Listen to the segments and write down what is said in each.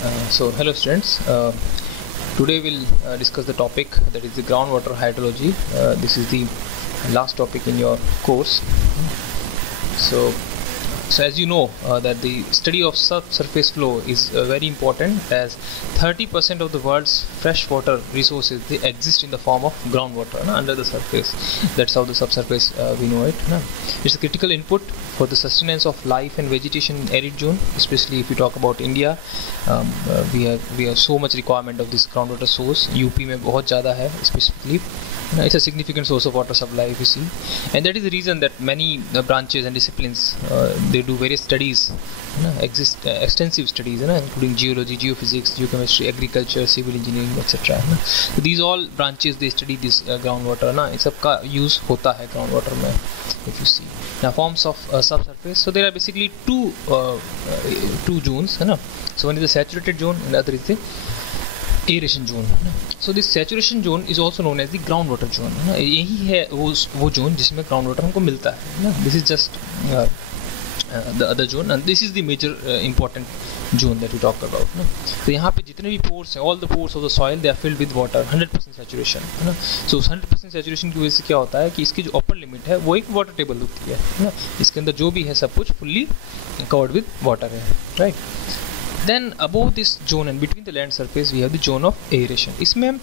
Hello students. Today we'll discuss the topic that is the groundwater hydrology. This is the last topic in your course. So as you know that the study of subsurface flow is very important, as 30% of the world's freshwater resources, they exist in the form of groundwater under the surface. That's how the subsurface we know it. It's a critical input for the sustenance of life and vegetation in arid zone, especially if we talk about India. We have so much requirement of this groundwater source. UP में बहुत ज़्यादा है specifically. It's a significant source of water supply, if you see, and that is the reason that many branches and disciplines they do various studies, extensive studies, including geology, geophysics, geochemistry, agriculture, civil engineering, etc. So these all branches they study this groundwater. इस सब का use होता है groundwater में, if you see. Now forms of subsurface. So there are basically two zones, So one is the saturated zone and the other is the aeration zone. So this saturation zone is also known as the groundwater zone. यही है वो zone जिसमें groundwater हमको मिलता है. This is just the other zone, and this is the major important zone that we talk about. तो यहाँ पे जितने भी pores हैं, all the pores of the soil they are filled with water, 100% saturation. So 100% saturation की वजह से क्या होता है कि इसकी जो upper limit है वो एक water table होती है. इसके अंदर जो भी है सब कुछ fully covered with water है, right? Then above this zone and between the land surface we have the zone of aeration. इसमें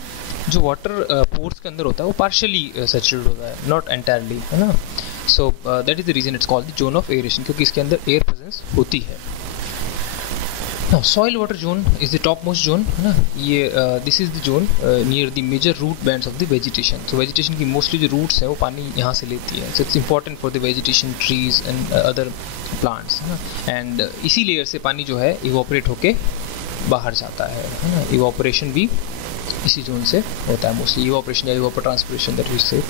जो water pores के अंदर होता है वो partially saturated होता है, not entirely, है ना. So that is the reason it's called the zone of aeration, क्योंकि इसके अंदर air presence होती है. Now soil water zone is the topmost zone, है ना. ये this is the zone near the major root bands of the vegetation. So vegetation की mostly जो roots हैं वो पानी यहाँ से लेती है. So it's important for the vegetation, trees and other plants, है ना. And इसी लेयर से पानी जो है evaporate होके बाहर जाता है ना. Evaporation भी इसी जोन से होता है mostly, evaporation या evapotranspiration that we say.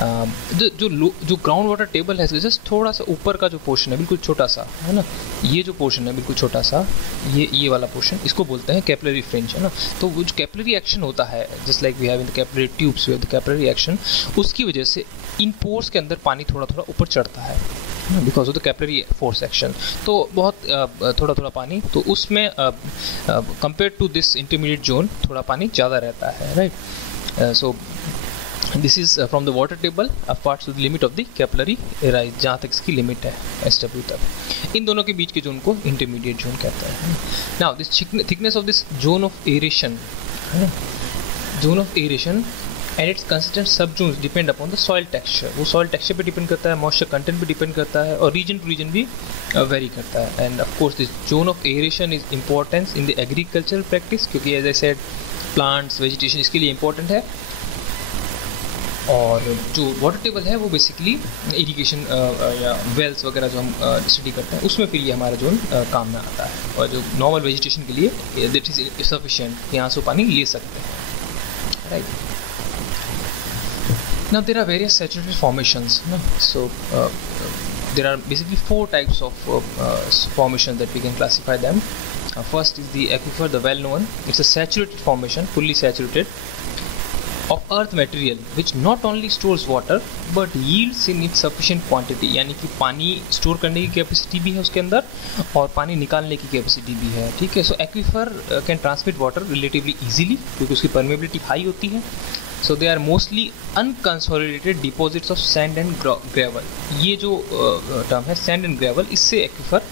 जो ग्राउंड वाटर टेबल है जस्ट थोड़ा सा ऊपर का जो पोर्शन है बिल्कुल छोटा सा, है ना. ये जो पोर्शन है बिल्कुल छोटा सा, ये वाला पोर्शन, इसको बोलते हैं कैपिलरी फ्रिंज, है ना. तो वो जो कैपिलरी एक्शन होता है, just like we have in the capillary tubes we have the capillary action, उसकी वजह से इन पोर्स के अंदर पानी थोड़ा थोड़ा ऊपर चढ़ता है because of the capillary force action. तो बहुत थोड़ा थोड़ा पानी, तो उसमें compare to this intermediate zone थोड़ा पानी ज़्यादा रहता है, right. So this is from the water table upwards to the limit of the capillary rise, जहाँ तक इसकी लिमिट है SW तक. इन दोनों के बीच के जोन को इंटरमीडिएट जोन कहते हैं. Now this thickness of this zone of aeration, zone of aeration and its consistent sub zones depend upon the soil texture. वो सॉइल टेक्सचर पे डिपेंड करता है, मॉइस्चर कंटेंट पे डिपेंड करता है, और रीजन टू रीजन भी वेरी करता है. And of course this zone of aeration is importance in the agricultural practice, क्योंकि as I said plants vegetation इसके लिए इंपॉर्टेंट है. और जो वाटर टेबल है वो बेसिकली इरिगेशन या वेल्स वगैरह जो हम स्टडी करते हैं उसमें फिर ये हमारा जोन काम में आता है. और जो नॉर्मल वेजिटेशन के लिए दैट इज सफिशिएंट, यहाँ से पानी ले सकते हैं, right. Now there are various saturated formations. So there are basically 4 types of formations that we can classify them. First is the aquifer, the well known. It's a saturated formation, fully saturated, of earth material which not only stores water but yields in its sufficient quantity. यानी कि पानी store करने की capacity भी है उसके अंदर और पानी निकालने की कैपेसिटी भी है, ठीक है. So aquifer can transmit water relatively easily क्योंकि उसकी परमेबिलिटी हाई होती है. So they are mostly unconsolidated deposits of sand and gravel. ये जो टर्म है sand and gravel, इससे एक्विफर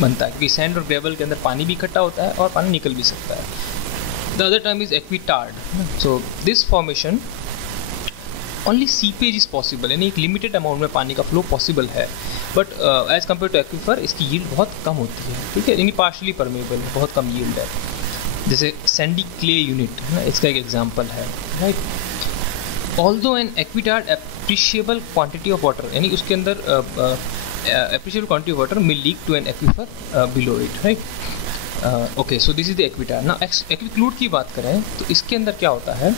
बनता है क्योंकि sand और gravel के अंदर पानी भी इकट्ठा होता है और पानी निकल भी सकता है. The other term is aquitard. So this formation only seepage is possible, यानी एक लिमिटेड अमाउंट में पानी का फ्लो पॉसिबल है, but as compare to aquifer इसकी यील्ड बहुत कम होती है, ठीक है. यानी पार्शली परमेबल, बहुत कम यील्ड है. जैसे सैंडी क्ले यूनिट है ना, इसका एक एग्जांपल है, right. Although an aquitard appreciable quantity of water, यानी उसके अंदर appreciable quantity of water may leak to an aquifer below it, right? Okay, so this is the aquitard. Now aquiclude की बात करें तो इसके अंदर क्या होता है,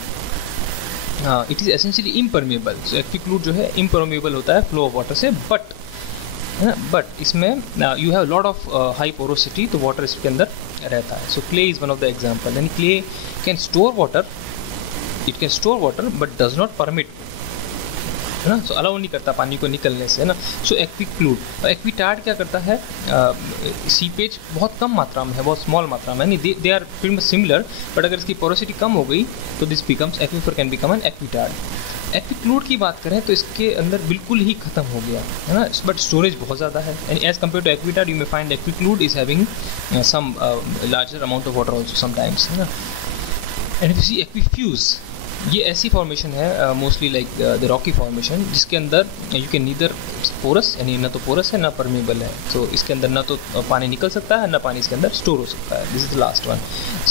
it is essentially impermeable. So aquiclude जो है impermeable होता है flow of water से, but इसमें you have a lot of high porosity, तो water इसके अंदर रहता है. So clay is one of the example. And clay can store water, it can store water but does not permit है ना, सो allow नहीं करता पानी को निकलने से, है ना। सो एक्विक्लूड, एक्विटार्ड क्या करता है, सीपेज बहुत कम मात्रा में है, बहुत स्मॉल मात्रा में, यानी they are pretty much similar, but अगर इसकी पोरोसिटी कम हो गई तो this becomes aquifer can become an aquitard. Aquiclude की बात करें तो इसके अंदर बिल्कुल ही खत्म हो गया, है ना, बट स्टोरेज बहुत ज़्यादा है, and as compare to aquitard you may find aquiclude is having some larger amount of water also sometimes, है ना। And if you see aquifuge, ये ऐसी फॉर्मेशन है mostly like the rocky formation, जिसके अंदर यू कैन नीदर पोरस, यानी ना तो पोरस है ना परमेबल है, तो इसके अंदर ना तो पानी निकल सकता है ना पानी इसके अंदर स्टोर हो सकता है। This is the last one.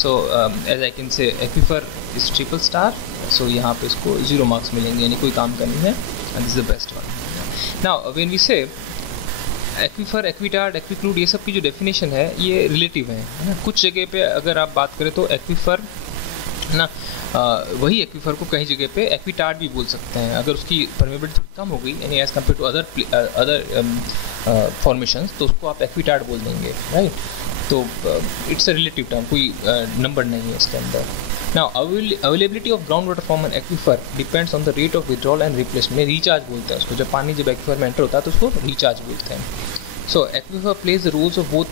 So as I can say aquifer is triple star, so यहाँ पे इसको 0 मार्क्स मिलेंगे, यानी कोई काम का नहीं है, and this is the best one. Now when we say aquifer, aquitard, aquiclude, ये सब की जो डेफिनेशन है ये रिलेटिव है ना। कुछ जगह पे अगर आप बात करें तो एक्विफर ना वही एक्विफर को कहीं जगह पे एक्विटार्ड भी बोल सकते हैं, अगर उसकी परमेबिलिटी थोड़ी कम हो गई, यानी as compare to other formations, तो उसको आप एक्विटार्ड बोल देंगे, राइट। तो इट्स अ रिलेटिव टर्म, कोई नंबर नहीं है इसके अंदर। Now availability of ground water from an aquifer depends on the rate of withdrawal and replacement. Recharge बोलते हैं उसको, जब पानी जब एक्विफर में एंटर होता है तो उसको रिचार्ज बोलते हैं। So aquifer plays the roles of both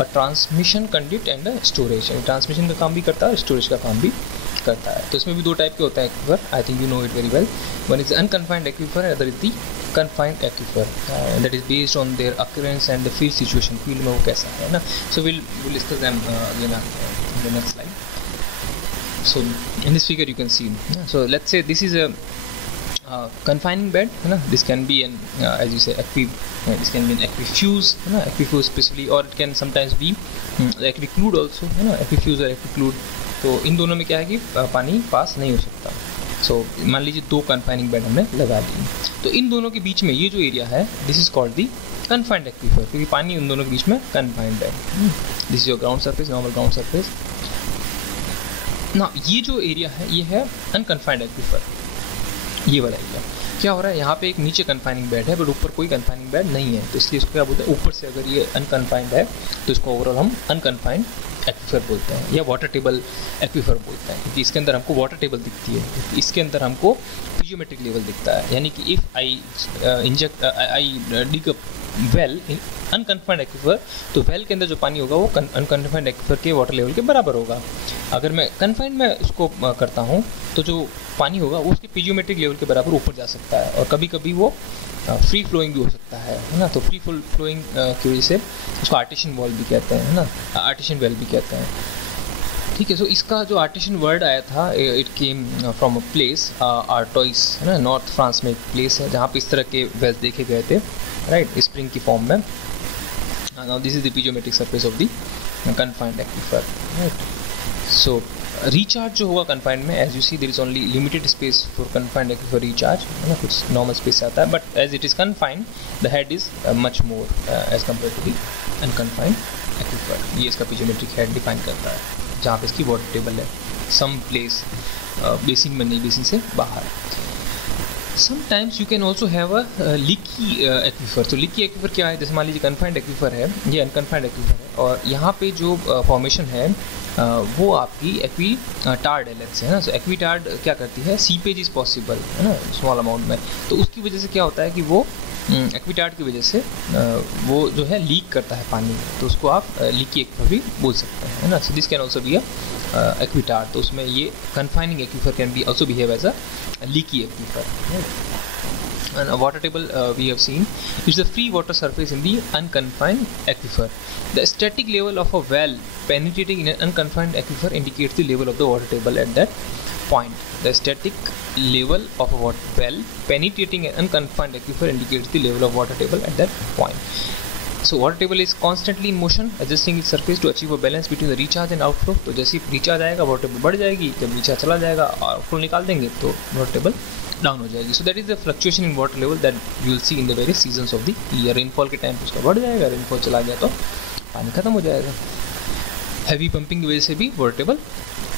a transmission conduct and a storage, transmission का काम भी करता है और स्टोरेज का काम भी करता है। तो इसमें भी 2 टाइप के होते हैं aquifer, I think you know it very well. One is unconfined aquifer, other is the confined aquifer, that is based on their occurrence and the field situation, field में वो कैसा है ना। So will discuss them again in the next slide. So in this figure you can see, so let's say this is a confining bed, है ना, this can be an as you say this can be an aquifuse, है ना, aquifuse specifically, or it can sometimes be aquiclude also, है ना, aquifuse और aquiclude। तो इन दोनों में क्या है कि पानी पास नहीं हो सकता। सो मान लीजिए 2 कन्फाइनिंग बेड हमने लगा दिए, तो इन दोनों के बीच में ये जो एरिया है this is called the confined aquifer, क्योंकि पानी उन दोनों के बीच में कन्फाइंड है। This is your ground surface, normal ground surface. ना ये जो एरिया है ये है अनकन्फाइंड एक्विफर, ये वाला एरिया। क्या हो रहा है, यहाँ पे एक नीचे कन्फाइनिंग बेड है बट ऊपर कोई कन्फाइनिंग बेड नहीं है, तो इसलिए इसको क्या बोलते हैं, ऊपर से अगर ये अनकन्फाइंड है तो इसको ओवरऑल हम अनकन्फाइंड एक्विफर बोलते हैं या वाटर टेबल एक्विफर बोलते हैं, क्योंकि इसके अंदर हमको वाटर टेबल दिखती है, इसके अंदर हमको फिजियोमेट्रिक लेवल दिखता है। यानी कि if I dig a well in unconfined aquifer, तो वेल के अंदर जो पानी होगा वो अनकन्फाइंड एक्विफर के वाटर लेवल के बराबर होगा। अगर मैं कन्फाइंड में उसको करता हूँ तो जो पानी होगा वो उसके फिजियोमेट्रिक लेवल के बराबर ऊपर जा सकता है, और कभी कभी वो फ्री फ्लोइंग भी हो सकता है ना। तो फ्री फ्लोइंग की वजह से उसको आर्टिशियन वॉल भी कहते हैं, है ना, आर्टिशियन वेल भी कहते हैं। ठीक है, सो इसका जो आर्टिशियन वर्ड आया था, it came from a place Artois, है ना, नॉर्थ फ्रांस में एक प्लेस है जहाँ पे इस तरह के वेल्स देखे गए थे, राइट, स्प्रिंग की फॉर्म में। Now this is the piezometric surface of the confined aquifer, right. So recharge जो होगा कन्फाइंड में, as you see there is only limited space for confined aquifer recharge, है ना, कुछ नॉर्मल स्पेस आता है, but as it is confined the head is much more as compare to the unconfined aquifer. ये इसका फिजियोमेट्रिक head define करता है, जहाँ पे इसकी वाटर टेबल है सम प्लेस बेसिन में नहीं, बेसिन से बाहर। Sometimes you can also have a leaky aquifer. तो लीकी एक्विफर क्या है, जैसे मान लीजिए कन्फाइंड एक्विफर है, ये अनकन्फाइंड एक्विफर है, और यहाँ पे जो फॉर्मेशन है वो आपकी एक्विटार्ड है, लेट्स से, है ना। सो एक्विटार्ड क्या करती है, सीपेज इज पॉसिबल, है ना, स्मॉल अमाउंट में, तो उसकी वजह से क्या होता है कि वो एक्विटार्ड की वजह से वो जो है लीक करता है पानी, तो उसको आप लीकी एक्विफर भी बोल सकते हैं, है ना। So this can also be a aquitard. तो उसमें ये confining aquifer can be also behave as a leaky aquifer, right? And a water table we have seen is the free water surface in the unconfined aquifer. The static level of a well penetrating in an unconfined aquifer indicates the level of the water table at that point. The static level of a well penetrating an unconfined aquifer indicates the level of water table at that point. So water table is constantly in motion, adjusting its surface to achieve a balance between the recharge and outflow. तो जैसे ही recharge आएगा water table बढ़ जाएगी, जब recharge चला जाएगा outflow निकाल देंगे तो वाटर टेबल डाउन हो जाएगी। So that is the fluctuation in water level that you will see in the various seasons of the year. Rainfall के टाइम पे उसका बढ़ जाएगा, रेनफॉल चला गया तो पानी खत्म हो जाएगा। हैवी पंपिंग की वजह से भी वाटर टेबल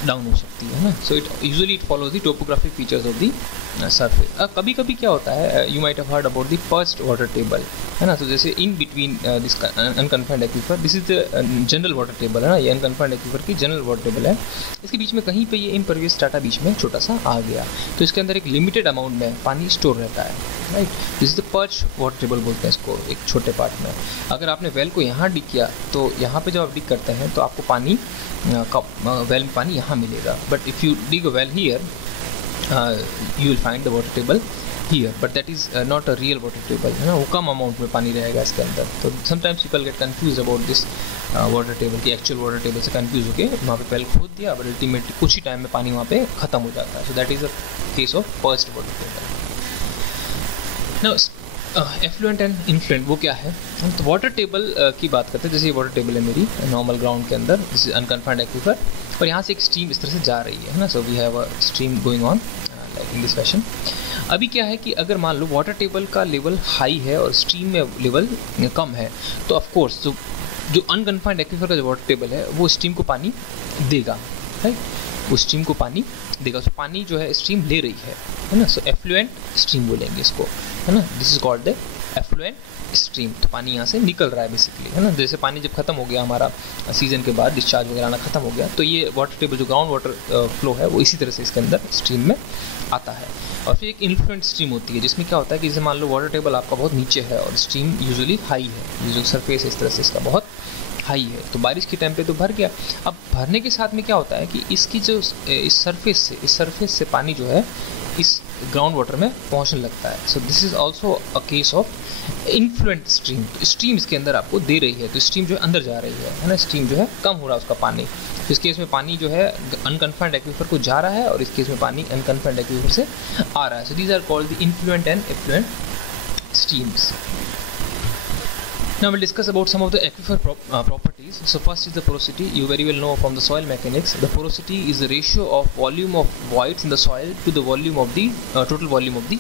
डाउन हो सकती है ना। So it usually it follows the topographic features of the surface. कभी कभी क्या होता है, you might have heard about the perched water table, है ना। तो जैसे in between this unconfined aquifer, this is the general water table, है ना। ये अनकन्फाइंड एक्वीफर की जनरल वाटर टेबल है। इसके बीच में कहीं पे ये इम्परवियस स्ट्रैटा बीच में छोटा सा आ गया, तो इसके अंदर एक लिमिटेड अमाउंट में पानी स्टोर रहता है, right. This is the perched water table बोलते हैं इसको, एक छोटे पार्ट में। अगर आपने वेल को यहाँ डिग किया तो यहाँ पे जब आप डिग करते हैं तो आपको पानी वेल में पानी यहाँ मिलेगा, but if you dig a well here you will find the water table here, but that is not a real water table, है ना। वो कम अमाउंट में पानी रहेगा इसके अंदर। तो sometimes people get confused about this water table कि actual water table से confuse होके वहाँ पे पहले खोद दिया, but ultimately कुछ ही टाइम में पानी वहाँ पे ख़त्म हो जाता है। so that is a case of first water table. Now effluent and influent वो क्या है, हम तो वाटर टेबल की बात करते हैं। जैसे ये वाटर टेबल है मेरी नॉर्मल ग्राउंड के अंदर, दिस इज अनकन्फाइंड एक्वीफर, और यहाँ से एक स्ट्रीम इस तरह से जा रही है ना। So we have a stream going on like in this fashion. अभी क्या है कि अगर मान लो वाटर टेबल का लेवल हाई है और स्ट्रीम में लेवल कम है, तो ऑफकोर्स जो अनकन्फाइंड एक्वीफर का जो वाटर टेबल है वो स्ट्रीम को पानी देगा, राइट। वो स्ट्रीम को पानी देगा, तो पानी जो है स्ट्रीम ले रही है ना। सो एफ्लुएंट स्ट्रीम बोलेंगे इसको, है ना। This is called the effluent stream. तो पानी यहाँ से निकल रहा है बेसिकली, है ना। जैसे पानी जब खत्म हो गया हमारा सीजन के बाद, डिस्चार्ज वगैरह आना खत्म हो गया, तो ये वाटर टेबल जो ग्राउंड वाटर फ्लो है वो इसी तरह से इसके अंदर स्ट्रीम में आता है। और फिर एक इन्फ्लुएंट स्ट्रीम होती है, जिसमें क्या होता है कि जैसे मान लो वाटर टेबल आपका बहुत नीचे है और स्ट्रीम यूजुअली हाई है, जो सरफेस है इस तरह से इसका बहुत हाई है, तो बारिश के टाइम पे तो भर गया। अब भरने के साथ में क्या होता है कि इसकी जो इस सरफेस से पानी जो है इस ग्राउंड वाटर में पहुंचने लगता है। So this is also a case of influential stream. तो स्ट्रीम इसके अंदर आपको दे रही है, तो स्ट्रीम जो है अंदर जा रही है ना। स्ट्रीम जो है कम हो रहा है उसका पानी, तो इस केस में पानी जो है अनकन्फाइंड एक्वीफर को जा रहा है और इस केस में पानी अनकन्फाइंड एक्वीफर से आ रहा है। So these are called the influent and effluent streams. Now we'll discuss about some of the aquifer properties. So first is the porosity. You very well know from the soil mechanics. The porosity is the ratio of volume of voids in the soil to the volume of the total volume of the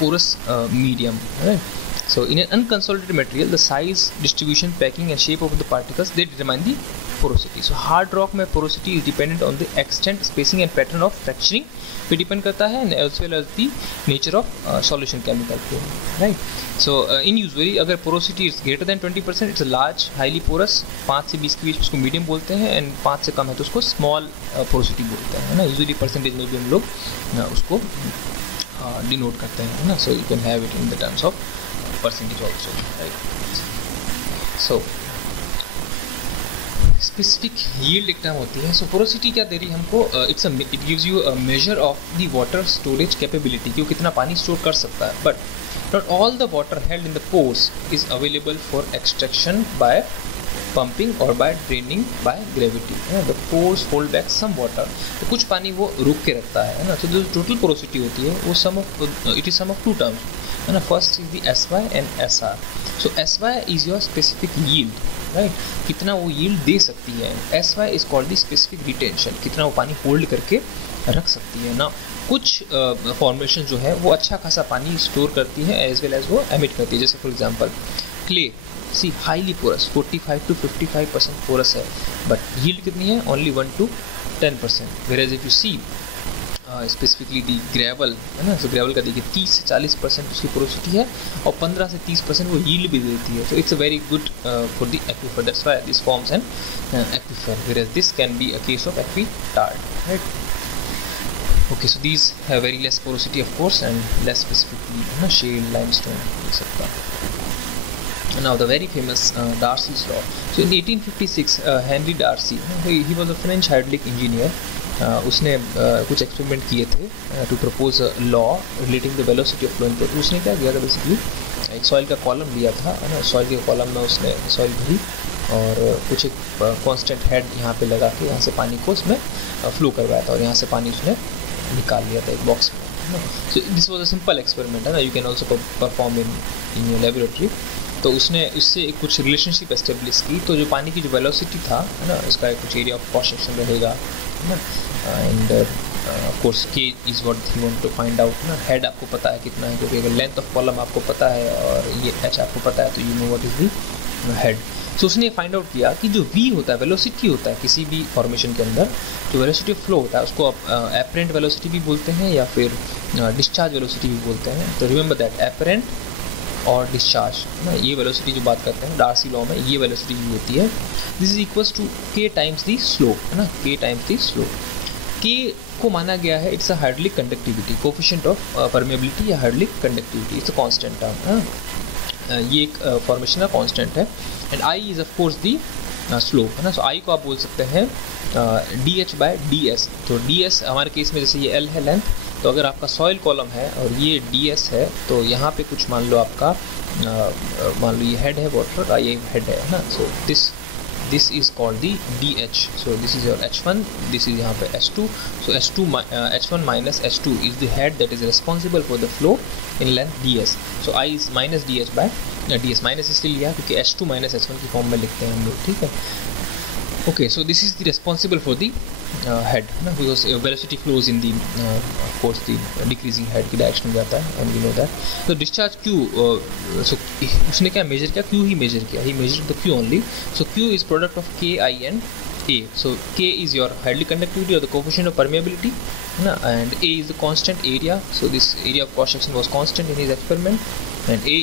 porous medium. Right? So in an unconsolidated material, the size, distribution, packing, and shape of the particles they determine the porosity. So hard rock में porosity is dependent on the extent, spacing, and pattern of fracturing. पे depend करता है, and as well as the nature of solution chemical flow, right? So in usually अगर porosity is greater than 20%, it's a large, highly porous. 5 से 20 के बीच उसको medium बोलते हैं, and 5 से कम है तो उसको small porosity बोलते हैं ना। usually percentage में भी हम लोग उसको denote करते हैं ना। So you can have it in the terms of percentage also, right? So specific yield एक टर्म होती है। सो पोरोसिटी क्या दे रही है हमको, it gives you a measure of the water storage capability, कि वो कितना पानी स्टोर कर सकता है। But not all the water held in the pores is available for extraction by pumping और by draining by gravity. The pores hold back some water, तो कुछ पानी वो रोक के रखता है ना। तो जो टोटल पोरोसिटी होती है वो it is sum of two terms, है ना। First is the SY and SR. So SY is your specific yield, right, कितना वो यील्ड दे सकती है। SY is called the specific retention, कितना वो पानी होल्ड करके रख सकती है ना। कुछ फॉर्मेशन जो है वो अच्छा खासा पानी स्टोर करती है एज वेल एज वो एमिट करती है। जैसे for example clay, see highly porous, 45 to 55% porous है, बट यील्ड कितनी है, only 1 to 10%। Whereas if you see specifically the gravel, है ना। तो ग्रेवल का देखिए 30 से 40% उसकी पोरोसिटी है और 15 से 30% वो यील्ड भी देती है। So it's a very good for the aquifer, that's why this forms an aquifer, whereas this can be a case of aquitard, right. Okay, so these have very less porosity of course and less specifically, you know, shale, limestone, etc. Now the very famous Darcy's law. So in 1856 Henry Darcy, he was a French hydraulic engineer. उसने कुछ experiment किए थे to propose a law relating the velocity of flowing. तो उसने क्या किया था, basically एक सॉइल का कॉलम लिया था, है ना। सॉइल के कॉलम में उसने सॉइल भरी और कुछ एक कांस्टेंट हेड यहाँ पे लगा के यहाँ से पानी को उसमें फ्लो करवाया था और यहाँ से पानी उसने निकाल लिया था एक बॉक्स में, है ना। So this was a simple experiment, है ना। You can also perform in your laboratory. तो उसने इससे कुछ रिलेशनशिप एस्टेब्लिश की। तो जो पानी की जो वेलोसिटी था, है ना, इसका कुछ एरिया ऑफ क्रॉस सेक्शन रहेगा, है ना। And of course K is what you want to find out ना। हेड आपको पता है कितना है, क्योंकि अगर लेंथ ऑफ कॉलम आपको पता है और ये H आपको पता है तो you know what is the head. So उसने फाइंड आउट किया कि जो v होता है, वेलोसिटी होता है किसी भी फॉर्मेशन के अंदर, जो वेलोसिटी ऑफ फ्लो होता है उसको आप एपरेंट वेलोसिटी भी बोलते हैं या फिर डिस्चार्ज वेलोसिटी भी बोलते हैं। तो रिमेंबर दैट एपरेंट और डिस्चार्ज ना, ये वेलोसिटी जो बात करते हैं डार्सी लॉ में, ये वेलोसिटी यूज होती है। This is equals to k times the slope, है ना, k times the slope. k को माना गया है it's a hydraulic conductivity, coefficient of permeability या hydraulic conductivity, it's a constant term, ये एक फॉर्मेशन का कांस्टेंट है। And i is of course the slope, है ना। सो i को आप बोल सकते हैं dh/ds। तो ds हमारे केस में जैसे ये l है लेंथ, तो अगर आपका सॉइल कॉलम है और ये ds है, तो यहाँ पे कुछ मान लो आपका मान लो ये हेड है वाटर का, ये हेड है ना। सो this is called the dh, so this is your h1, this is यहाँ पे h2, so h1 minus h2 is the head that is responsible for the flow in length ds, so I is minus dh by ds, minus इसलिए लिया क्योंकि h2 minus h1 की form में लिखते हैं हम लोग, ठीक है। Okay, so this is the responsible for the head, ना, because velocity flows in the of course the decreasing head की डायरेक्शन में जाता है, and we know that. So discharge Q, so उसने क्या मेजर किया, Q ही मेजर किया, he measured the Q only. So Q is product of K, I and A. So K is your hydraulic conductivity or the coefficient of permeability, ना, and A is the constant area. So this area of cross section was constant in his experiment. And A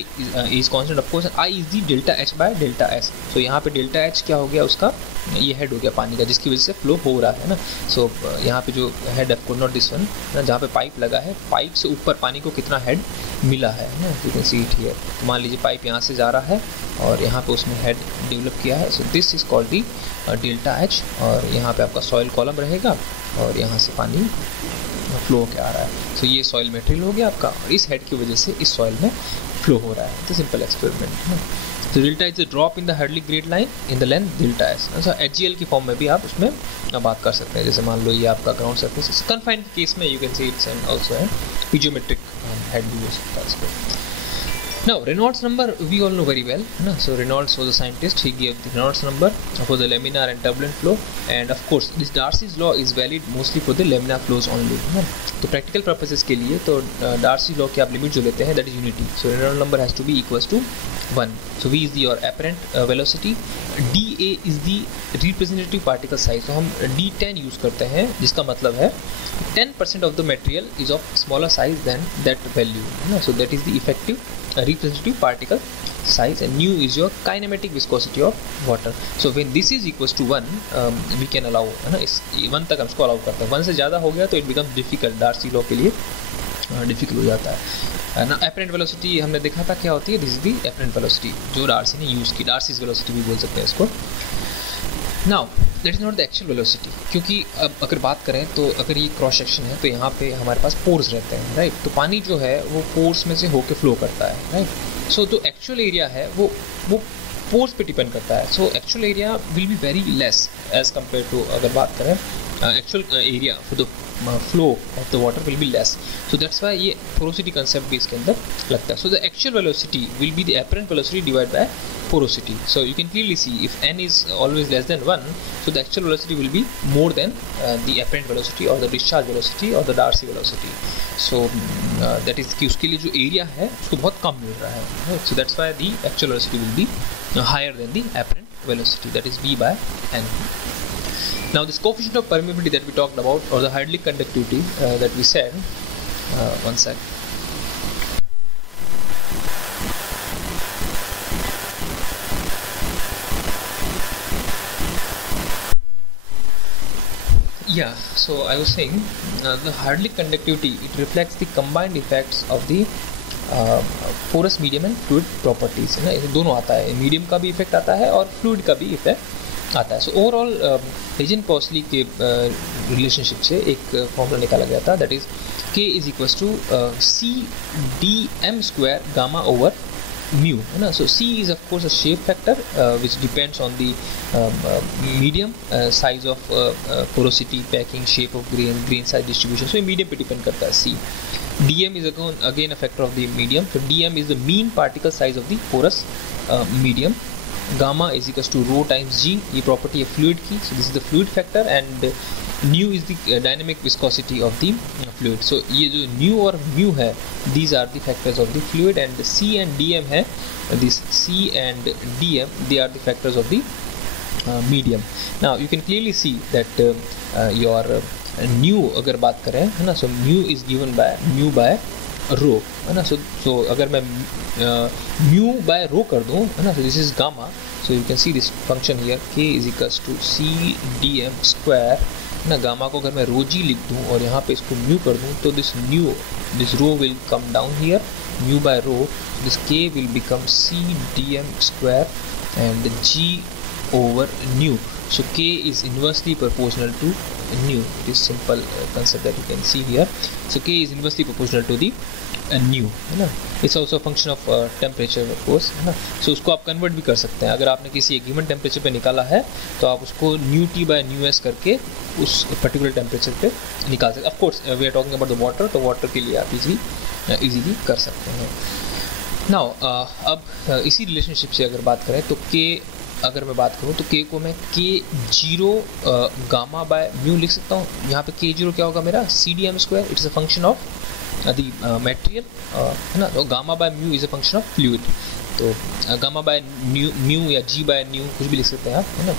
is constant of course, and I is the delta H by delta S. So यहाँ पे delta H क्या हो गया उसका, ये head हो गया पानी का जिसकी वजह से फ्लो हो रहा है ना। सो यहाँ पे जो हेड है नॉट दिस वन ना, जहाँ पे पाइप लगा है, पाइप से ऊपर पानी को कितना हेड मिला है ना, you can see it here. तो मान लीजिए पाइप यहाँ से जा रहा है और यहाँ पे उसने हेड डेवलप किया है, so this is called the delta H. और यहाँ पे आपका सॉइल कॉलम रहेगा और यहाँ से पानी फ्लो होकर आ रहा है। सो ये सॉइल मटेरियल हो गया आपका, और इस हेड की वजह से इस सॉइल में फ्लो हो रहा है। तो सिंपल एक्सपेरिमेंट। तो delta is a drop in the hydraulic grade line in the length delta S. अच्छा, HGL की फॉर्म में भी आप उसमें बात कर सकते हैं। जैसे मान लो ये आपका ग्राउंड सरफेस, कन्फाइंड केस में you can see it's and also है पिजियोमेट्रिक हेड भी हो सकता है इसको। Now Reynolds number we all know very well, na? So Reynolds was a scientist. He gave the Reynolds number for the laminar and turbulent flow, and of course this Darcy's law is valid mostly for the laminar flows only, ना? तो practical purposes के लिए तो Darcy law की आप limit जो लेते हैं that is unity. So Reynolds number has to be equals to 1. So V is the your apparent velocity, dA is the representative particle size. तो हम D10 यूज़ करते हैं, जिसका मतलब है 10% of the material is of smaller size than that value, ना? So that is the effective representative particle size, and nu is your kinematic viscosity of water. So when this is equals to 1, we can allow, है ना, इस 1 तक हम इसको allow करते हैं। 1 से ज़्यादा हो गया तो it becomes difficult, Darcy law के लिए डिफिकल्ट हो जाता है ना। apparent velocity हमने देखा था क्या होती है, this is the apparent velocity जो डार्सी ने यूज़ की, डार्सीज वेलोसिटी भी बोल सकते हैं इसको। Now that is not the actual velocity, क्योंकि अब अगर बात करें तो अगर ये क्रॉस सेक्शन है तो यहाँ पे हमारे पास पोर्स रहते हैं, राइट। तो पानी जो है वो पोर्स में से होके फ्लो करता है, राइट। सो जो एक्चुअल एरिया है वो पोर्स पे डिपेंड करता है। So actual area will be very less as compare to, अगर बात करें actual area for the flow of the water will be less. So that's why ये पोरोसिटी कंसेप्ट भी इसके अंदर लगता है। So the actual velocity will be the apparent velocity divide by porosity. So you can clearly see if n is always less than 1, so the actual velocity will be more than the apparent velocity or the discharge velocity or the Darcy velocity. So that is कि उसके लिए जो area है उसको बहुत कम मिल रहा है, right? So that's why the actual velocity will be higher than the apparent velocity, that is V by n. Now this coefficient of permeability that we talked about, or the hydraulic conductivity that we said, one sec. Yeah, so I was saying the hydraulic conductivity, it reflects the combined effects of the porous medium and fluid properties, है ना। ये दोनों आता है, medium का भी effect आता है और फ्लूइड का भी इफेक्ट आता है। सो ओवरऑल हेजन-पॉसली के रिलेशनशिप से एक फॉर्मूला निकाला गया था, that is K is equals to CDM square gamma over mu, है ना। सो C is of course a shape factor which depends on the medium size of porosity, packing, shape of grain size distribution. So medium पे depend करता है C. DM is again a factor of the medium. So DM is the mean particle size of the porous medium, gamma is equals to rho times G, ये property है fluid की. So this is the fluid factor and nu is the dynamic viscosity of the fluid. So ये जो nu और mu है, these are the factors of the fluid, and C and D M है, this C and D M, they are the factors of the medium. Now you can clearly see that your nu अगर बात करें, है ना, so mu is given by mu by rho, है ना. so अगर मैं mu by rho कर दूँ, है ना, so this is gamma. So you can see this function here, k is equals to c dm square, है ना. गामा को अगर मैं rho g लिख दूँ और यहाँ पे इसको mu कर दूँ, तो this rho will come down here, mu by rho, this k will become c dm square and g over nu. So k is inversely proportional to nu. It is simple concept that you can see here. So k is inversely proportional to the nu, है ना. It's also a function of temperature of course, है ना. So उसको आप convert भी कर सकते हैं. अगर आपने किसी एक given temperature पे निकाला है, तो आप उसको nu t by nu s करके उस particular temperature पे निकाल सकते हैं. Of course we are talking about the water, तो water के लिए आप easily कर सकते हैं. Now अब इसी relationship से अगर बात करें, तो k अगर मैं बात करूँ, तो k को मैं k0 गामा बाय म्यू लिख सकता हूँ. यहाँ पे k0 क्या होगा मेरा, C D M square. It is a function of the material, है ना. तो gamma by mu is a function of fluid. तो गामा बाय म्यू या g बाय न्यू कुछ भी लिख सकते हैं आप, है ना.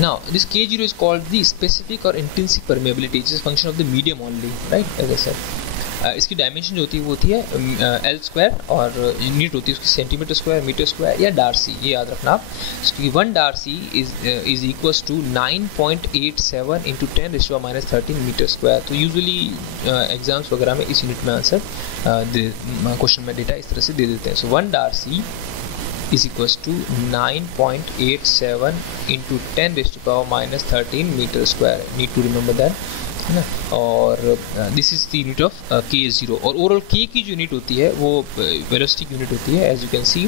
Now this k0 is called the specific और intrinsic permeability, it is function of the medium only, right. As I said, इसकी डायमेंशन जो होती है वो होती है एल स्क्वायर, और यूनिट होती है उसकी सेंटीमीटर स्क्वायर, मीटर स्क्वायर या डार्सी, ये याद रखना आप. क्योंकि 1 Darcy is equals to 9.87 into 10⁻13 metre square. तो यूजुअली एग्जाम्स वगैरह में इस यूनिट में आंसर क्वेश्चन में डेटा इस तरह से दे देते हैं. सो 1 Darcy is equals to 9.87 into 10⁻13 meter square. Need to remember that, है ना. और this is the unit of k0. और ओवरऑल k की जो यूनिट होती है वो वेलोसिटी की यूनिट होती है. As you can see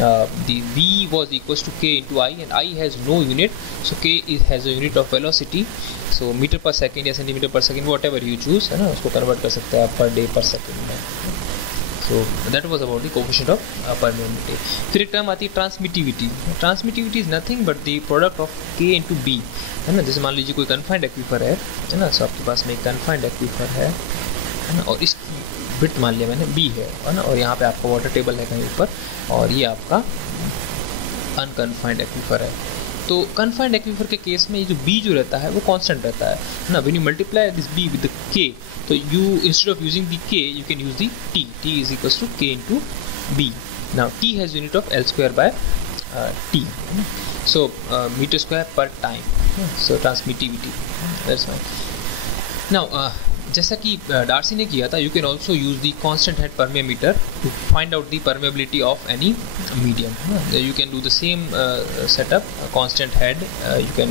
the v was equals to k into I, and I has no unit, so k has a unit of velocity. So metre per second या centimetre per second, whatever you choose, है ना, उसको convert कर सकते हैं आप per day पर second में. So that was about the coefficient of permeability. फिर एक टर्म आती है transmissivity. Transmissivity is nothing but the product of k into B, है ना. जैसे मान लीजिए कोई कन्फाइंड एक्वीफर है ना. सो आपके पास में एक कन्फाइंड एक्वीफर है ना, और इस विड्थ मान लिया मैंने b है ना, और यहाँ पे आपका वाटर टेबल है कहीं ऊपर, और ये आपका अनकन्फाइंड एक्वीफर है. तो कन्फाइंड एक्वीफर के केस में ये जो b जो रहता है वो कांस्टेंट रहता है ना. When you multiply this b with the k, तो you instead of using the k you can use the t is equals to k into b. Now t has unit of L square by t, so meter square per time, so transmittivity, that's fine. Now जैसा कि Darcy ने किया था, you can also use the constant head permeameter to find out the permeability of any medium. You can do the same setup, constant head you can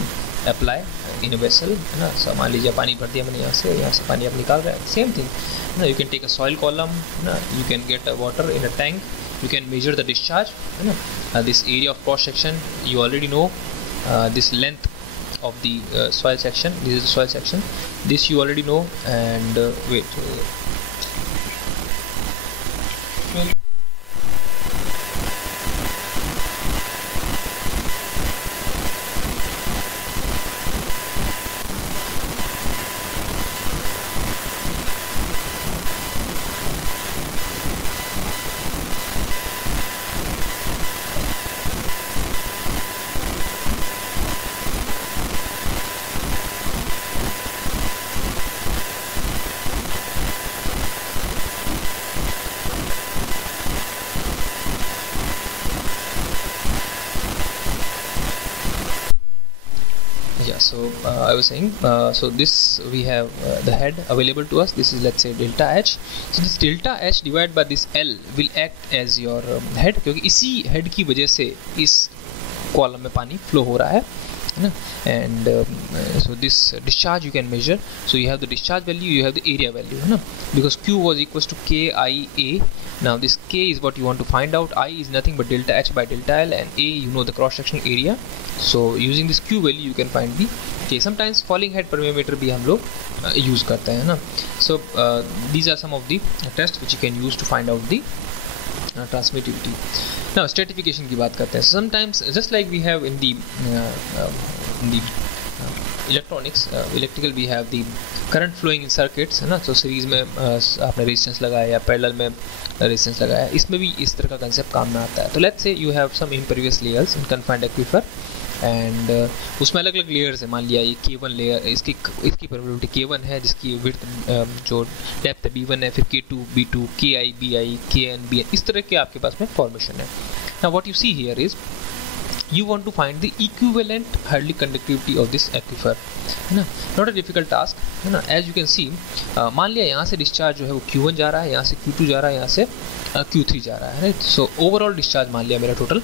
apply in a vessel, है ना. सो मान लीजिए पानी भर दिया मैंने यहाँ से पानी आप निकाल रहे हैं, सेम थिंग, है ना. You can take a soil column, है ना. You can get water in a tank, you can measure the discharge, है ना. This area of cross section you already know, this length of the soil section, this is the soil section, this you already know, and wait, so I was saying, so this we have the head available to us. This is, let's say, delta H. So this delta H divided by this L will act as your head, क्योंकि इसी head की वजह से इस column में पानी flow हो रहा है ना. And so this discharge you can measure. So you have the discharge value, you have the area value, है ना, because Q was equals to KIA. Now this K is what you want to find out. I is nothing but delta H by delta L, and A you know the cross sectional area. So using this Q value you can find the K. Sometimes falling head permeameter भी हम लोग use करते हैं ना. So these are some of the tests which you can use to find out the transmissivity. Now stratification की बात करते हैं. Sometimes just like we have in the electronics, electrical, we have the current flowing in circuits, है ना. तो series में आपने resistance लगाया या पैरेलल में रेजिस्टेंस लगाया, इसमें भी इस तरह का कंसेप्ट काम में आता है. तो let's say you have some impervious layers in confined aquifer and उसमें अलग अलग लेयर्स है. मान लिया ये K1 लेयर, इसकी परमिटिविटी K1 है, जिसकी विड्थ जो डेप्थ है B1 है, फिर K2 B2, KI BI, KN BN, इस तरह के आपके पास में फॉर्मेशन है. Now what you see here is you want to find the equivalent Hadley conductivity of this aquifer, है ना. not a difficult task, है ना. as you can see, मान लिया यहाँ से डिस्चार्ज जो है वो Q1 जा रहा है, यहाँ से Q2 जा रहा है, यहाँ से Q3 जा रहा है, राइट. सो ओवरऑल डिस्चार्ज मान लिया मेरा टोटल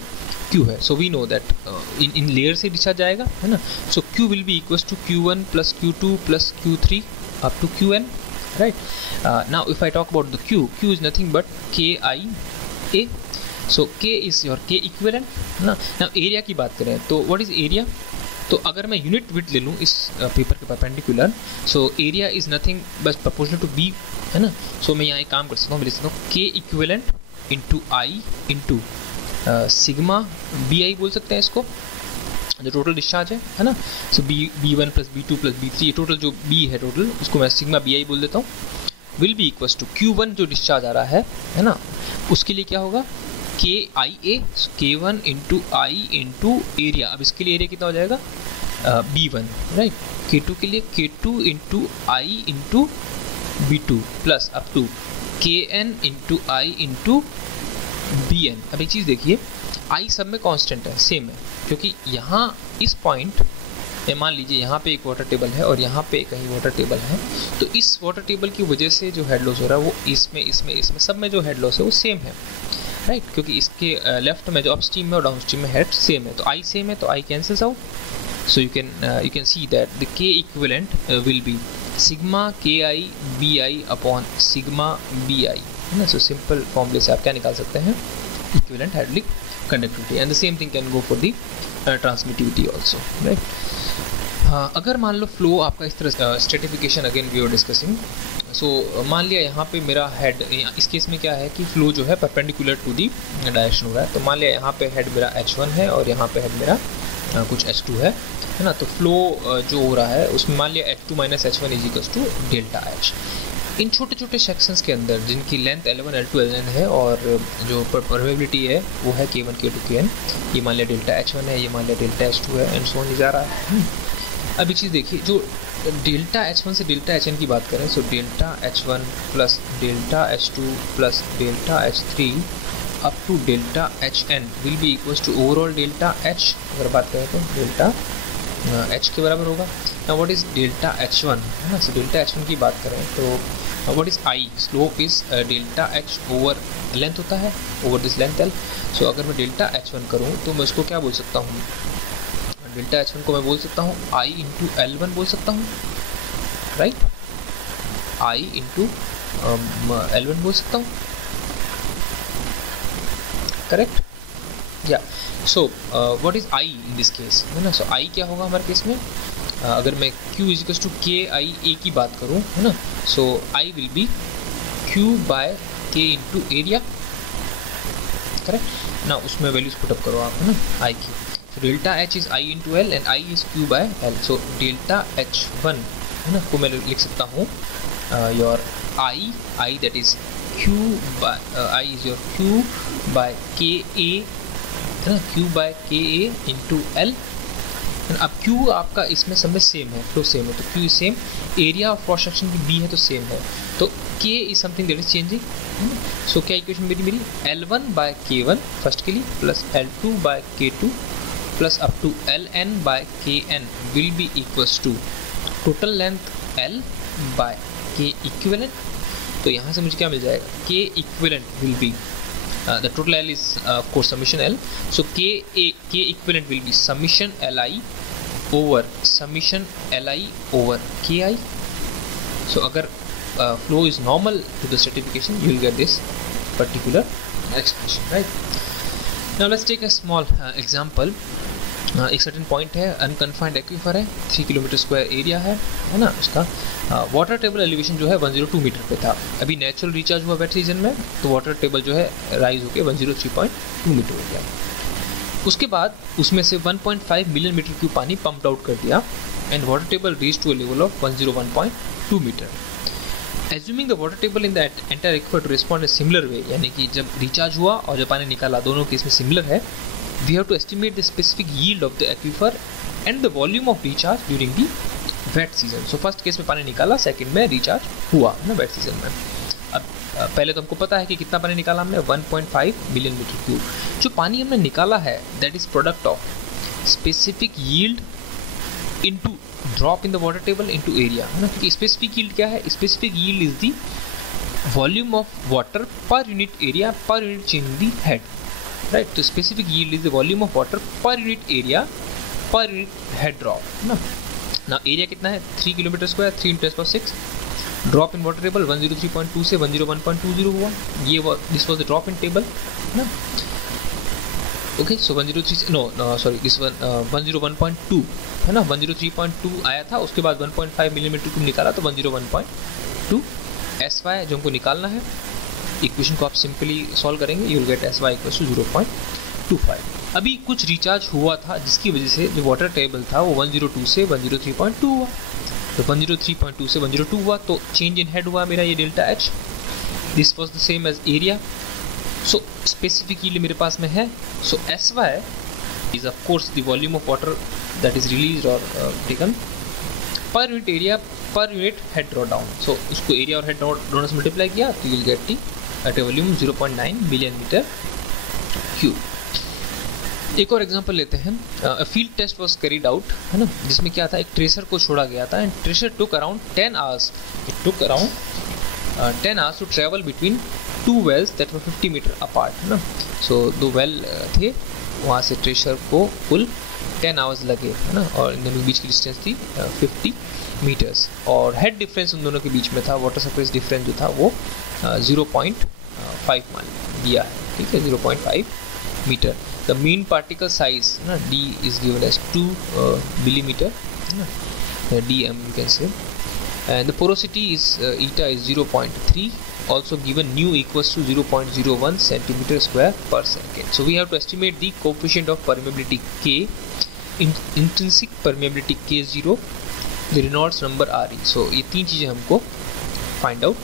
Q है. So we know that in layer से डिस्चार्ज जाएगा, है ना. So Q will be equals to Q1 plus Q2 plus Q3 up to Qn, right. Now if I talk about the Q is nothing but KIA. So K is your K equivalent, है ना. Now area की बात करें तो what is area. तो अगर मैं unit width ले लूँ इस पेपर के perpendicular, so area is nothing बस प्रोपोर्शनल टू B, है ना. सो मैं यहाँ एक काम कर सकता हूँ, मैं लिख सकता हूँ K equivalent into I into sigma BI बोल सकते हैं इसको, जो टोटल डिस्चार्ज है ना. सो B1 plus B2 plus B3, ये टोटल जो B है टोटल, उसको मैं सिग्मा BI बोल देता हूँ, will be equals to Q1 जो डिस्चार्ज आ रहा है ना, उसके लिए क्या होगा KIA, K1 into I into area. अब इसके लिए एरिया कितना हो जाएगा B1, राइट. K2 के लिए K2 into I into B2 plus up to KN into I into BN. अब एक चीज़ देखिए, I सब में कांस्टेंट है, सेम है, क्योंकि यहाँ इस पॉइंट में मान लीजिए यहाँ पे एक वाटर टेबल है और यहाँ पे कहीं वाटर टेबल है, तो इस वाटर टेबल की वजह से जो हेड लॉस हो रहा है वो इसमें सब में जो हेड लॉस है वो सेम है, राइट. क्योंकि इसके लेफ्ट में जो अपस्ट्रीम में और डाउनस्ट्रीम में हेड सेम है, तो I सेम है, तो I cancels out. So you can see that the K equivalent will be sigma KI BI upon sigma BI, है ना. सो सिंपल फॉर्मूले से आप क्या निकाल सकते हैं, equivalent hydraulic conductivity. And the same thing can go for the transmissivity also, right. अगर मान लो फ्लो आपका इस तरह, stratification again we are discussing. So मान लिया यहाँ पे मेरा हेड, इस केस में क्या है कि फ्लो जो है परपेंडिकुलर टू दी डायरेक्शन हो रहा है. तो मान लिया यहाँ पे हेड मेरा H1 है और यहाँ पे हेड मेरा कुछ H2 है ना. तो फ्लो जो हो रहा है उसमें मान लिया H2 minus H1 is equals to delta H. इन छोटे छोटे सेक्शंस के अंदर जिनकी लेंथ L1 L2 Ln है और जो परमेबिलिटी है वो है K1 K2 Kn, ये मान लिया डेल्टा H1 है, ये मान लिया डेल्टा H2 है, एंड सो ऑन जा रहा है. अब एक चीज़ देखिए, जो डेल्टा H1 से डेल्टा Hn की बात करें, so delta H1 plus delta H2 plus delta H3 up to delta Hn will be equals to overall delta H. अगर बात करें तो डेल्टा H के बराबर होगा. Now what is delta H1, है ना. सो डेल्टा H1 की बात करें तो what is I, slope is delta H over length होता है, ओवर दिस लेंथ L. सो अगर मैं डेल्टा H1 करूँ तो मैं उसको क्या बोल सकता हूँ, डेल्टा H1 को मैं बोल सकता हूँ I इंटू L1 बोल सकता हूँ, राइट. I इंटू L1 बोल सकता हूँ, करेक्ट. या so what is I in this case, है ना. सो I क्या होगा हमारे केस में, अगर मैं Q is equals to KIA की बात करूँ, है ना. So I will be Q by K into area, correct ना. उसमें वैल्यूज पुटअप करो आप, है ना, I की. So delta H is I into L and I is Q by L. So delta H1, है ना, को मैं लिख सकता हूँ your I that is Q by I is your Q by KA, है ना, Q by KA into L. अब Q आपका इसमें सब में सेम है, फ्लो सेम है, तो Q is same. Area of cross section की B है तो सेम है, तो K is something that is changing. So क्या इक्वेशन मेरी L1 by K1 फर्स्ट के लिए plus L2 by K2 plus up to Ln by Kn will be equals to total length L by K equivalent. तो यहाँ से मुझे क्या मिल जाएगा, K equivalent will be the total L is of course summation L. So K equivalent will be summation Li over summation Li over Ki. So अगर flow is normal to the stratification, you will get this particular expression, right? Now let's take a small example. एक certain point है, unconfined aquifer है, 3 kilometre square area है ना उसका। Water table elevation जो है 102 metre पे था। अभी नेचुरल रिचार्ज हुआ वेट सीजन में, तो वाटर टेबल जो है राइज होकर 103.2 मीटर हो गया। उसके बाद उसमें से 1.5 मिलियन मीटर क्यूब पानी पंप्ड आउट कर दिया and water table reach to a level of 101.2 metre. Assuming the water table in that entire aquifer to respond in similar way, यानी कि जब रिचार्ज हुआ और जब पानी निकाला दोनों केस में सिमिलर है, we have to estimate the specific yield of the aquifer and the volume of recharge during the wet season. So first case में पानी निकाला, सेकंड में रिचार्ज हुआ ना वेट सीजन में। अब पहले तो हमको पता है कि कितना पानी निकाला हमने, 1.5 मिलियन मीटर क्यूब। जो पानी हमने निकाला है that is product of specific yield into drop in the water table into area, है ना। क्योंकि स्पेसिफिक यील्ड क्या है, specific yield is the volume of water per unit area per unit change in the head, right. तो specific yield is the volume of water per unit area per unit head drop, है ना। ना area कितना है, 3 kilometre square, 3 × 10⁶। Drop in water table 103.2 से 101.20 हुआ, ये this was the drop in table, है ना। ओके, सो 101.2 है ना, 103.2 आया था, उसके बाद 1.5 मिलियन मीटर क्यूब निकाला तो 101.2। SY जो हमको निकालना है, इक्वेशन को आप सिंपली सॉल्व करेंगे, यू विल गेट SY = 0.25। अभी कुछ रिचार्ज हुआ था जिसकी वजह से जो वाटर टेबल था वो 102 से 103.2 हुआ, तो 103.2 से 102 हुआ, तो चेंज इन हेड हुआ मेरा ये delta H। This was the same as area. So specific yield मेरे पास में है, so SY is of course the volume of water that is released और taken per unit area per unit head draw down. So उसको area और head दोनों से multiply किया तो you will get T at A volume 0.9 million metre cube. एक और example लेते हैं। Field test was carried out, है ना, जिसमें क्या था, एक ट्रेसर को छोड़ा गया था and tracer took around 10 hours, it took around 10 hours to travel between 2 wells that were 50 metres apart, है ना। सो 2 वेल थे, वहाँ से ट्रेसर को कुल 10 आवर्स लगे, है ना, और इन दोनों के बीच की डिस्टेंस थी 50 मीटर्स, और हेड डिफरेंस उन दोनों के बीच में था, वाटर सरफेस डिफरेंस जो था वो 0.5 मान दिया है, ठीक है, 0.5 metre. The mean particle size ना d is given as 2 millimeter, dm you can say, and the porosity is eta is 0.3, also given nu equals to 0.01 centimeter square per second. So we have to estimate the coefficient of permeability K, intrinsic permeability K0, the Reynolds number Re. So ये तीन चीज़ें हमको find out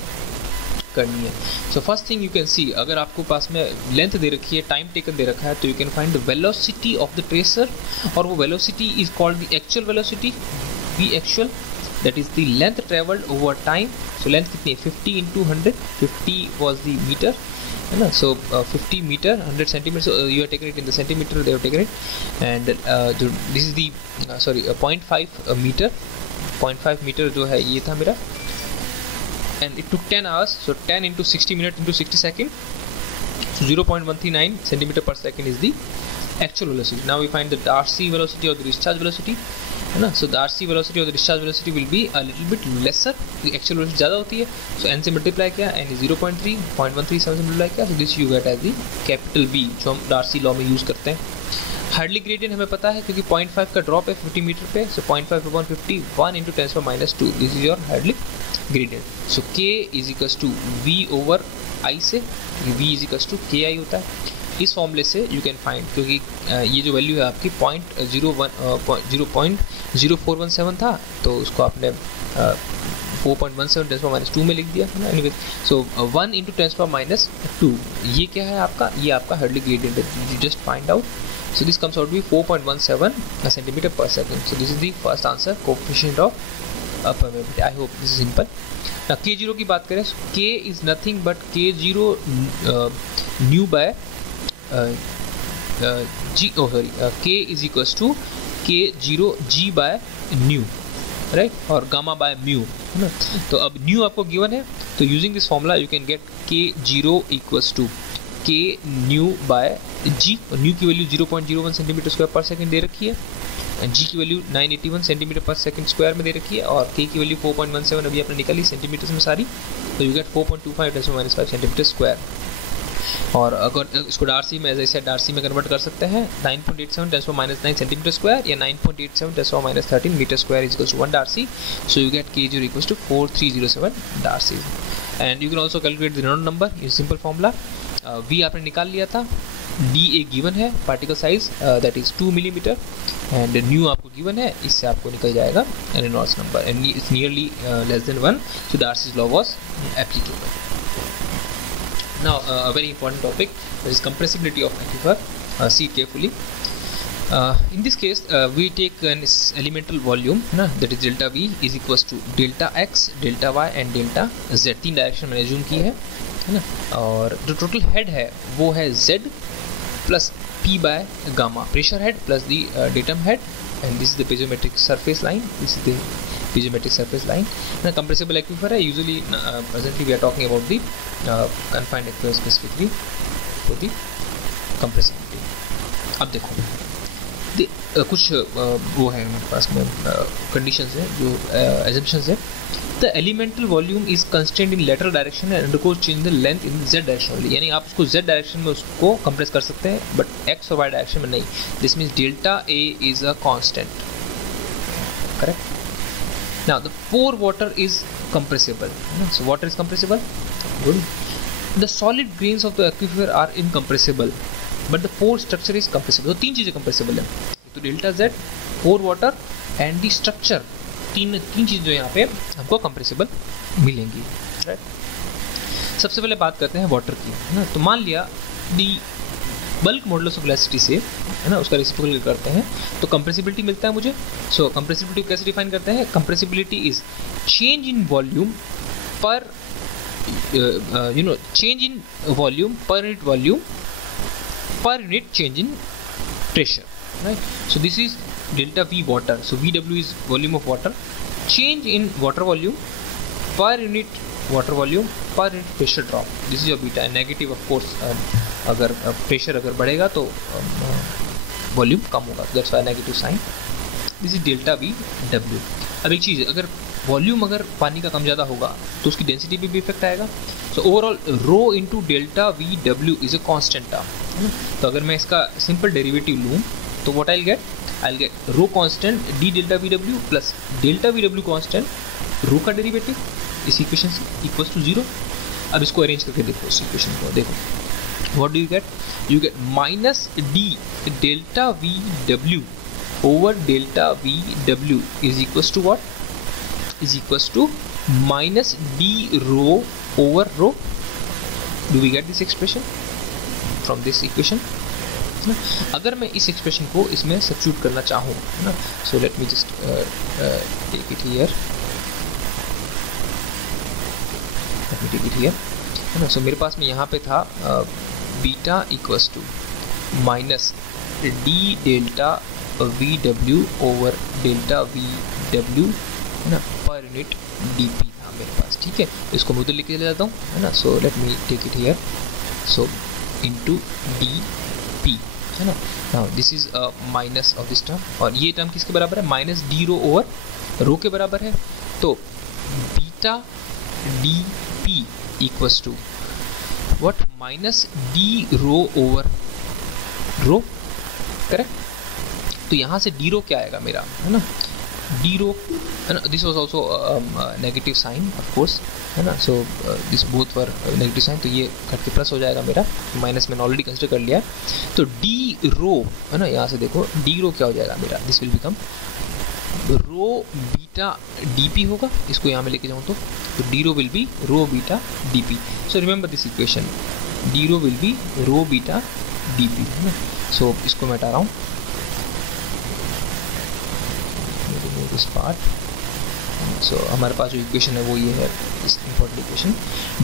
करनी है। So first thing you can सी, अगर आपको पास में length दे रखी है, टाइम टेकन दे रखा है, तो you can find the velocity of the tracer, और वो velocity is called the actual velocity, v actual, that is the length travelled over time. So length कितनी है, 50 × 100, 50 वाज द मीटर, है ना। So 50 metre 100 centimetre, so you are taken it in the centimetre, they are taken it, and जो this is the 0.5 metre, 0.5 metre जो है ये था मेरा, and it took 10 hours, so 10 into 60 minutes into 60 seconds, so 0.139 centimeter per second is the actual velocity. Now we find the RC velocity or the discharge velocity, है ना। so the RC velocity or the discharge velocity will be a little bit lesser, the actual velocity ज़्यादा होती है, so n से multiply किया, n is 0.3, 0.137 से multiply किया, so this you get as the capital B, जो हम Darcy law में यूज़ करते हैं। हार्डली ग्रेडियंट हमें पता है क्योंकि 0.5 का ड्रॉप है 50 मीटर पे, so 0.5/50, 1 × 10⁻², दिस इज योर हार्डली gradient. So K is equals to V over I से, V is equals to KI होता है। इस फॉर्मूले से यू कैन फाइंड, क्योंकि ये जो वैल्यू है आपकी 0.0417 था, तो उसको आपने 4.17 10⁻² में लिख दिया, है ना। एनीवे, सो 1 × 10⁻², ये क्या है आपका, ये आपका हार्डली ग्रेडियंट है, you just find out. So this comes out to be 4.17 centimeter per second. So this is the first answer, coefficient of permeability. I hope this is simple. Now K0 की बात करें, so K is nothing but K0 nu by G. Oh sorry, K is equals to K0 G by nu, right? और gamma by mu, है ना। तो अब nu आपको given है, तो using this formula you can get K0 equals to K nu by G, और new की वैल्यू 0.01 सेंटीमीटर स्क्वायर पर सेकंड दे रखी है, G की वैल्यू 981 सेंटीमीटर पर सेकंड स्क्वायर में दे रखी है, और K की वैल्यू 4.17 अभी आपने निकाली सेंटीमीटर में सारी, तो यू गेट 4.25 × 10⁻⁵ सेंटीमीटर स्क्वायर। और अगर इसको डार्सी में जैसे डार्सी में कन्वर्ट कर सकते हैं 9.87 × 10⁻⁹ सेंटीमीटर स्क्वायर या 9.87 × 10⁻13 metre square is equal to 1 darcy. So you get kg equal to 4307 darcy. And you can also calculate the Reynolds number in simple formula. V आपने निकाल लिया था, D एक गिवन है, particle size that is 2 millimetre and nu आपको given है, इससे आपको निकल जाएगा Reynolds number and it's nearly less than 1. So Darcy's law was applicable. Now a very important topic, that is compressibility of aquifer. See it carefully. In this case we take an elemental volume that is delta V is equals to delta X, delta Y and delta Z. तीन direction मैंने zoom की है ना. और जो total head है वो है Z plus P by gamma, pressure head plus the datum head, and this is the piezometric surface line. This is the piezometric surface line. Now compressible aquifer है, usually presently we are talking about the confined aquifer specifically for the compressibility. अब देखो कुछ वो है हमारे पास में conditions है, जो assumptions है. The elemental volume is constrained in lateral direction and undergoes change in the length in z direction only. यानी आप उसको z डायरेक्शन में उसको कंप्रेस कर सकते हैं बट x और y डायरेक्शन में नहीं. This means delta A is a constant. Correct? Now the pore water is compressible. So water is compressible. Good. The solid grains of the aquifer are incompressible, but the pore structure is compressible. तो तीन चीजें compressible हैं. तो delta Z, pore water and the structure, तीन चीजें जो यहाँ पे हमको compressible मिलेंगी. Right? सबसे पहले बात करते हैं वाटर की, है ना. तो मान लिया the bulk modulus of velocity से, है ना, उसका रेसिप्रोकल करते हैं तो कंप्रेसिबिलिटी मिलता है मुझे. सो कंप्रेसिबिलिटी कैसे डिफाइन करते हैं? Compressibility is change in volume per change in volume per unit volume per unit change in pressure. Right. So this is delta V water. So VW is volume of water. Change in water volume per unit water volume per unit pressure drop. This is your beta. Negative of course, अगर pressure अगर बढ़ेगा तो volume कम होगा, that's why negative sign. This is delta V W. अब एक चीज़ है, अगर वॉल्यूम अगर पानी का कम ज़्यादा होगा तो उसकी डेंसिटी पे भी इफेक्ट आएगा. So overall rho into delta V W is a constant term. तो अगर मैं इसका सिंपल डेरिवेटिव लूँ तो what I will get rho constant D delta V W plus delta V W constant rho का डेरिवेटिव इस equation से equals to 0. अब इसको अरेंज करके देखो, इस इक्वेशन को देखो. What do you get? You get minus d delta VW over delta VW is equals to what? Is equals to minus d rho over rho. Do we get this expression from this equation? अगर मैं इस expression को इसमें substitute करना चाहूँ ना, so let me just take it here. Let me take it here. है ना. सो मेरे पास में यहाँ पे था beta equals to minus D delta V W over delta V W, है ना, पर यूनिट डी पी था मेरे पास. ठीक है, इसको मैं उधर लेके चले जाता हूँ, है ना. So let me take it here. So into D P, है ना. Now this is minus of this term, और ये टर्म किसके बराबर है? Minus D rho over rho के बराबर है. तो beta D P equals to what? Minus D rho over rho. Correct. तो यहाँ से डी रो क्या आएगा मेरा, है ना, डी रो, है ना. This was also negative sign of course, है ना. So this both were negative sign, तो ये कट के प्लस हो जाएगा मेरा. माइनस मैंने ऑलरेडी कंसिडर कर लिया है. तो डी रो, है ना, यहाँ से देखो डी रो क्या हो जाएगा मेरा? This will become rho beta D P होगा. इसको यहाँ में लेके जाऊँ तो D rho will be rho beta D P. So remember this equation, D rho will be rho beta D P, है ना. सो इसको मैं हटा रहा हूँ, दिस पार्ट. सो हमारे पास जो इक्वेशन है वो ये है, इस important equation,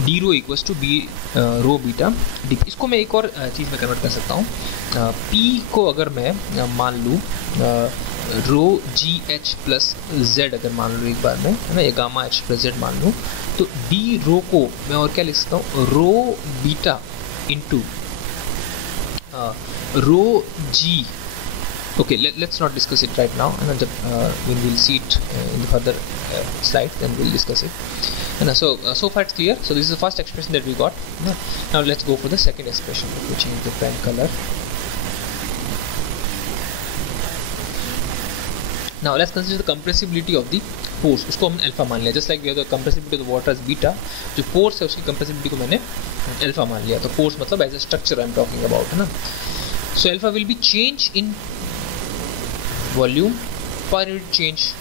D rho equals to be rho beta D P. इसको मैं एक और चीज़ में कन्वर्ट कर सकता हूँ. पी को अगर मैं मान लूँ रो जी एच प्लस जेड, अगर मान लो एक बार में, है ना, ये गामा एच प्लस जेड मान लूँ, तो डी रो को मैं और क्या लिख सकता हूँ? Rho beta into rho G Okay, let's not discuss it right now, and when we'll see it in the further slide, then we'll discuss it. And so far it's clear. So this is the first expression that we got. Now let's go for the second expression. Let me change the pen color. Now let's consider the compressibility of the force. उसको हमने alpha मान लिया. Just like we have the compressibility of the water as beta, जो force है उसकी compressibility को मैंने alpha मान लिया. तो force मतलब as a structure I'm talking about, है ना. So alpha will be change in volume per unit change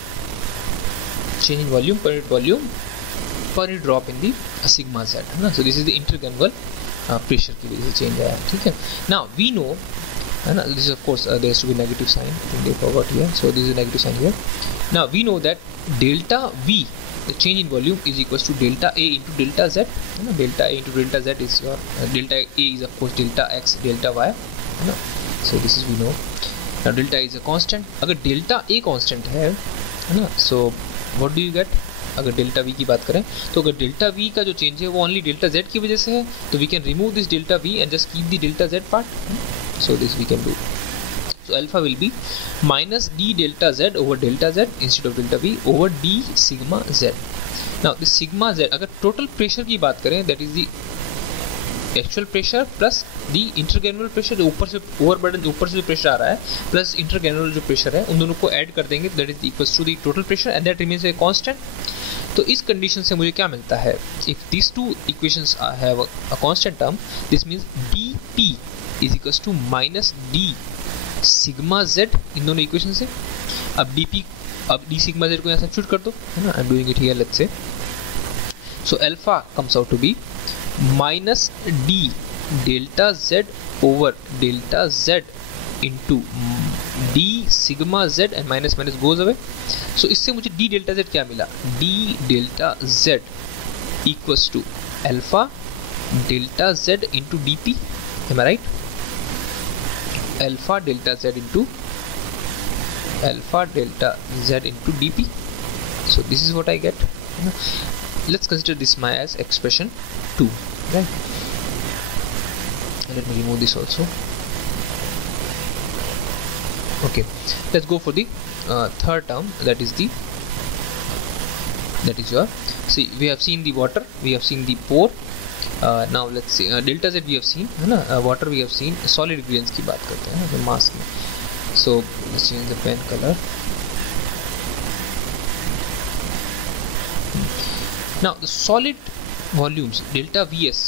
in volume per unit volume per unit drop in the sigma z, है ना. So this is the intergranular pressure की वजह से change आया, ठीक है. Now we know, है ना, this is of course there has to be negative sign. I think they forgot here. So this is a negative sign here. Now we know that delta V, the change in volume, is equals to delta A into delta Z. Delta A into delta Z is your delta A is of course delta X delta Y. So this is we know. Now delta is a constant. अगर delta A constant है ना, so what do you get? अगर delta V की बात करें तो अगर delta V का जो चेंज है वो ओनली डेल्टा Z की वजह से है, तो we can remove this delta V and just keep the delta Z part. So this we can do. So alpha will be minus d delta Z over delta Z instead of delta V over d sigma Z. Now this sigma Z, अगर total pressure की बात करें, that is the actual pressure plus the intergranular pressure, जो ऊपर से overburden, ऊपर से जो प्रेशर आ रहा है, प्लस इंटरग्रेनुलर जो प्रेशर है, उन दोनों को ऐड कर देंगे, that is equals to the total pressure and that remains a constant. तो इस कंडीशन से मुझे क्या मिलता है? If this two equations have a constant term, this means dP is equals to minus d sigma z इन दोनों equation से. अब d सिग्मा z को यहाँ सब्स्टिट्यूट कर दो, है ना. I am doing it here, let's say. So alpha comes out to be minus d delta z over delta z into d sigma z and minus minus goes away. So इससे मुझे d delta z क्या मिला? d delta z equals to alpha delta z into dp. Am I right? Alpha delta z into dp. So this is what I get. Let's consider this as expression 2, right? And let me remove this also. Okay, let's go for the third term, that is your, see, we have seen the water, we have seen the pore. Now let's see delta Z we have seen, है ना. water we have seen. solid grains की बात करते हैं, तो mass में. So let's change the pen color. Now the solid volumes delta Vs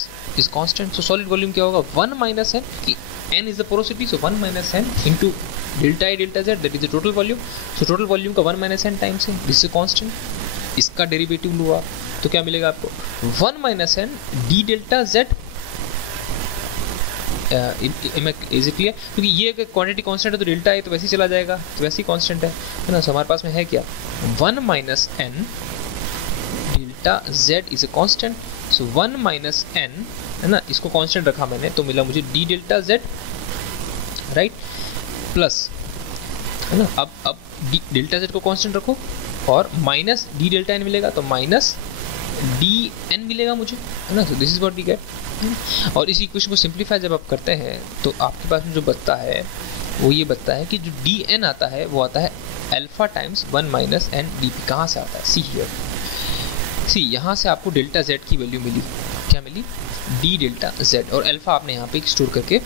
is constant. So solid volume क्या होगा? 1 minus n, कि n is the porosity, so 1 minus n into delta I delta Z, that is the total volume. So total volume का 1 minus n times है, this is a constant. इसका derivative लूँ आप तो क्या मिलेगा आपको? 1 minus n d delta Z. Is it clear? क्योंकि ये अगर क्वांटिटी कांस्टेंट है तो डेल्टा आई तो वैसे ही चला जाएगा, तो वैसे ही कांस्टेंट है ना. so हमारे पास में है क्या? 1 minus n z is a constant. So 1 minus n, है ना, इसको कांस्टेंट रखा मैंने, तो मिला मुझे d delta z, right, plus, है ना. अब d delta z को कांस्टेंट रखो और माइनस d delta n मिलेगा, तो माइनस dn मिलेगा मुझे, है ना. so this is what we get. और इस इक्वेशन को सिंप्लीफाई जब आप करते हैं तो आपके पास में जो बचता है वो ये बचता है कि जो dn आता है वो आता है alpha times 1 minus n dp. कहाँ से आता है? सी हियर, सी, यहाँ से आपको डेल्टा z की वैल्यू मिली. क्या मिली? d डेल्टा z, और अल्फा आपने यहाँ पे स्टोर करके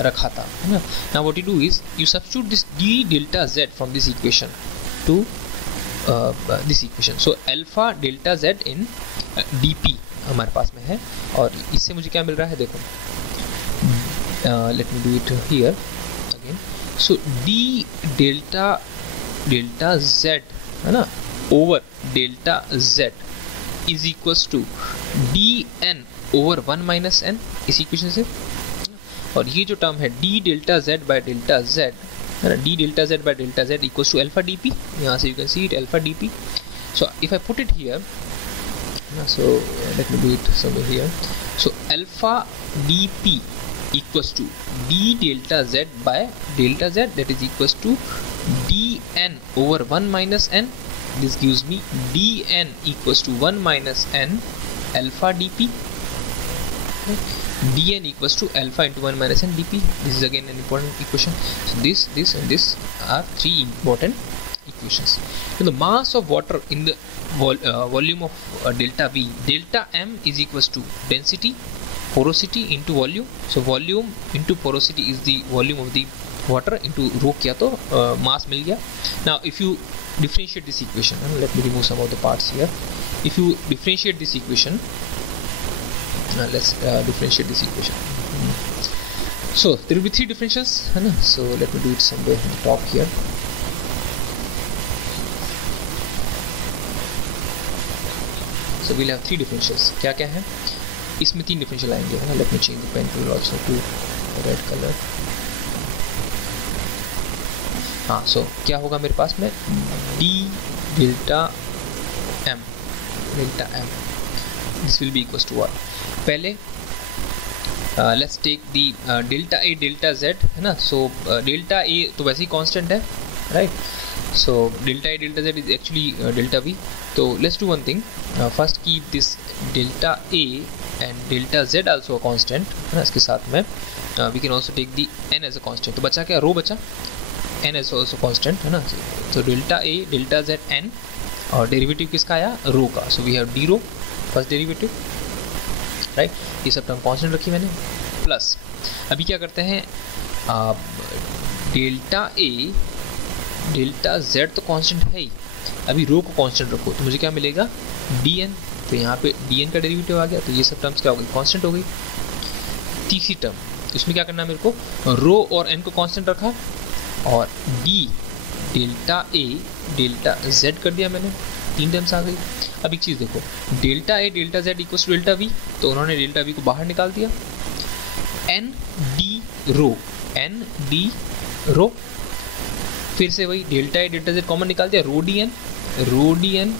रखा था, है ना. Now what you do is you substitute this d delta z from this equation two this equation. So alpha delta z in dp हमारे पास में है, और इससे मुझे क्या मिल रहा है? देखो, let me do it here again. So d delta z, है ना, over delta z is equals to dn over 1 minus n, इस इक्वेशन से. और ये जो टर्म है d delta z by delta z, है ना, d delta z by delta z equals to alpha dp. यहाँ से you can see it, alpha dp. So if I put it here, so let me do it somewhere here. So alpha dp equals to d delta z by delta z, that is equals to dn over 1 minus n. This gives me dn equals to 1 minus n alpha dp. dn equals to alpha into 1 minus n dp. This is again an important equation. So this and this are three important equations. So the mass of water in the volume of delta V, delta m is equals to density, porosity into volume. So volume into porosity is the volume of the water into rho किया तो mass मिल गया. Now if you differentiate this equation, let me remove some of the parts here. If you differentiate this equation, let's differentiate this equation. So there will be three differentials, है ना? So let me do it somewhere on the top here. So we'll have three differentials. क्या क्या है? इसमें तीन differential आएंगे, है ना? Let me change the pen tool also to red color. हाँ, so क्या होगा मेरे पास में d delta m, this will be equals to what? पहले let's take the delta a delta z, है ना? So delta a तो वैसे ही constant है, right? So delta a delta z is actually delta v. So let's do one thing. First keep this delta a and delta z also a constant, है ना? इसके साथ में we can also take the n as a constant. तो बचा क्या? रो बचा. n is also constant, है ना? So delta a delta z n और डेरिवेटिव किसका आया? रो का. So we have d rho first derivative, right? ये सब टर्म कांस्टेंट रखी मैंने. प्लस अभी क्या करते हैं, डेल्टा ए डेल्टा जेड तो कांस्टेंट है ही, अभी रो को कांस्टेंट रखो तो मुझे क्या मिलेगा? D N. तो यहाँ पे डी एन का डेरिवेटिव आ गया, तो ये सब टर्म्स क्या हो गई? कांस्टेंट हो गई. तीसरी टर्म, इसमें क्या करना है मेरे को? रो और एन को कांस्टेंट रखा और D delta A delta Z कर दिया मैंने. तीन टर्म्स आ गई. अब एक चीज़ देखो, delta A delta Z equals to delta V, तो उन्होंने डेल्टा वी को बाहर निकाल दिया. एन डी रो, फिर से वही delta A delta Z common निकाल दिया, रो डी एन,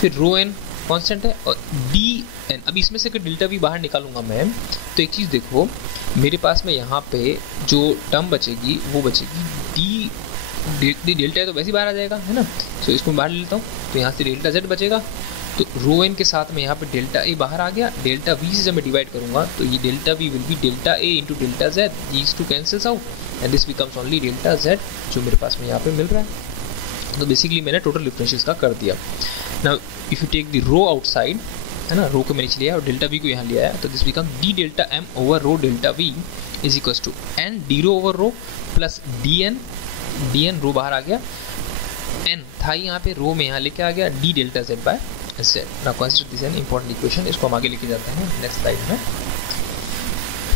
फिर रो एन कांस्टेंट है और डी एन. अब इसमें से अगर डेल्टा वी बाहर निकालूंगा मैं, तो एक चीज़ देखो, मेरे पास में यहाँ पे जो टर्म बचेगी वो बचेगी डी डेल्टा ए तो वैसे ही बाहर आ जाएगा, है ना? सो इसको बाहर ले लेता हूँ, तो यहाँ से डेल्टा जेड बचेगा. तो रो एन के साथ में यहाँ पे डेल्टा ए बाहर आ गया. डेल्टा वी से जब मैं डिवाइड करूँगा तो ये delta we will be delta A into delta Z. These two cancels out and this becomes only delta Z जो मेरे पास में यहाँ पे मिल रहा है. तो बेसिकली मैंने टोटल डिफरेंशियल्स का कर दिया. Now if you take the rho outside, है ना, रो को मैंने लिया और डेल्टा वी को यहाँ लिया है, तो this become D delta M over rho delta V is equals to N D rho over rho plus D N rho बाहर आ गया, एन था यहाँ पे, रो में यहाँ लेके आ गया D delta Z by Z. Now consider this an important equation. इसको हम आगे लेके जाते हैं नेक्स्ट स्लाइड में.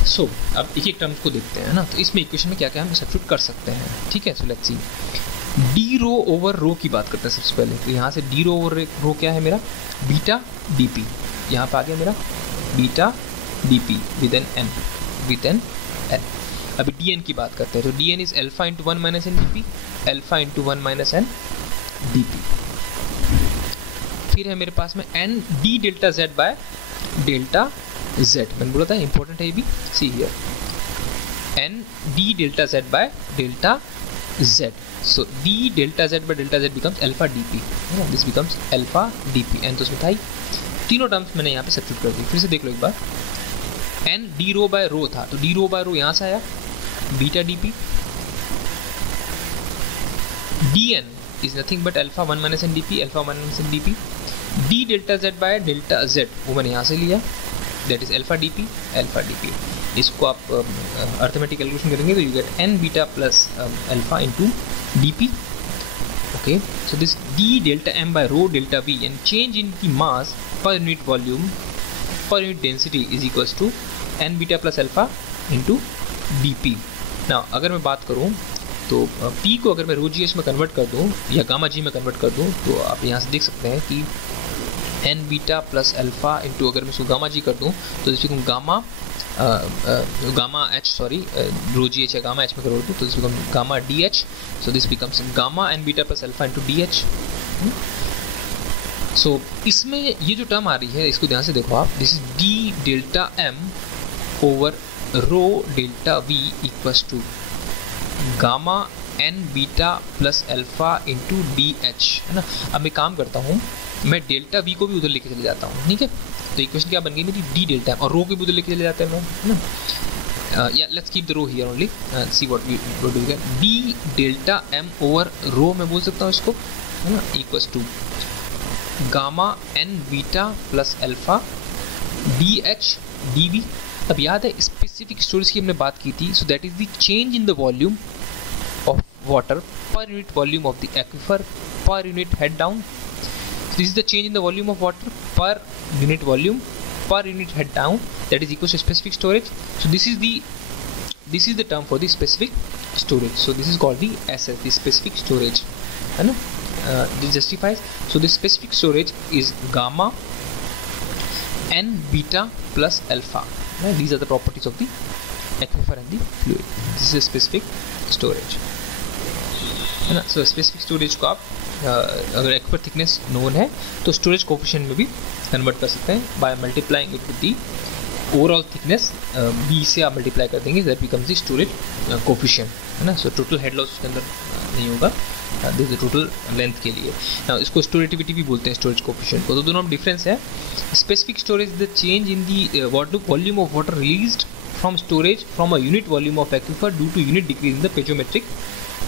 सो अब एक एक टर्म्स को देखते हैं ना, तो इसमें इक्वेशन में क्या क्या हम सब्स्टिट्यूट कर सकते हैं. ठीक है, so let's see. D rho over rho की बात करते हैं सबसे पहले. तो यहाँ से डी रो ओवर रो क्या है मेरा? Beta D P. यहाँ पे आ गया मेरा beta D P with N N. अभी डी एन की बात करते हैं. तो D N is alpha into 1 minus N D P, alpha into 1 minus N D P. फिर है मेरे पास में N D delta Z by delta Z. मैंने बोला था इंपॉर्टेंट है ये भी. See here, N D delta Z by delta Z. So d delta z by delta z becomes alpha dp. This becomes alpha dp. n तो उसमें था ही. तीनों टर्म्स मैंने यहाँ पे सब्स्टिट्यूट कर दी. फिर से देख लो एक बार. n d रो बाय रो था, तो d रो बाय रो यहाँ से आया beta dp. dn is nothing but alpha 1 minus n dp, alpha 1 minus n dp. d delta z by delta z वो मैंने यहाँ से लिया, that is alpha dp. इसको आप अर्थमेटिक कैलकुलेशन करेंगे तो you get n beta plus alpha into dp. Okay, so this d delta m by rho delta v and change in the mass per unit volume per unit density is equals to n beta plus alpha into dp. Now अगर मैं बात करूँ तो p को अगर मैं रो G H में convert कर दूँ या गामा जी में कन्वर्ट कर दूँ, तो आप यहाँ से देख सकते हैं कि n beta plus alpha into, अगर मैं इसको गामा जी कर दूँ तो इसको gamma H, sorry rho G H या गामा एच में कन्वर्ट दूँ तो this become gamma D H. So this becomes gamma N beta plus alpha into D H. सो इसमें ये जो टर्म आ रही है इसको ध्यान से देखो आप. This is D delta M over rho delta V equals to gamma N beta plus alpha into D H, है ना. अब मैं काम करता हूँ, मैं डेल्टा वी को भी उधर लेके चले जाता हूँ. ठीक है, तो इक्वेशन क्या बन गई मेरी, डी डेल्टा एम, और रो के बदले लेके चले जाते हैं हम, है ना. Yeah, let's keep the row here only. See what we do again. D delta m over rho मैं बोल सकता हूँ इसको, है ना, equals to gamma n beta plus alpha dh dv. अब याद है स्पेसिफिक स्टोरेज की हमने बात की थी. So that is the change in the volume of water per unit volume of the aquifer पर unit head down. This is the change in the volume of water per unit volume per unit head down, that is equals to specific storage. So this is the term for the specific storage. So this is called the SS, the specific storage, है ना. This justifies. So the specific storage is gamma n beta plus alpha, right? These are the properties of the aquifer and the fluid. This is a specific storage, है ना. So specific storage को आप अगर aquifer thickness known है तो storage coefficient में भी convert कर सकते हैं by multiplying it with the overall thickness. B से आप मल्टीप्लाई कर देंगे, that becomes the storage coefficient, है ना. सो टोटल हेड लॉस उसके अंदर नहीं होगा, दिस इज टोटल लेंथ के लिए. नाउ इसको स्टोरेटिविटी भी बोलते हैं स्टोरेज कोफिशिएंट को. तो दोनों में डिफरेंस है. Specific storage the change in the volume of water released from storage from a unit volume of aquifer due to unit decrease in the piezometric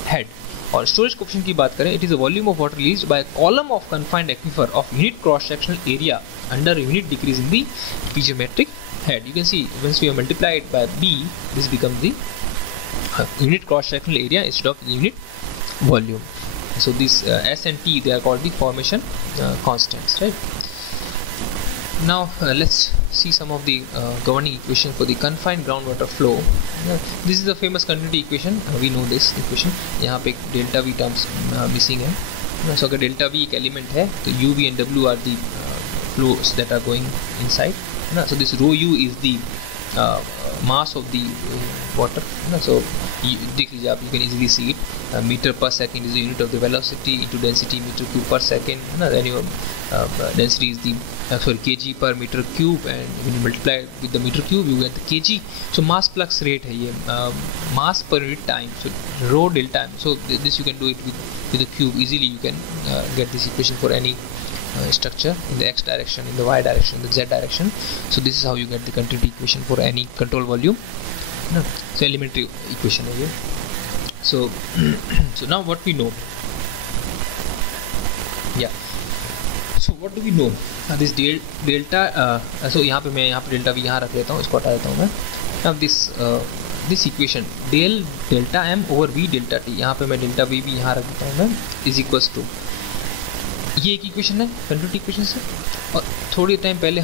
head. और स्टोरेज कोफिशिएंट की बात करें, it is the volume of water released by column of confined aquifer of unit cross sectional area under unit decrease in the piezometric head. You can see once we have multiplied by b, this becomes the unit cross sectional area instead of unit volume. So this s and t, they are called the formation constants, right? Now let's see some of the governing equation for the confined groundwater flow. This is the famous continuity equation. We know this equation. यहाँ पे delta v terms missing है. So अगर delta v एक element है तो u v and w are the flows that are going inside. So this rho u is the mass of the water. So देख लीजिए आप, you can easily see it. Meter per second is the unit of the velocity into density meter cube per second. Then your density is the kg per meter cube, and when you multiply with the meter cube you get the kg. So mass flux rate है ये, mass per unit time. So rho delta m. So this you can do it with the cube easily. You can get this equation for any structure in the x direction, in the y direction, in the z direction. So this is how you get the continuity equation for any control volume. So elementary equation है ये. So now what we know. Yeah. So what do we know? This delta. So यहाँ पे मैं delta v यहाँ रख लेता हूँ, इसको हटा देता हूँ मैं. Now this equation del delta m over v delta t, यहाँ पे मैं delta v भी यहाँ रख देता हूँ मैं, is equals to, ये एक इक्वेशन है कंटिन्यूटी इक्वेशन से. और थोड़े टाइम पहले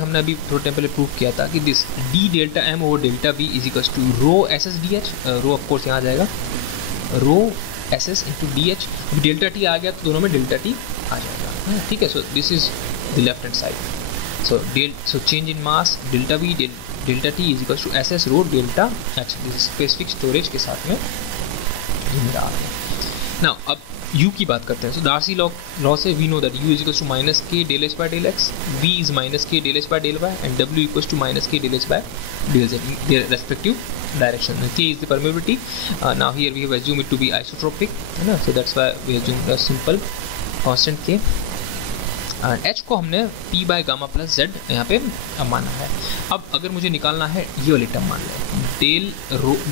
प्रूव किया था कि this D delta M over delta V is equals to rho S S D H. Rho of course यहाँ आ जाएगा, rho S S into D H. अभी डेल्टा टी आ गया तो दोनों में डेल्टा टी आ जाएगा, ठीक है. So this is the left hand side. So change in mass delta V delta T is equals to S S rho delta H. This specific storage के साथ में आ गया. नाउ अब u की बात करते हैं. सो डार्सी लॉ से we know that u is equals to minus K del H by del X, v is minus K del H by del Y, and w equals to minus K del H by del Z in their respective direction. k is the permeability. Now here we have assumed it to be isotropic, है ना. So that's why we assume a simple constant k. And h को हमने p by gamma plus z यहाँ पे माना है. अब अगर मुझे निकालना है ये वाली टर्म मान लें,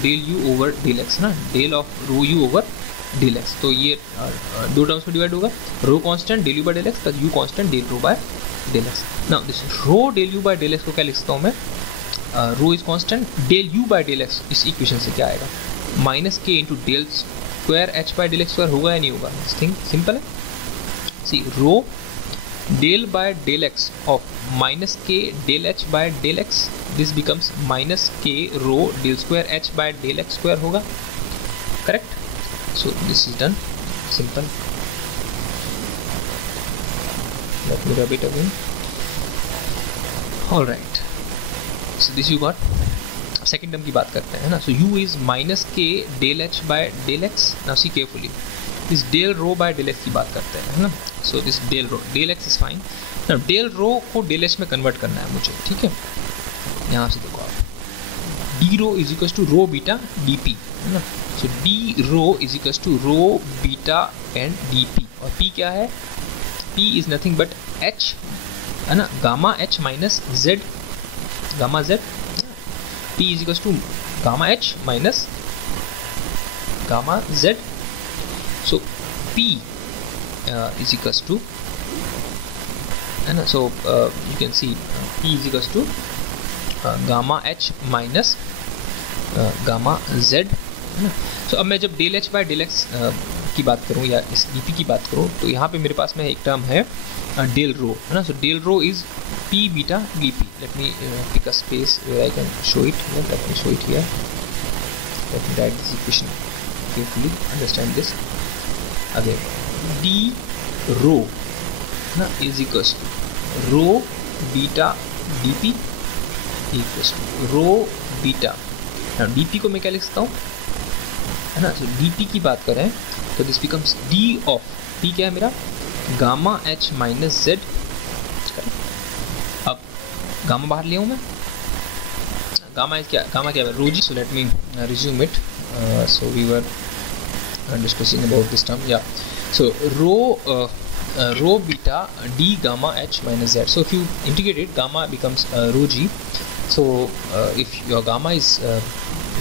del u over del X ना, del of rho u over del X. तो ये दो टर्म्स में डिवाइड होगा, rho constant del U by del X plus U constant del rho by del X. Now this rho del U by del X को क्या लिख सकता हूँ मैं, rho is constant, del U by del X इस equation से क्या आएगा, minus K into del square H by del X square. होगा या नहीं होगा, थिंक सिंपल है. See rho del by del X of minus K del H by del X, this becomes minus K rho del square H by del X square होगा, correct. So this is done, simple. Let me rub it again. All right. So this you got. Second term की बात करते हैं ना. So u is minus k del h by del x. Now see carefully. This del rho by del x की बात करते हैं, है ना. So this del x is fine. Now del rho को del h में convert करना है मुझे, ठीक है. यहाँ से देखो आप. d rho is equals to rho beta dp, है ना. So d rho is equals to rho beta and dp. और p क्या है, p is nothing but h है ना, gamma H minus Z, gamma Z, P is equal to gamma H minus gamma Z. So P is equal to, है ना, so you can see P is equal to gamma H minus gamma Z, है ना. So अब मैं जब del H by del X की बात करूँ या इस dp की बात करूँ, तो यहाँ पे मेरे पास में एक टर्म है डेल रो, है ना. So del rho is p beta dp. Let me pick a space where I can show it. Let me show it here. Let me write this equation carefully, understand this. Again d rho ना is equals to rho beta dp equals to rho beta. dp को मैं क्या लिख सकता हूँ, है ना. सो dp की बात करें तो this becomes d of p क्या है मेरा, गामा h माइनस जेड. अब गामा बाहर ले आऊँ मैं, गामा क्या है rho G. So let me resume it. So we were discussing about this term, yeah. So rho beta d gamma h minus z. So if you integrate it, gamma becomes rho g. So if your gamma is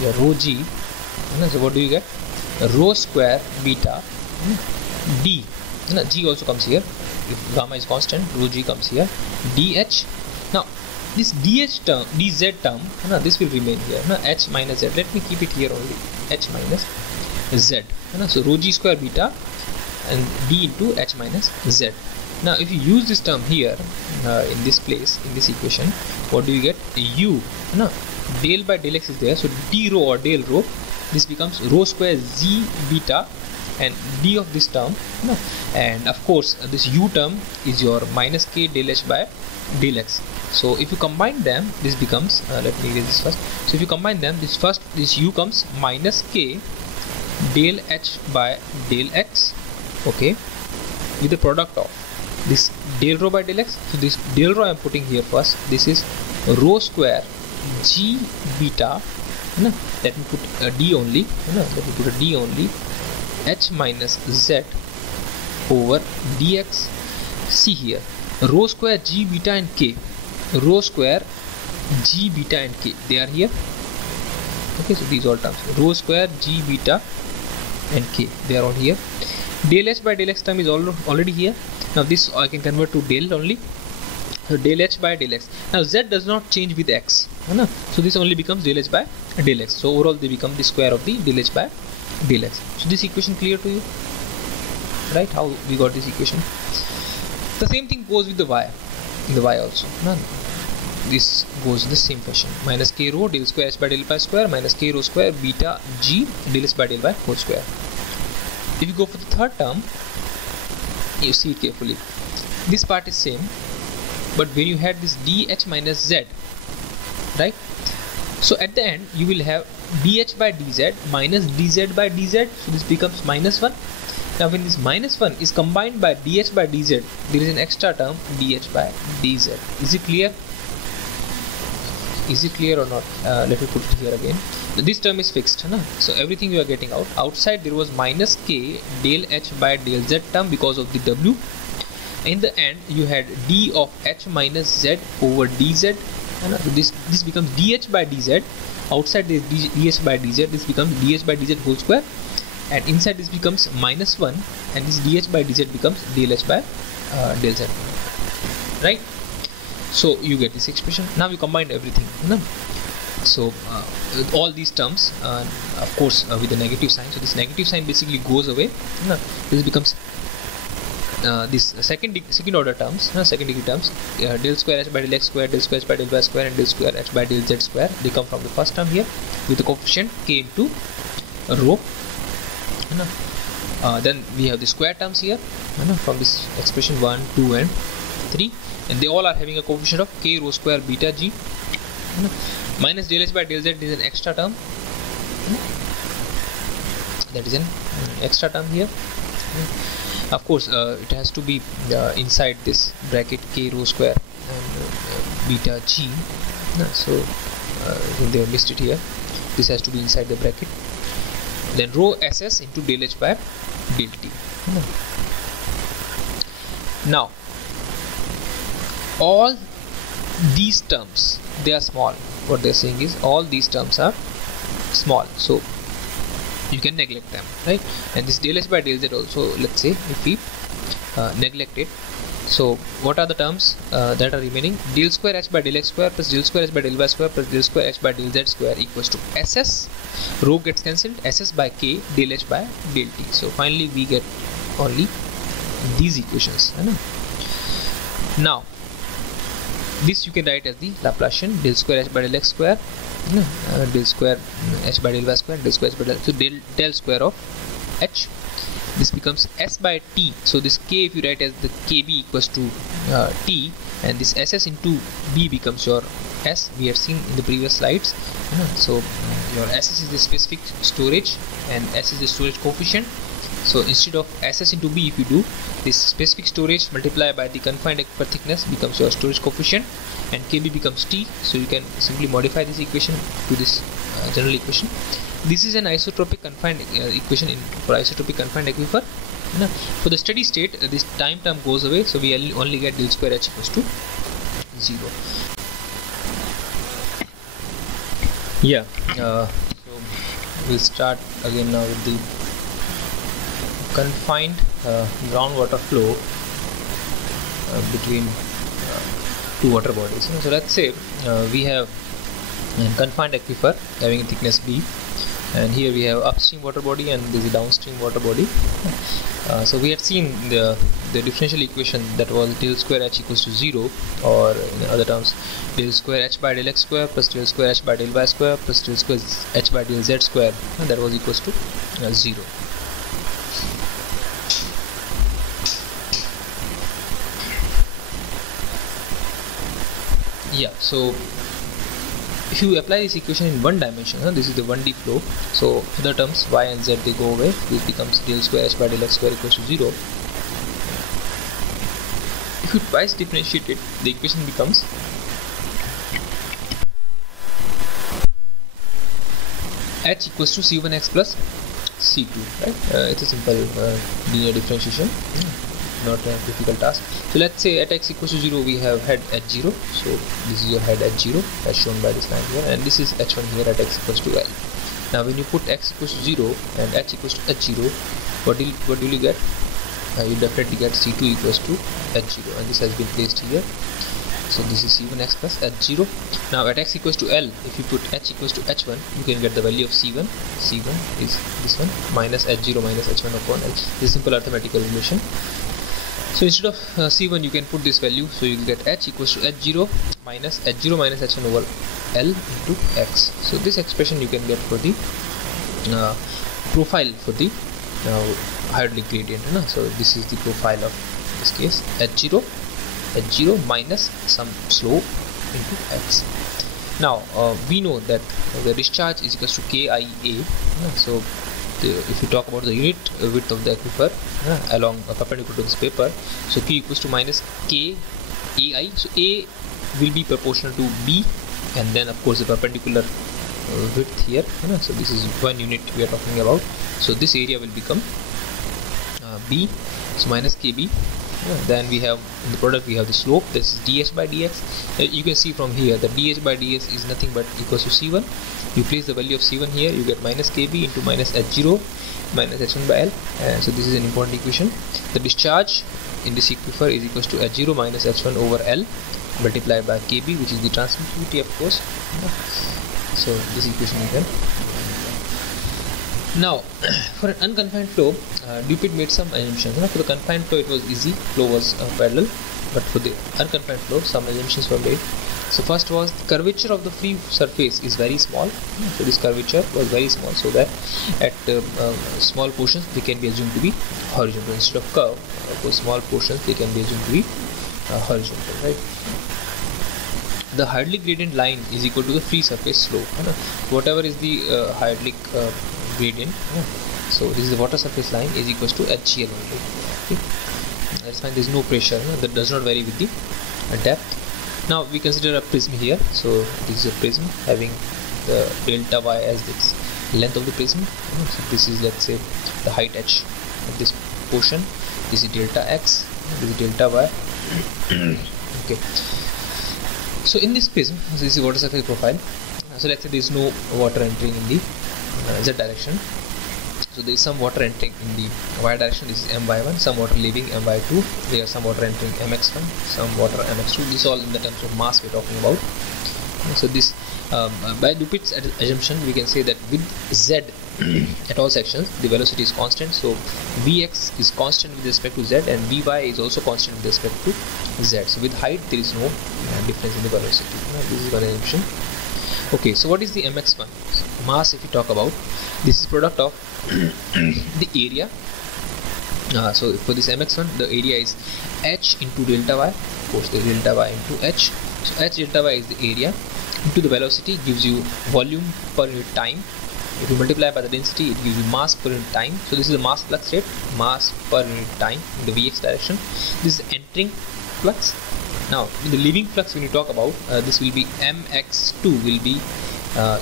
your rho g, so what do you get? Rho square beta d. G also comes here. If gamma is constant, rho g comes here. dh. Now this dh term, dz term, this will remain here. H minus z. Let me keep it here only. H minus z. So rho g square beta and d into h minus z. Now if you use this term here in this place, in this equation, what do you get? U. Del by del x is there, so d rho or del rho, this becomes rho square z beta and d of this term, and of course this u term is your minus k del h by del x. So if you combine them, this becomes let me get this first. So if you combine them, this u comes minus k del h by del x, okay, with the product of this del rho by del x. So this del rho I am putting here first. This is rho square g beta. Let me put a d only. Let me put a d only. H minus z over dx. See here, rho square g beta and k. Rho square g beta and k. They are here. Okay, so these all terms. Rho square g beta and k. They are all here. Del h by del x term is already here. Now this I can convert to del only. So del h by del x. Now z does not change with x. So this only becomes del h by del x. So overall they become the square of the del h by del x. So this equation clear to you? Right? How we got this equation? The same thing goes with the y. In the y also. This goes in the same fashion. Minus k rho del square h by del y square minus k rho square beta g del h by del y whole square. If you go for the third term, you see it carefully. This part is same, but when you had this dh minus z, right? So at the end you will have dh by dz minus dz by dz. So this becomes minus 1. Now when this minus 1 is combined by dh by dz, there is an extra term dh by dz. Is it clear? Is it clear or not? Let me put it here again. This term is fixed, so everything you are getting out. Outside there was minus k del h by del z term because of the w. In the end you had d of h minus z over dz. So this becomes dh by dz. Outside there is dh by dz. This becomes dh by dz whole square, and inside this becomes minus 1, and this dh by dz becomes del h by del z. Right? So you get this expression. Now you combine everything. So all these terms, of course, with the negative sign. So this negative sign basically goes away. This becomes this second order terms, second degree terms. Del square h by del x square, del square h by del y square, and del square h by del z square. They come from the first term here with the coefficient k into rho. Then we have the square terms here from this expression 1, 2, and 3. And they all are having a coefficient of k rho square beta g. Minus del h by del z is an extra term. That is an extra term here. Of course, it has to be inside this bracket k rho square and beta g. So they have missed it here. This has to be inside the bracket. Then rho ss into del h by del t. Now all these terms, they are small. What they're saying is all these terms are small, so you can neglect them, right? And this del h by del z also, let's say if we neglect it, so what are the terms that are remaining? Del square h by del x square plus del square h by del y square plus del square h by del z square equals to ss, rho gets cancelled, ss by k del h by del t. So finally we get only these equations, right? Now this you can write as the Laplacian del square h by del x square, del square h by del y square, del square h by del, so del square of h. This becomes s by t, so this k if you write as the kb equals to t, and this ss into b becomes your s. We have seen in the previous slides. So your ss is the specific storage and s is the storage coefficient. So instead of ss into b, if you do this specific storage multiplied by the confined aquifer thickness becomes your storage coefficient, and kb becomes t. So you can simply modify this equation to this general equation. This is an isotropic confined equation for isotropic confined aquifer. For the steady state, this time term goes away, so we only get del square h equals to 0. Yeah, so we'll start again now with the confined groundwater flow between two water bodies. So let's say we have a confined aquifer having a thickness b, and here we have upstream water body and this is a downstream water body. So we had seen the differential equation that was del square h equals to 0, or in other terms del square h by del x square plus del square h by del y square plus del square h by del z square, and that was equals to 0. Yeah, so if you apply this equation in one dimension, this is the 1D flow, so other terms y and z they go away. This becomes del square h by del x square equals to 0. If you twice differentiate it, the equation becomes h equals to c1x plus c2, right? It's a simple linear differentiation, not a difficult task. So let's say at x equals to 0 we have head h0, so this is your head h0 as shown by this line here, and this is h1 here at x equals to l. Now when you put x equals to 0 and h equals to h0, what will you get? You definitely get c2 equals to h0, and this has been placed here. So this is c1x plus h0. Now at x equals to l, if you put h equals to h1, you can get the value of c1. c1 is this one minus h0 minus h1 upon h. This is simple arithmetical relation. So instead of c1 you can put this value, so you will get h equals to h0 minus h1 over l into x. So this expression you can get for the profile for the hydraulic gradient. So this is the profile of this case, h0 minus some slope into x. Now we know that the discharge is equals to KIA. So if you talk about the unit width of the aquifer along perpendicular to this paper, so Q equals to minus KAI. So A will be proportional to B, and then of course the perpendicular width here. So this is 1 unit we are talking about. So this area will become B, so minus KB. Then we have in the product we have the slope, this is dh by dx. You can see from here that dh by ds is nothing but equals to c1. You place the value of c1 here, you get minus kb into minus h0 minus h1 by l. So this is an important equation. The discharge in this aquifer is equals to h0 minus h1 over l multiplied by kb, which is the transmittivity of course. So this equation you can. Now for an unconfined flow, Dupuit made some assumptions. For the confined flow it was easy, flow was parallel, but for the unconfined flow some assumptions were made. So first was the curvature of the free surface is very small. So this curvature was very small, so that at small portions they can be assumed to be horizontal instead of curve. For small portions they can be assumed to be horizontal, right? The hydraulic gradient line is equal to the free surface slope. Whatever is the hydraulic gradient, so this is the water surface line is equals to HCl only. Okay, that's fine. There is no pressure, that does not vary with the depth. Now we consider a prism here. So this is a prism having the delta y as its length of the prism. So this is, let's say, the height h of this portion. This is delta x, this is delta y. Okay, so in this prism, this is water surface profile. So let's say there is no water entering in the z direction. So there is some water entering in the y direction. This is my1. Some water leaving my2. There are some water entering mx1. Some water mx2. This all in the terms of mass we're talking about. So this by Dupit's assumption, we can say that with z at all sections the velocity is constant. So vx is constant with respect to z, and vy is also constant with respect to z. So with height there is no difference in the velocity. This is one assumption. Okay, so what is the mx1 mass? If we talk about, this is product of the area. So for this mx1, the area is h into delta y. Of course, the delta y into h. So h delta y is the area into the velocity, gives you volume per unit time. If you multiply by the density, it gives you mass per unit time. So this is the mass flux rate, mass per unit time in the vx direction. This is entering flux. Now in the leaving flux, when you talk about, this will be mx2 will be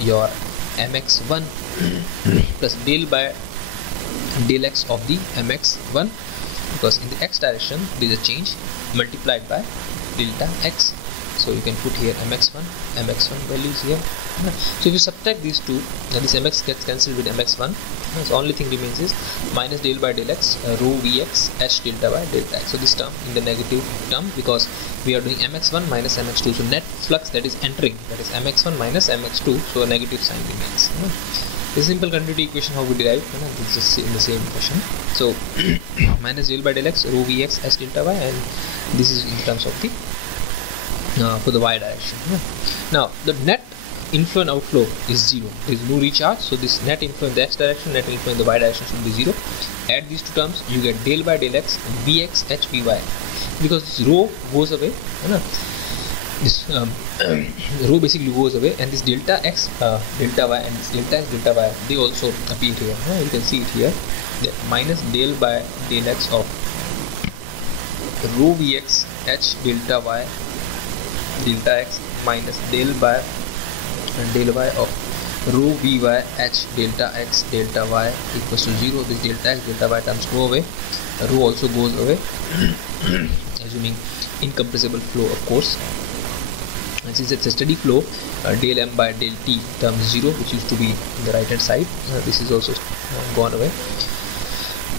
your mx1 plus del by del x of the mx1, because in the x direction there is a change multiplied by delta x. So you can put here mx1 values here. So if you subtract these two, this mx gets cancelled with mx1. So only thing remains is minus del by del x rho vx h delta y delta x. So this term in the negative term, because we are doing mx1 minus mx2. So net flux that is entering, that is mx1 minus mx2. So a negative sign remains. This simple continuity equation how we derive, this is in the same fashion. So minus del by del x rho vx h delta y, and this is in terms of the for the y direction. Now the net inflow and outflow is 0. There is no recharge. So this net inflow in the x direction, net inflow in the y direction should be 0. Add these two terms, you get del by del x vx h vy. Because this rho goes away, this rho basically goes away, and this delta x delta y and this delta x delta y, they also appear here. You can see it here. The minus del by del x of rho vx h delta y delta x minus del by del y of rho vy h delta x delta y equals to 0. This delta x delta y terms go away, rho also goes away, assuming incompressible flow, of course. And since it's a steady flow, del m by del t term 0, which used to be in the right hand side, this is also gone away.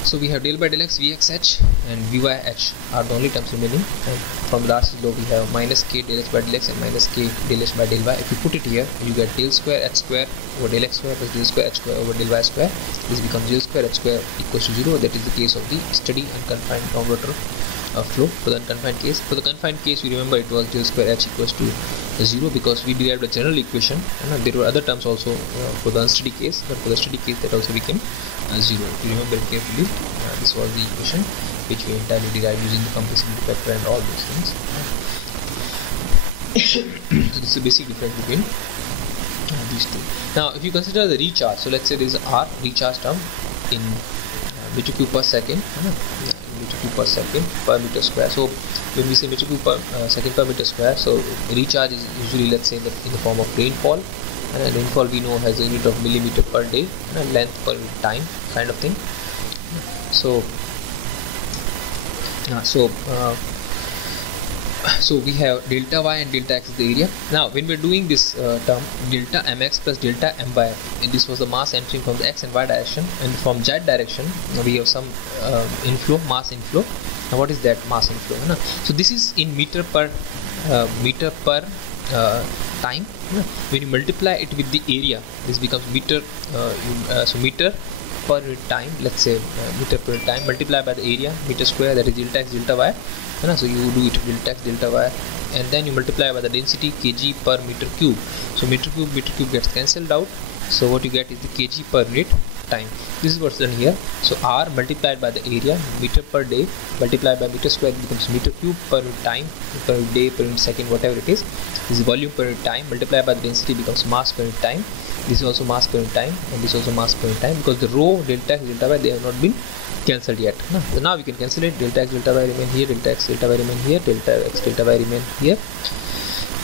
So we have del by del x vxh and vy h are the only terms remaining, and from the last law we have minus k del x by del x and minus k del h by del y. If you put it here, you get del square h square over del x square plus del square h square over del y square. This becomes del square h square equals to 0. That is the case of the steady unconfined groundwater flow. For the unconfined case, for the confined case, we remember it was del square h equals to 0, because we derived a general equation, and there were other terms also for the unsteady case, but for the steady case that also became 0. If you remember it carefully, this was the equation which we entirely derived using the compressibility factor and all those things. So this is the basic difference between these two. Now if you consider the recharge, so let's say there is R recharge term in meter cube per second, meter cube per second per meter square. So when we say meter cube per second per meter square, so recharge is usually, let's say, in the form of rainfall, and rainfall we know has a unit of millimeter per day, and length per time kind of thing. So we have delta y and delta x is the area. Now when we are doing this term delta mx plus delta my, and this was the mass entering from the x and y direction, and from z direction we have some inflow, mass inflow. Now what is that mass inflow? So this is in meter per time. When you multiply it with the area, this becomes meter. So meter per unit time, let's say meter per unit time multiplied by the area, meter square, that is delta x delta y. So you do it delta x delta y, and then you multiply by the density kg per meter cube. So meter cube gets cancelled out. So what you get is the kg per unit time. This is what's done here. So R multiplied by the area, meter per day, multiplied by meter square, becomes meter cube per unit time, per unit day, per unit second, whatever it is. This is volume per unit time, multiplied by the density becomes mass per unit time. This is also mass per unit time, and this is also mass per unit time, because the rho, delta x, delta y, they have not been cancelled yet. So now we can cancel it. Delta x, delta y remain here, delta x, delta y remain here, delta x, delta y remain here.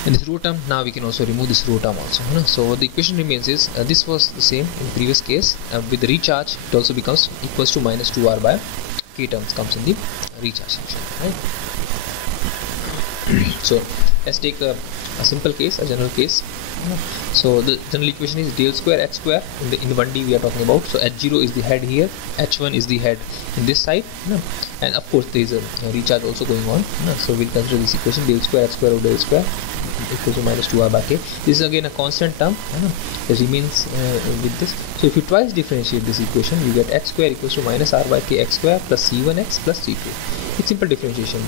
And this rho term, now we can also remove this rho term also. So the equation remains is, this was the same in previous case. With the recharge, it also becomes equals to minus 2r by k terms comes in the recharge section. Right? So let's take a simple case, a general case. So the general equation is del square h square. In the 1D we are talking about. So h0 is the head here, h1 is the head in this side, and of course there is a recharge also going on. So we'll consider this equation del square h square over del square equals to minus 2r by k. This is again a constant term, it remains with this. So if you twice differentiate this equation, you get x square equals to minus r by k x square plus c1x plus c2. It's simple differentiation,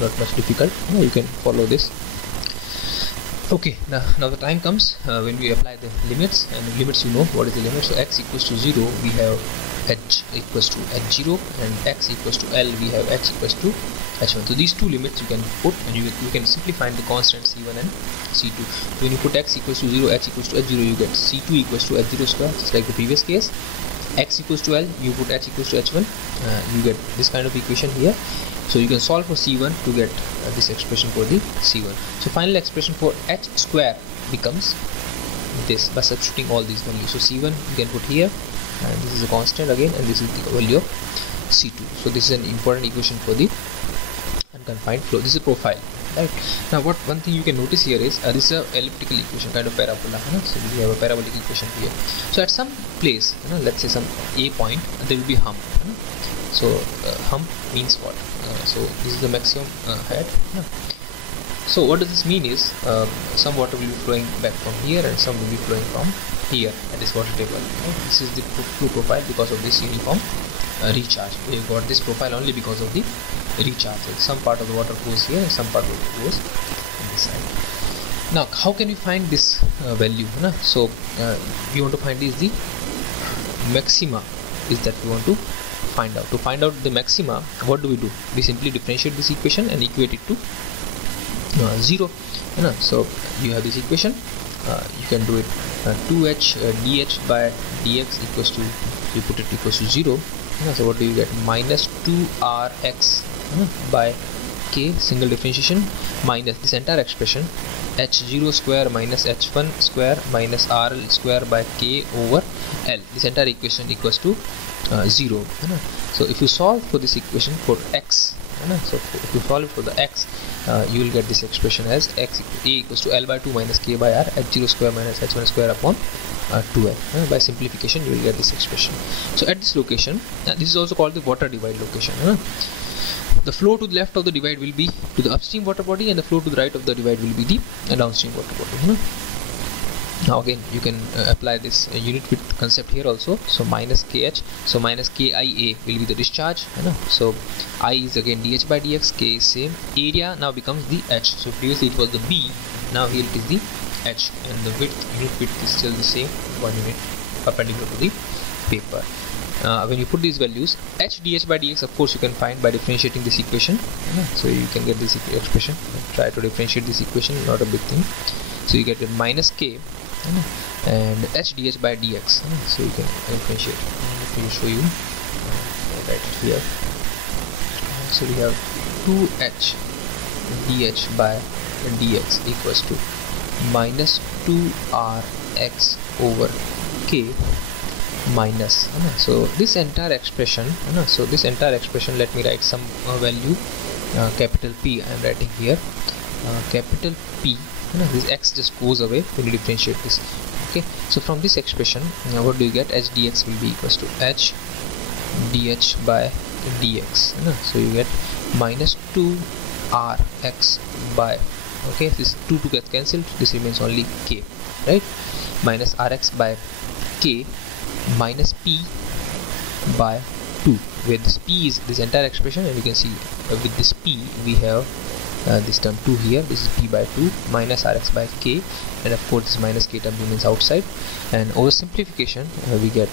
not much difficult. You can follow this. Okay, now the time comes when we apply the limits, and the limits, you know what is the limit. So x equals to 0, we have h equals to h0, and x equals to L, we have h equals to h1. So these two limits you can put, and you can simply find the constants c1 and c2. So when you put x equals to 0, h equals to h0, you get c2 equals to h0 square, just like the previous case. X equals to L, you put h equals to h1, you get this kind of equation here. So you can solve for c1 to get this expression for the c1. So final expression for h square becomes this by substituting all these values. So c1 you can put here, and this is a constant again, and this is the value of c2. So this is an important equation for the unconfined flow. This is a profile, right? Now one thing you can notice here is this is a elliptical equation, kind of parabola. So we have a parabolic equation here. So at some place, let's say some a point, there will be hump. So hump means what? So this is the maximum head. So what does this mean is some water will be flowing back from here, and some will be flowing from here at this water table. This is the flow profile because of this uniform recharge. We have got this profile only because of the recharge. So some part of the water goes here, and some part of it goes on this side. Now how can we find this value? So we want to find is the maxima is that we want to find out. To find out the maxima, what do? We simply differentiate this equation and equate it to 0. So you have this equation, you can do it 2h dh by dx equals to, you put it equals to 0. So what do you get? Minus 2rx by k, single differentiation, minus this entire expression h0 square minus h1 square minus rl square by k over l. This entire equation equals to 0. So if you solve for this equation for x, so if you solve it for the x, you will get this expression as x a equals to L by 2 minus k by r, h0 square minus h1 square upon 2l. By simplification, you will get this expression. So at this location, this is also called the water divide location. The flow to the left of the divide will be to the upstream water body, and the flow to the right of the divide will be the downstream water body. Now again you can apply this unit width concept here also. So minus kh, so minus kia will be the discharge. So I is again dh by dx, k is same, area now becomes the h. So previously it was the b, now here it is the h, and the width, unit width is still the same, 1 unit perpendicular to the paper. When you put these values, h dh by dx, of course you can find by differentiating this equation. So you can get this expression. Try to differentiate this equation, not a big thing. So you get a minus k and h dh by dx. So you can differentiate. Let me show you. Write it here. So we have 2h dh by dx equals to minus 2rx over k minus. So this entire expression, so this entire expression, let me write some value, capital P I am writing here, capital P. This x just goes away when you differentiate this. Okay, so from this expression, what do you get? H dx will be equals to h dh by dx. So you get minus 2rx by, okay, this 2 gets cancelled, this remains only k, right? Minus rx by k minus p by 2, where this p is this entire expression, and you can see with this p we have this term 2 here, this is p by 2 minus rx by k, and of course this minus k term remains outside, and over simplification we get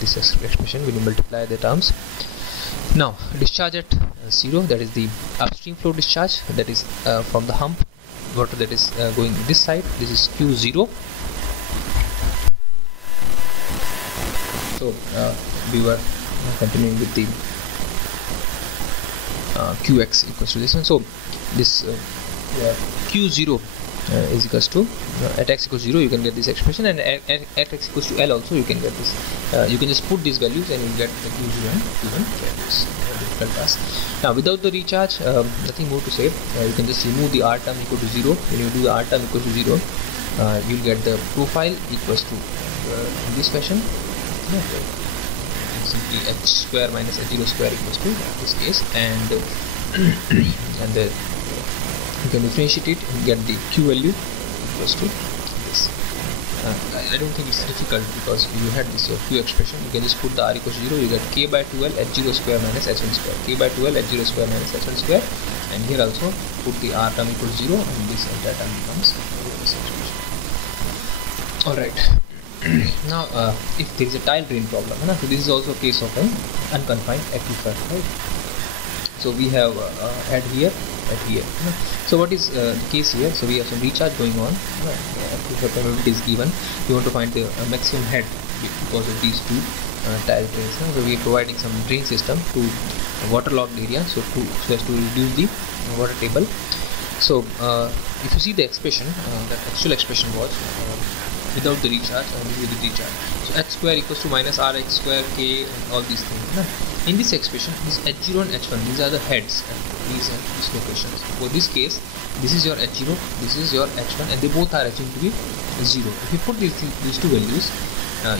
this expression when you multiply the terms. Now discharge at 0, that is the upstream flow discharge, that is from the hump water that is going this side, this is q0. So we were continuing with the qx equals to this one. So this q0 is equals to at x equals 0, you can get this expression, and at x equals to L also you can get this. You can just put these values and you get the q0 and q1 values. difficult task. Now without the recharge, nothing more to say. You can just remove the R term equal to 0. When you do the R term equal to 0, you'll get the profile equals to in this fashion. Simply h square minus h0 square equals to this case, and you can differentiate it and get the q value equals to this. I don't think it's difficult because you had this your q expression. You can just put the r equals to 0. You get k by 2l h0 square minus h1 square. K by 2l h0 square minus h1 square, and here also put the r term equals 0, and this entire term becomes this expression. All right. Now, if there is a tile drain problem, so this is also a case of an unconfined aquifer, right? So we have at here. So what is the case here? So we have some recharge going on. Aquifer permeability is given. We want to find the maximum head because of these two tile drains. So we are providing some drain system to a waterlogged area, so as to reduce the water table. So if you see the expression, the actual expression was without the recharge and with the recharge. So h square equals to minus rh square k and all these things. In this expression, this h0 and h1, these are the heads at these locations. For this case, this is your h0, this is your h1, and they both are assumed to be 0. If you put these two values,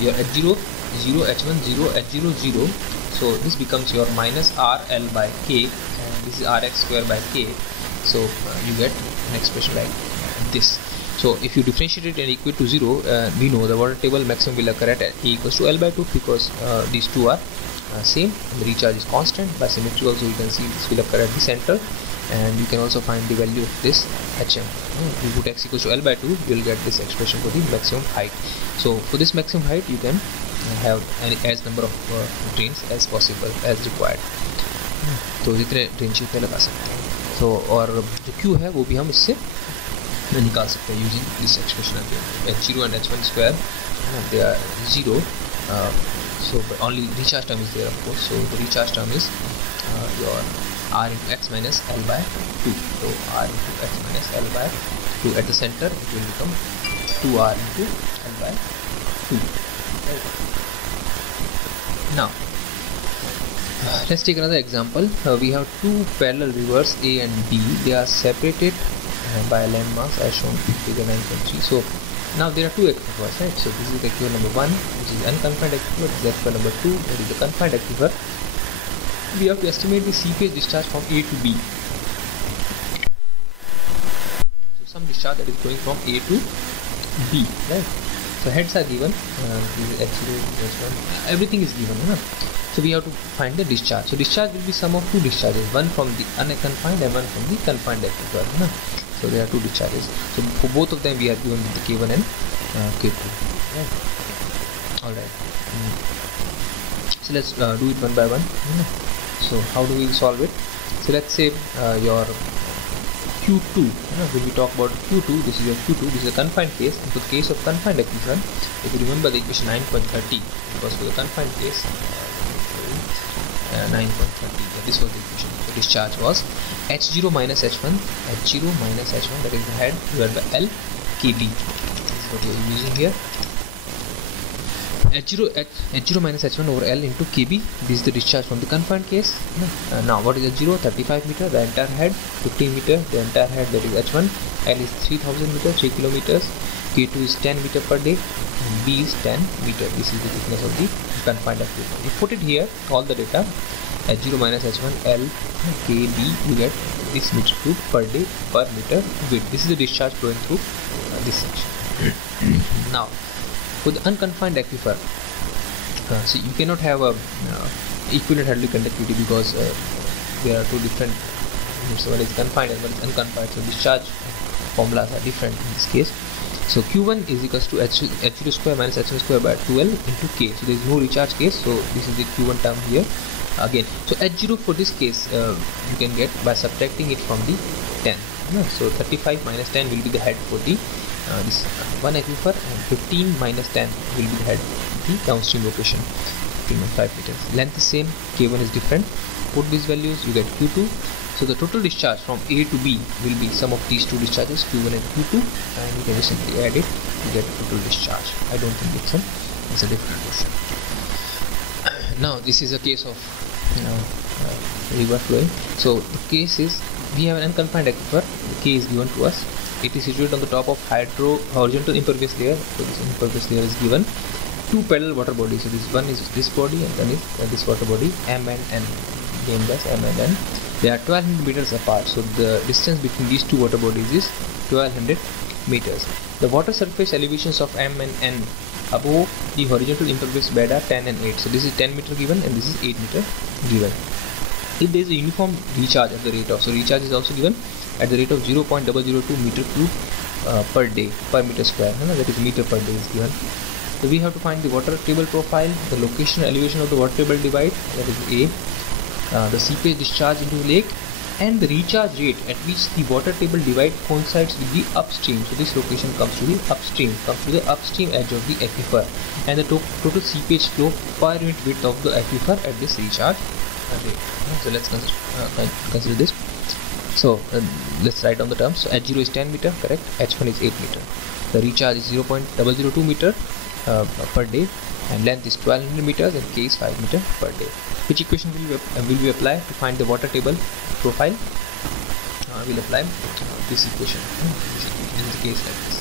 your h0 0, h1 0, h0 0, so this becomes your minus rl by k, and this is rx square by k. So you get an expression like this. So if you differentiate it and equate to 0, we know the water table maximum will occur at a equals to L by 2 because these two are same, and the recharge is constant. By symmetry also you can see this will occur at the center, and you can also find the value of this HM. If you put x equals to L by 2, you will get this expression for the maximum height. So for this maximum height, you can have as number of drains as possible as required. तो जितने drain shape में लगा सकते हैं. तो और जो Q है वो भी हम इससे निकाल सकते हैं using this expression again. h0 and h1 square they are 0, so but only recharge term is there, of course. So the recharge term is your r into x minus L by 2. So r into x minus L by 2 at the center, it will become 2r into L by 2. Right. Now let's take another example. We have two parallel rivers A and B. They are separated by landmarks as shown in figure 9.3. So now there are two aquifers, right? So this is the aquifer number 1, which is unconfined aquifer. This is aquifer number 2, that is the confined aquifer. We have to estimate the seepage discharge from A to B. So some discharge that is going from A to B, right? So heads are given, this is h0, h1, everything is given, so we have to find the discharge. So discharge will be sum of two discharges, one from the unconfined and one from the confined aquifer. So there are two discharges. So for both of them we are given with the K1 and K2. Right. Alright. So let's do it one by one. So how do we solve it? So let's say your Q2, when we talk about Q2, this is your Q2, this is a confined case. In the case of confined aquifer, if you remember the equation 9.30, because for the confined case, 9.30, this was the equation. The discharge was h0 minus h1, h0 minus h1, that is the head, divided by L kb. This is what we are using here. h0 minus h1 over L into kb. This is the discharge from the confined case. Now what is h0? 35 meter, the entire head. 15 meter, the entire head, that is h1. L is 3000 meter, 3 kilometers. K2 is 10 meter per day, and B is 10 meter. This is the thickness of the confined aquifer. You put it here, all the data, h0 minus h1 L kb, you get this meter cube per day per meter width. This is the discharge flowing through this section. Now for the unconfined aquifer, so you cannot have a equivalent hydraulic conductivity because there are two different units. One is confined and one is unconfined, so discharge formulas are different in this case. So Q1 is equals to h0 square minus h1 square by 2L into K. So there is no recharge case, so this is the Q1 term here again. So h0 for this case you can get by subtracting it from the 10. So 35 minus 10 will be the head for the this one aquifer, and 15 minus 10 will be the head the downstream location, 15.5 meters. Length is same, K1 is different. Put these values, you get Q2. So the total discharge from A to B will be sum of these two discharges, Q1 and Q2, and you can just simply add it to get total discharge. I don't think it's a difficult question. Now this is a case of river flowing. So the case is, we have an unconfined aquifer. The K is given to us. It is situated on the top of horizontal impervious layer. So this impervious layer is given. Two parallel water bodies. So this one is this body and then is this water body, M and N, named as M and N. They are 1200 meters apart. So the distance between these two water bodies is 1200 meters. The water surface elevations of M and N above the horizontal impervious bed are 10 and 8. So this is 10 meter given and this is 8 meter given. If there is a uniform recharge at the rate of, so recharge is also given at the rate of 0.002 meter cube per day per meter square, that is meter per day is given. So we have to find the water table profile, the location and elevation of the water table divide, that is A, the seepage discharge into the lake, and the recharge rate at which the water table divide coincides with the upstream. So this location comes to the upstream, edge of the aquifer, and the total seepage flow per unit width of the aquifer at this recharge rate. So let's consider this. So let's write down the terms. So H0 is 10 meter, correct? H1 is 8 meter. The recharge is 0.002 meter per day, and length is 1200 meters, and K is 5 meter per day. Which equation will we apply to find the water table profile? We'll apply this equation in this case like this.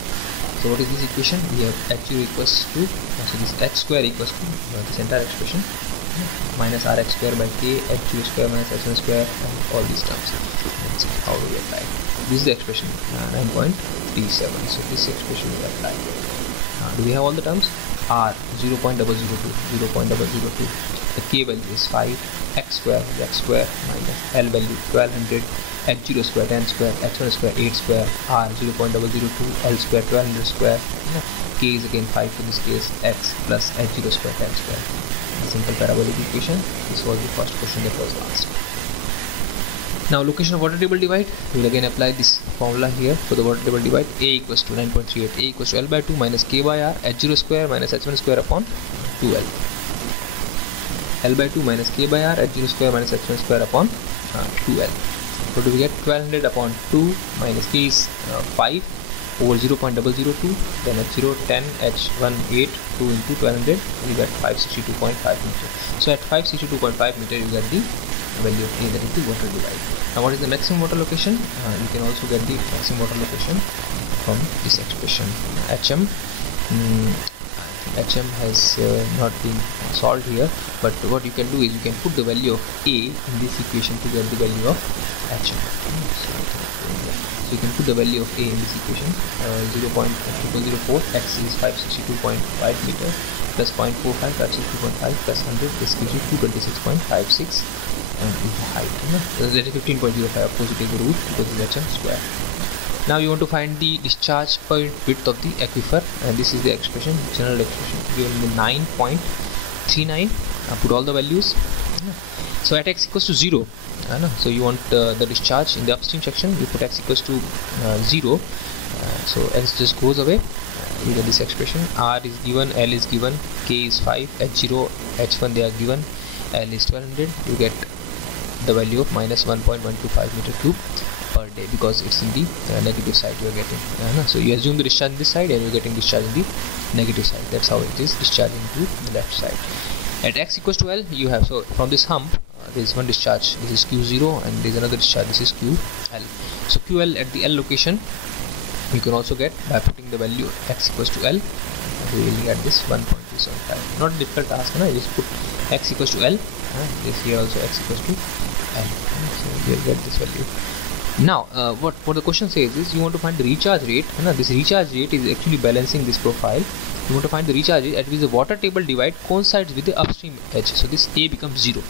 So what is this equation? We have H0 equals to, so this H square equals to this entire expression minus Rx square by K, H0 square minus H1 square, and all these terms. That's how we apply. This is the expression 9.37. So this expression we apply. Do we have all the terms? R 0.002, the K value is 5, X square minus L value 1200, H0 square 10 square, H1 square 8 square, R 0.002, L square 1200 square, K is again 5 for this case, X plus H0 square 10 square. A simple parabolic equation. This was the first question that was asked. Now location of water table divide, we will again apply this formula here for the water table divide. A equals to 9.38, A equals to L by 2 minus K by R, H0 square minus H1 square upon 2L. L by 2 minus K by R, H0 square minus H1 square upon 2L. What do we get? 1200 upon 2 minus K is 5 over 0.002, then H0 10, H1 8, 2 into 1200, you get 562.5 meter. So at 562.5 meter you get the value of A, that is the water divide. Now what is the maximum water location? You can also get the maximum water location from this expression. HM has not been solved here, but what you can do is you can put the value of A in this equation to get the value of HM. So you can put the value of A in this equation. 0.004, X is 562.5 meter plus 0.45, 562.5 plus 100, this gives you 226.56. And is the height, that is 15.05. Of course you take the root because it is HM square. Now you want to find the discharge per width of the aquifer, and this is the expression, general expression given in 9.39. Put all the values. So at x equals to 0, so you want the discharge in the upstream section, you put x equals to 0, so x just goes away. You get this expression. R is given, L is given, K is 5, H0, H1 they are given, L is 1200. You get the value of minus 1.125 meter cube per day, because it's in the negative side you are getting. So you assume the discharge in this side and you are getting discharge in the negative side. That's how it is discharging to the left side. At x equals to L, you have, so from this hump there is one discharge, this is Q0, and there is another discharge, this is QL. So QL at the L location you can also get by putting the value x equals to L. We will get this 1.275. Not a difficult task, you just put x equals to L. This here also x equals to L. So you will get this value. Now what the question says is you want to find the recharge rate. This recharge rate is actually balancing this profile. You want to find the recharge rate at which the water table divide coincides with the upstream edge. So this A becomes 0.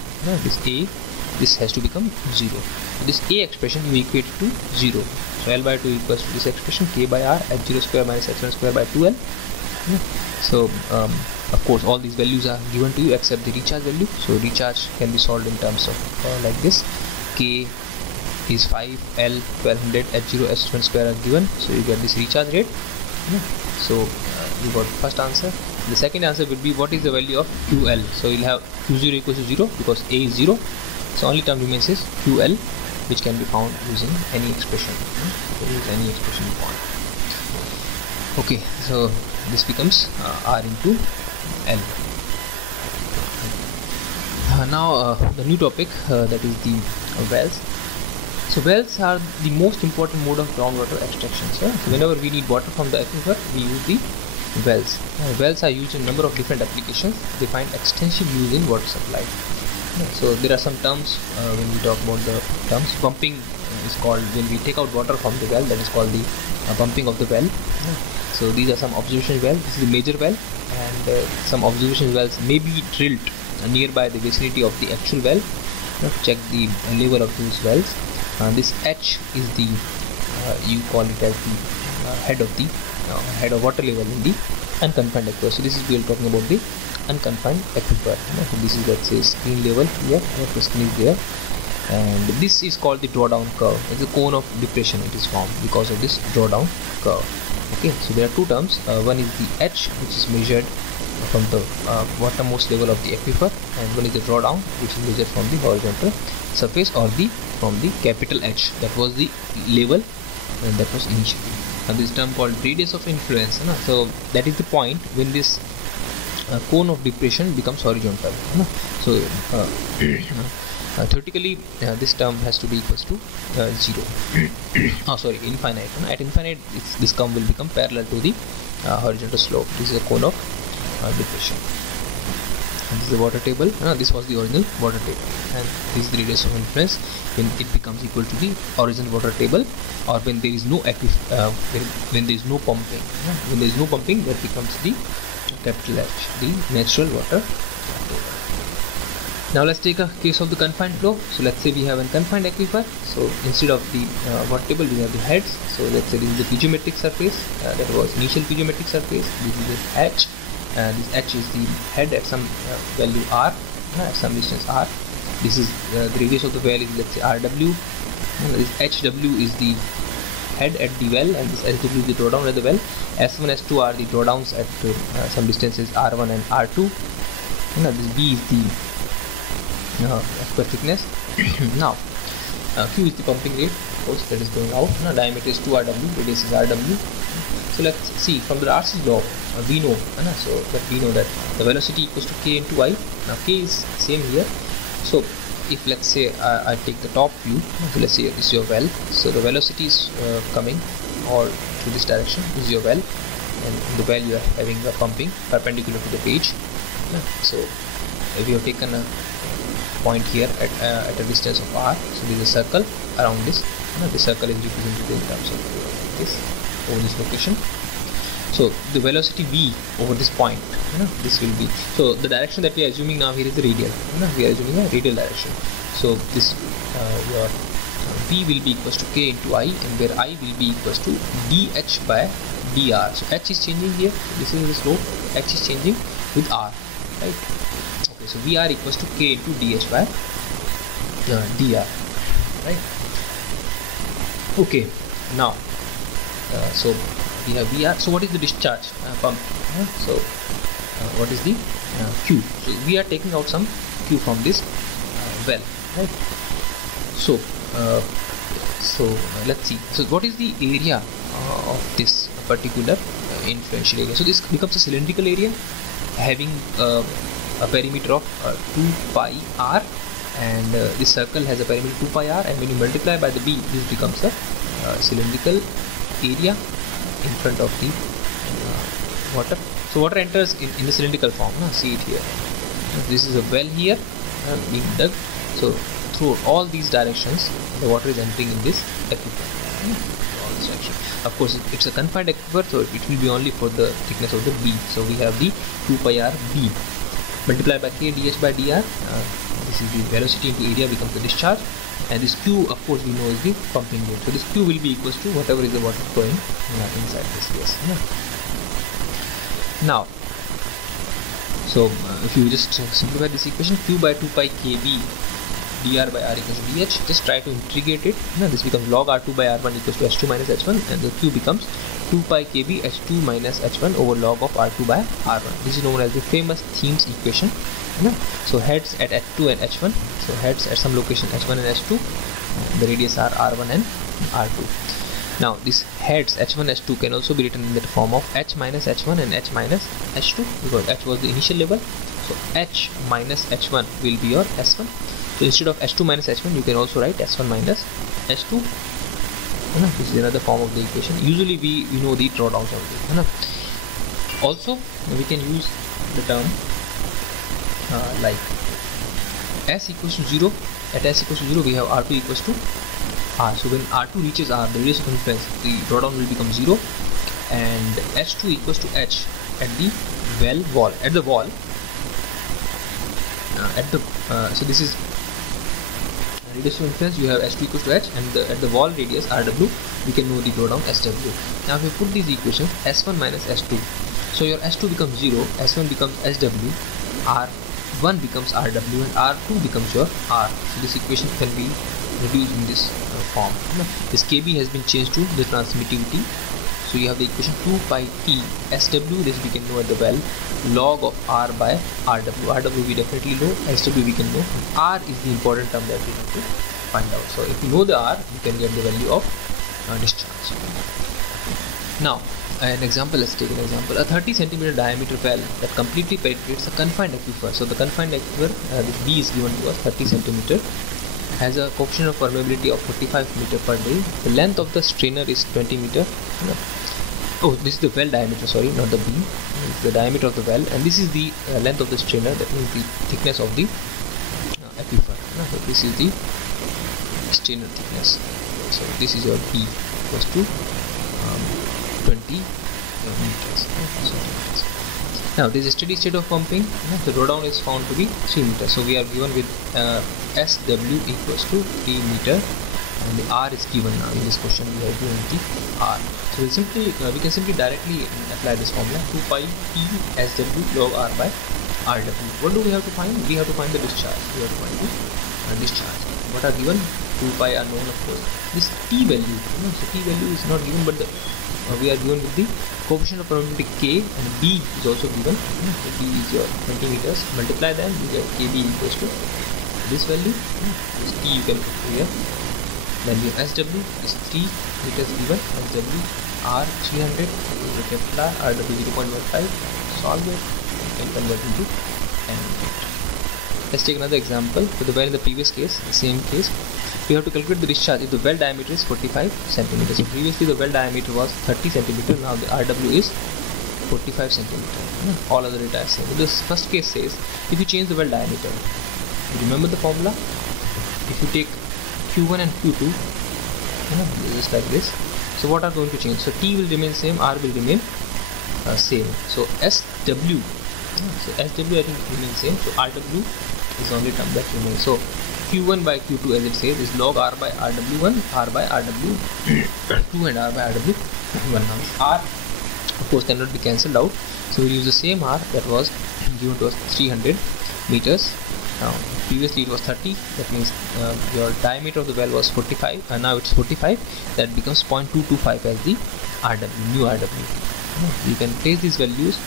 This has to become 0. So this A expression you equate to 0. So L by 2 equals to this expression, K by R, H0 square minus H1 square by 2L. So of course all these values are given to you except the recharge value. So recharge can be solved in terms of like this. K is 5, L 1200, H0, H1 square are given. So you get this recharge rate. So you got the first answer. The second answer will be what is the value of QL. So you'll have Q0 equals to 0 because A is 0. So only term remains is QL, which can be found using any expression. So use any expression you want. Okay, so this becomes R into L. Now the new topic, that is the wells. So wells are the most important mode of groundwater extraction. So whenever we need water from the aquifer, we use the wells. Wells are used in a number of different applications. They find extensive use in water supply. So there are some terms when we talk about the terms. Pumping is called when we take out water from the well, that is called the pumping of the well. So these are some observation wells. This is a major well, and some observation wells may be drilled nearby the vicinity of the actual well to check the level of those wells. This H is the you call it as the head of water level in the unconfined aquifer. So this is we are talking about the unconfined aquifer. So this is, let's say, screen level here. The screen is there, and this is called the drawdown curve. It's a cone of depression. It is formed because of this drawdown curve. Okay, so there are two terms. One is the H, which is measured from the watermost level of the aquifer, and one is the drawdown, which is measured from the horizontal surface or from the capital H. That was the level that was initially. And this term called radius of influence. So that is the point when this cone of depression becomes horizontal. So theoretically this term has to be equals to 0. Infinite. At infinite, this curve will become parallel to the horizontal slope. This is a cone of depression. And this is the water table. This was the original water table, and this is the radius of influence when it becomes equal to the original water table, or when there is no when there is no pumping. When there is no pumping, that becomes the capital H, the natural water table. Now let's take a case of the confined flow. So let's say we have a confined aquifer. So instead of the water table, we have the heads. So let's say this is the piezometric surface. That was initial piezometric surface. This is the H. This H is the head at some value R, at some distance R. This is the radius of the well is, let's say, RW. This HW is the head at the well, and this SW is the drawdown at the well. S1, S2 are the drawdowns at some distances R1 and R2. This B is the aquifer thickness. Now Q is the pumping rate, of course, that is going out. Diameter is 2RW, radius is RW. So let's see, from the Darcy's law, we know, so that we know that the velocity equals to K into I. Now K is same here. So if, let's say, I take the top view, so let's say this is your well. So the velocity is coming all through this direction. This is your well, and in the well you are having a pumping perpendicular to the page. So if you have taken a point here at a distance of R, so there is a circle around this. The circle is represented in terms of this over this location. So the velocity v over this point, this will be, so the direction that we are assuming now here is the radial. We are assuming a radial direction. So this your v will be equals to k into I, and where I will be equals to dh by dr. So h is changing here. This is the slope. H is changing with r, right? Okay, so vr equals to k into dh by dr, right? Okay, now so we have VR. So what is the discharge pump? So what is the Q? So we are taking out some Q from this well, right? So let's see. So what is the area of this particular influential area? So this becomes a cylindrical area having a perimeter of 2 pi r, and this circle has a perimeter 2 pi r, and when you multiply by the b, this becomes a cylindrical area in front of the water. So water enters in the cylindrical form. See it here. This is a well here being dug. So through all these directions, the water is entering in this aquifer. All this direction. Of course, it's a confined aquifer, so it will be only for the thickness of the B. So we have the 2 pi r B multiplied by k dh by dr. This is the velocity into area becomes the discharge. And this Q, of course, we know is the pumping rate. So this Q will be equals to whatever is the water flowing inside this. Yes. Now, so if you just simplify this equation, Q by 2 pi kb dr by r equals to dh, just try to integrate it. This becomes log r2 by r1 equals to h2 minus h1, and the Q becomes 2 pi kb h2 minus h1 over log of r2 by r1. This is known as the famous Thiems equation. So heads at h2 and h1. So heads at some location h1 and h2. The radius are r1 and r2. Now this heads h1 h2 can also be written in the form of h minus h1 and h minus h2, because h was the initial level. So H minus H1 will be your S1. So instead of H2 minus H1, you can also write S1 minus H2. This is another form of the equation. Usually we know the drawdowns of it. Also we can use the term like S equals to 0. At S equals to 0 we have R2 equals to R. So when R2 reaches R, the radius of interference, the drawdown will become 0, and H2 equals to H at the wall. So this is radius of interference. You have H2 equals to H, and at the wall radius RW, we can know the drawdown SW. Now if you put these equations, S1 minus S2, so your S2 becomes 0, S1 becomes SW, R1 becomes RW, and R2 becomes your R. So this equation can be reduced in this form. This KB has been changed to the transmittivity. So you have the equation 2 pi T SW, this we can know at the well, log of R by RW. RW we definitely know, SW we can know. R is the important term that we have to find out. So if you know the R, you can get the value of discharge. Now an example, let's take an example. A 30 centimeter diameter well that completely penetrates a confined aquifer. So the confined aquifer, this B is given to us, 30 centimeter, has a coefficient of permeability of 45 meter per day. The length of the strainer is 20 meter. Oh, this is the well diameter, sorry, not the beam. It's the diameter of the well, and this is the length of the strainer, that means the thickness of the aquifer. So this is the strainer thickness. So this is your B equals to 20 meters. Now there is a steady state of pumping. The drawdown is found to be 3 meters. So we are given with SW equals to 3 meter, and the R is given now. In this question we are given the R. So we can simply directly apply this formula, 2 pi T SW log R by RW. What do we have to find? We have to find the discharge. We have to find the discharge. What are given? 2 pi are known, of course. This T value, so T value is not given, but we are given with the coefficient of permeability K, and B is also given. B is your 20 meters. Multiply them, you get KB equals to this value. This T you can put here. Value SW is 3 meters given. SW R 300, the capital R, RW 0.15. Solve it, you can convert into 10 meters. Let's take another example. For the well in the previous case, the same case, we have to calculate the discharge if the well diameter is 45 centimeters. So previously the well diameter was 30 centimeters. Now the RW is 45 centimeters. All other data is same. This first case says if you change the well diameter, you remember the formula. If you take Q1 and Q2, just like this. So what are going to change? So T will remain same, R will remain same. So SW, I think it remains same. So RW is the only term that remains. So Q1 by Q2, as it says, is log R by RW1, R by RW2, and R by RW1. Now R, of course, cannot be cancelled out. So we'll use the same R that was given to us 300 meters. Now previously it was 30. That means your diameter of the well was 45, and now it's 45. That becomes 0.225 as the RW, new RW. You can place these values,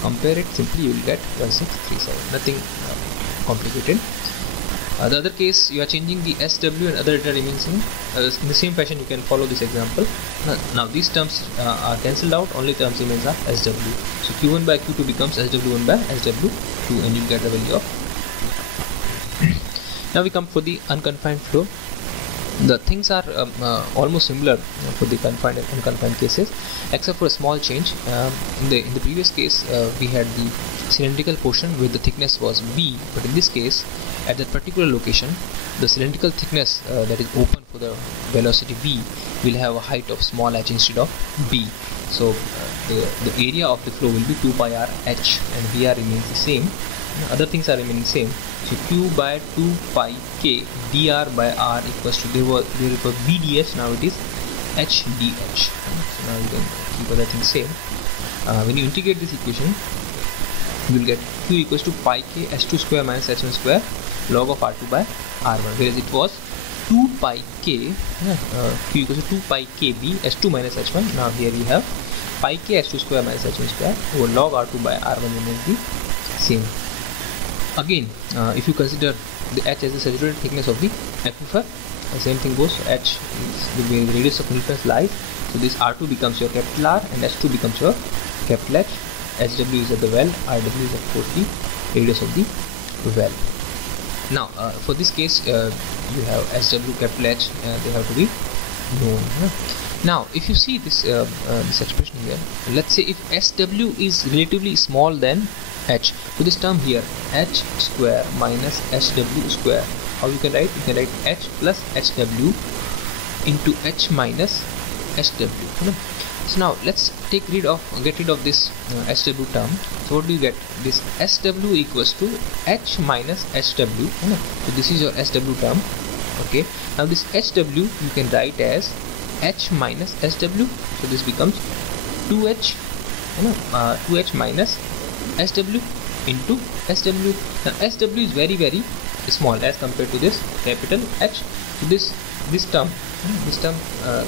compare it. Simply you will get 1637. Nothing complicated. The other case, you are changing the SW and other data remains in the same fashion. You can follow this example. Now these terms are cancelled out, only terms remains are SW. So Q1 by Q2 becomes SW1 by SW2, and you get the value of. Now we come for the unconfined flow. The things are almost similar for the confined and unconfined cases, except for a small change. In the previous case, we had the cylindrical portion where the thickness was B, but in this case, at that particular location, the cylindrical thickness that is open for the velocity V will have a height of small h instead of B. So the area of the flow will be 2 pi r h, and VR remains the same. Other things are remaining same. So Q by 2 pi K dr by r equals to, there was BDH, now it is HDH. So now you can keep other things same. When you integrate this equation, you will get Q equals to pi K h2 square minus h1 square log of r2 by r1, whereas it was 2 pi K, Q equals to 2 pi KB h2 minus h1. Now here we have pi K h2 square minus h1 square over log r2 by r1 remains the same. Again, if you consider the h as the saturated thickness of the aquifer, the same thing goes. So h is where the radius of interference lies. So this R2 becomes your capital R, and H2 becomes your capital H. HW is at the well, RW is of course the radius of the well. Now for this case you have SW capital H, they have to be known. Now if you see this this expression here, let's say if SW is relatively small than H, so this term here H square minus SW square, how you can write? You can write H plus HW into H minus SW. So now let's get rid of this SW term. So what do you get? This SW equals to H minus HW. So this is your SW term. Okay. Now this HW you can write as H minus SW. So this becomes 2H. 2H minus SW into SW. Now SW is very small as compared to this capital H. So this term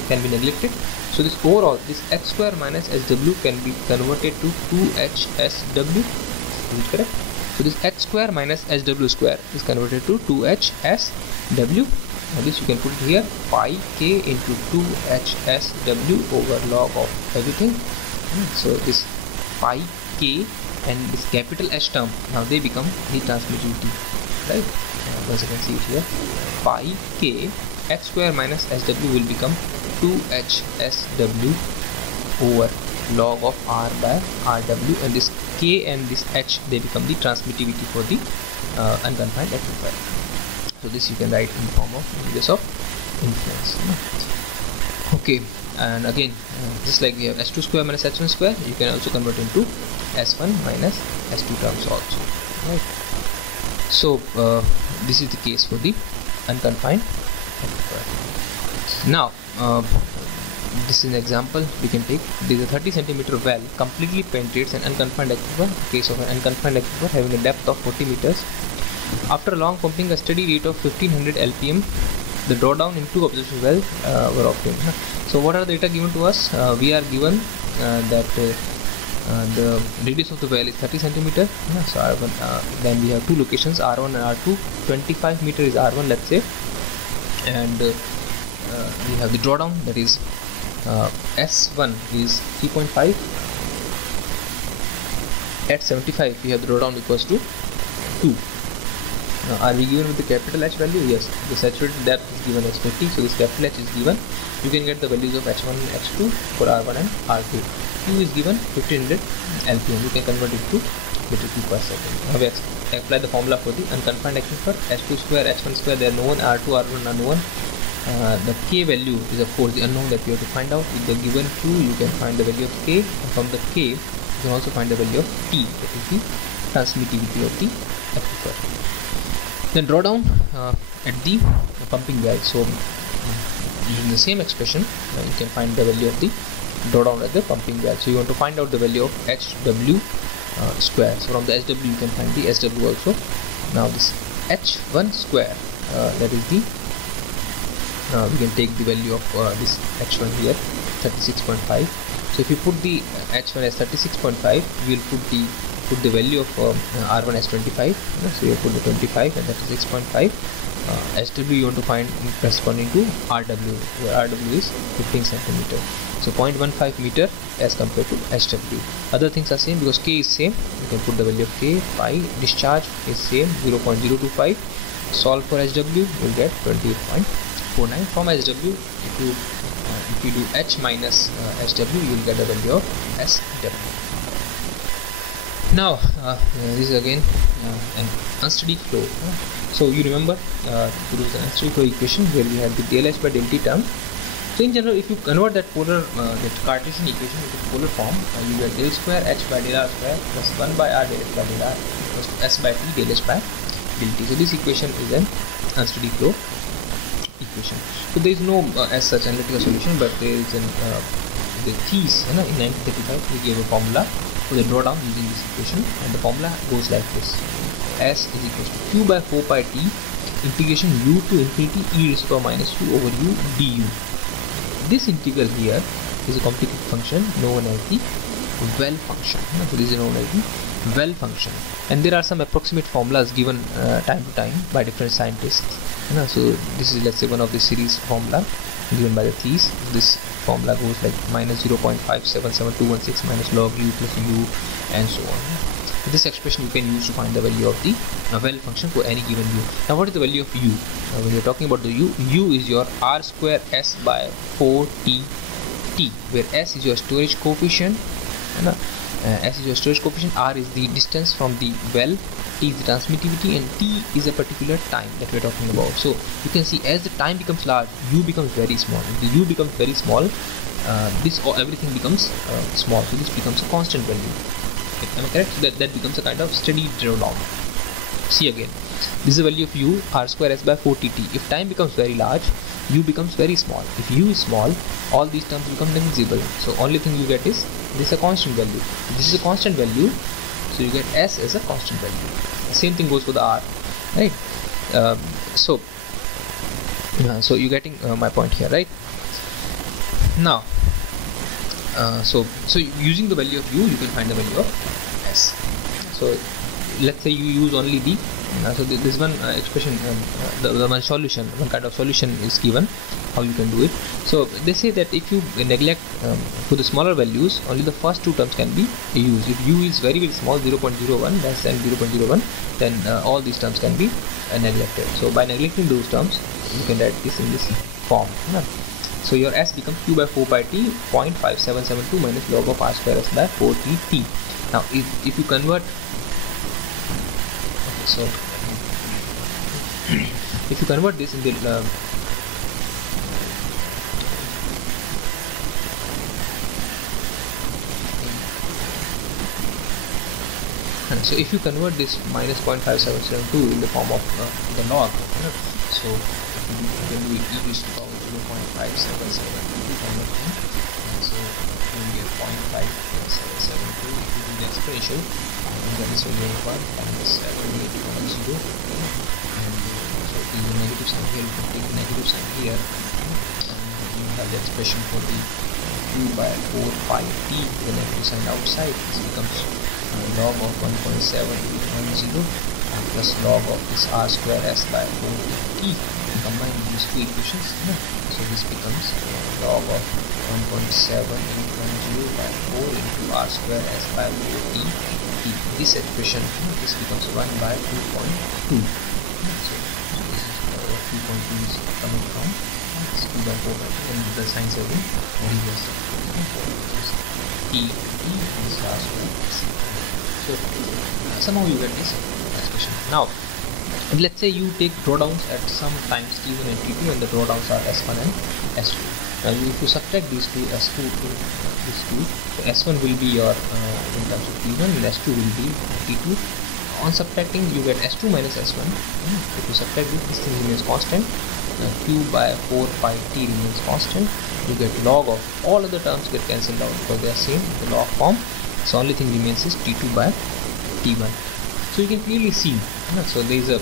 can be neglected. So this overall, this H square minus SW can be converted to 2HSW. Is it correct? So this H square minus SW square is converted to 2HSW. Now this you can put it here, pi k into 2HSW over log of everything. So this pi k and this capital H term, now they become the transmittivity, right? Once you can see it here, pi k H square minus SW will become 2HSW over log of R by RW, and this K and this H, they become the transmittivity for the unconfined amplifier. So this you can write in the form of radius of influence. Okay, and again just like we have S2 square minus H1 square, you can also convert into S1 minus S2 terms also, right? So this is the case for the unconfined amplifier. Now this is an example we can take. There is a 30 centimeter well completely penetrates an unconfined aquifer. Case of an unconfined aquifer having a depth of 40 meters. After long pumping a steady rate of 1500 LPM, the drawdown in two observation wells were obtained. So what are the data given to us? We are given that the radius of the well is 30 centimeter. So R1, then we have two locations, R1 and R2. 25 meter is R1, let's say, and we have the drawdown, that is S1 is 3.5. At 75 we have the drawdown equals to 2. Now are we given with the capital H value? Yes, the saturated depth is given as 50, so this capital H is given. You can get the values of H1 and H2 for R1 and R2. Q is given 1500 LPM. You can convert it to meter cube per second. Now we apply the formula for the unconfined aquifer. H2 square, H1 square, they are known. R2, R1 are known. The K value is of course the unknown that we have to find out. With the given Q, you can find the value of K, and from the K you can also find the value of T, that is the transmittivity of the aquifer. Then drawdown at the pumping well. So using the same expression, you can find the value of the drawdown at the pumping well. So you want to find out the value of HW square. So from the SW you can find the SW also. Now this H1 square, that is the we can take the value of this H1 here, 36.5. So if you put the H1 as 36.5, we will put the value of R1 as 25. So you put the 25 and that is 6.5. SW you want to find corresponding to RW, where RW is 15 centimeter. So 0.15 meter as compared to SW. Other things are same because K is same. You can put the value of K. Pi discharge is same, 0.025. Solve for SW, you will get 28.49. From SW, if you do H minus SW, you will get the value of SW. Now this is again an unsteady flow. So you remember to do the unsteady flow equation where we have the del H by del T term. So in general, if you convert that polar, that Cartesian equation into polar form, you get del square H by del R square plus 1 by R del H by del R equals to S by T del H by del T. So this equation is an unsteady flow equation. So there is no as such analytical solution, but there is an the Thies in 1935 we gave a formula for the drawdown using this equation, and the formula goes like this: S is equals to Q by 4 pi T integration U to infinity e raised to power minus 2 over U du. This integral here is a complicated function known as the well function. So this is known as the well function, and there are some approximate formulas given time to time by different scientists. So this is, let's say, one of the series formula given by the Thies. This formula goes like minus 0.577216 minus log U plus U and so on. This expression you can use to find the value of the well function for any given u. Now what is the value of u? When you're talking about the u is your r square s by 4t t, where s is your storage coefficient, s is your storage coefficient, r is the distance from the well, t is the transmittivity, and t is a particular time that we're talking about. So you can see as the time becomes large, u becomes very small. If the u becomes very small, everything becomes small, so this becomes a constant value. Am I correct? So that becomes a kind of steady drawdown. See again, this is the value of u, r square s by 4tt. If time becomes very large, u becomes very small. If u is small, all these terms become negligible. So only thing you get is this is a constant value. This is a constant value, so you get s as a constant value. The same thing goes for the r, right? So you're getting my point here, right? Now, so using the value of u, you can find the value of s. So let's say you use only the this one expression, the one solution, one kind of solution is given, how you can do it. So they say that if you neglect for the smaller values, only the first two terms can be used. If u is very small, 0.01, less than 0.01, then all these terms can be neglected. So by neglecting those terms, you can write this in this form. So your s becomes q by 4 pi t 0.5772 minus log of r square s by 4t t. Now if you convert, so if you convert this in the so if you convert this minus 0.5772 in the form of the log, so you can do it e to the power 0.5772 kind of thing. So you will get 0.5772 if you do the exponential, and that is what you require, minus 28,0, and so the negative sign here, you can take the negative sign here, and you have the expression for the q by 4 pi t, the negative sign outside. This becomes log of 1.710 plus log of this r square s by 4t. Combine these two equations, so this becomes log of 1.710 by 4 into r square s by 4t. This expression, this becomes 1 by 2.2. So this is what 2.2 is coming from. It's 2 by 4 by 2, and the signs have been reversed. T is r square s. So somehow you get this expression. Now let's say you take drawdowns at some times t1 and t2, and the drawdowns are s1 and s2. Now if you subtract these two, s2 to this 2, so s1 will be your in terms of t1, and s2 will be t2. On subtracting, you get s2 minus s1. If you subtract this thing remains constant. Q by 4 pi t remains constant. You get log of all other terms get cancelled out because they are same in the log form. So only thing remains is t2 by t1. So you can clearly see, so there is a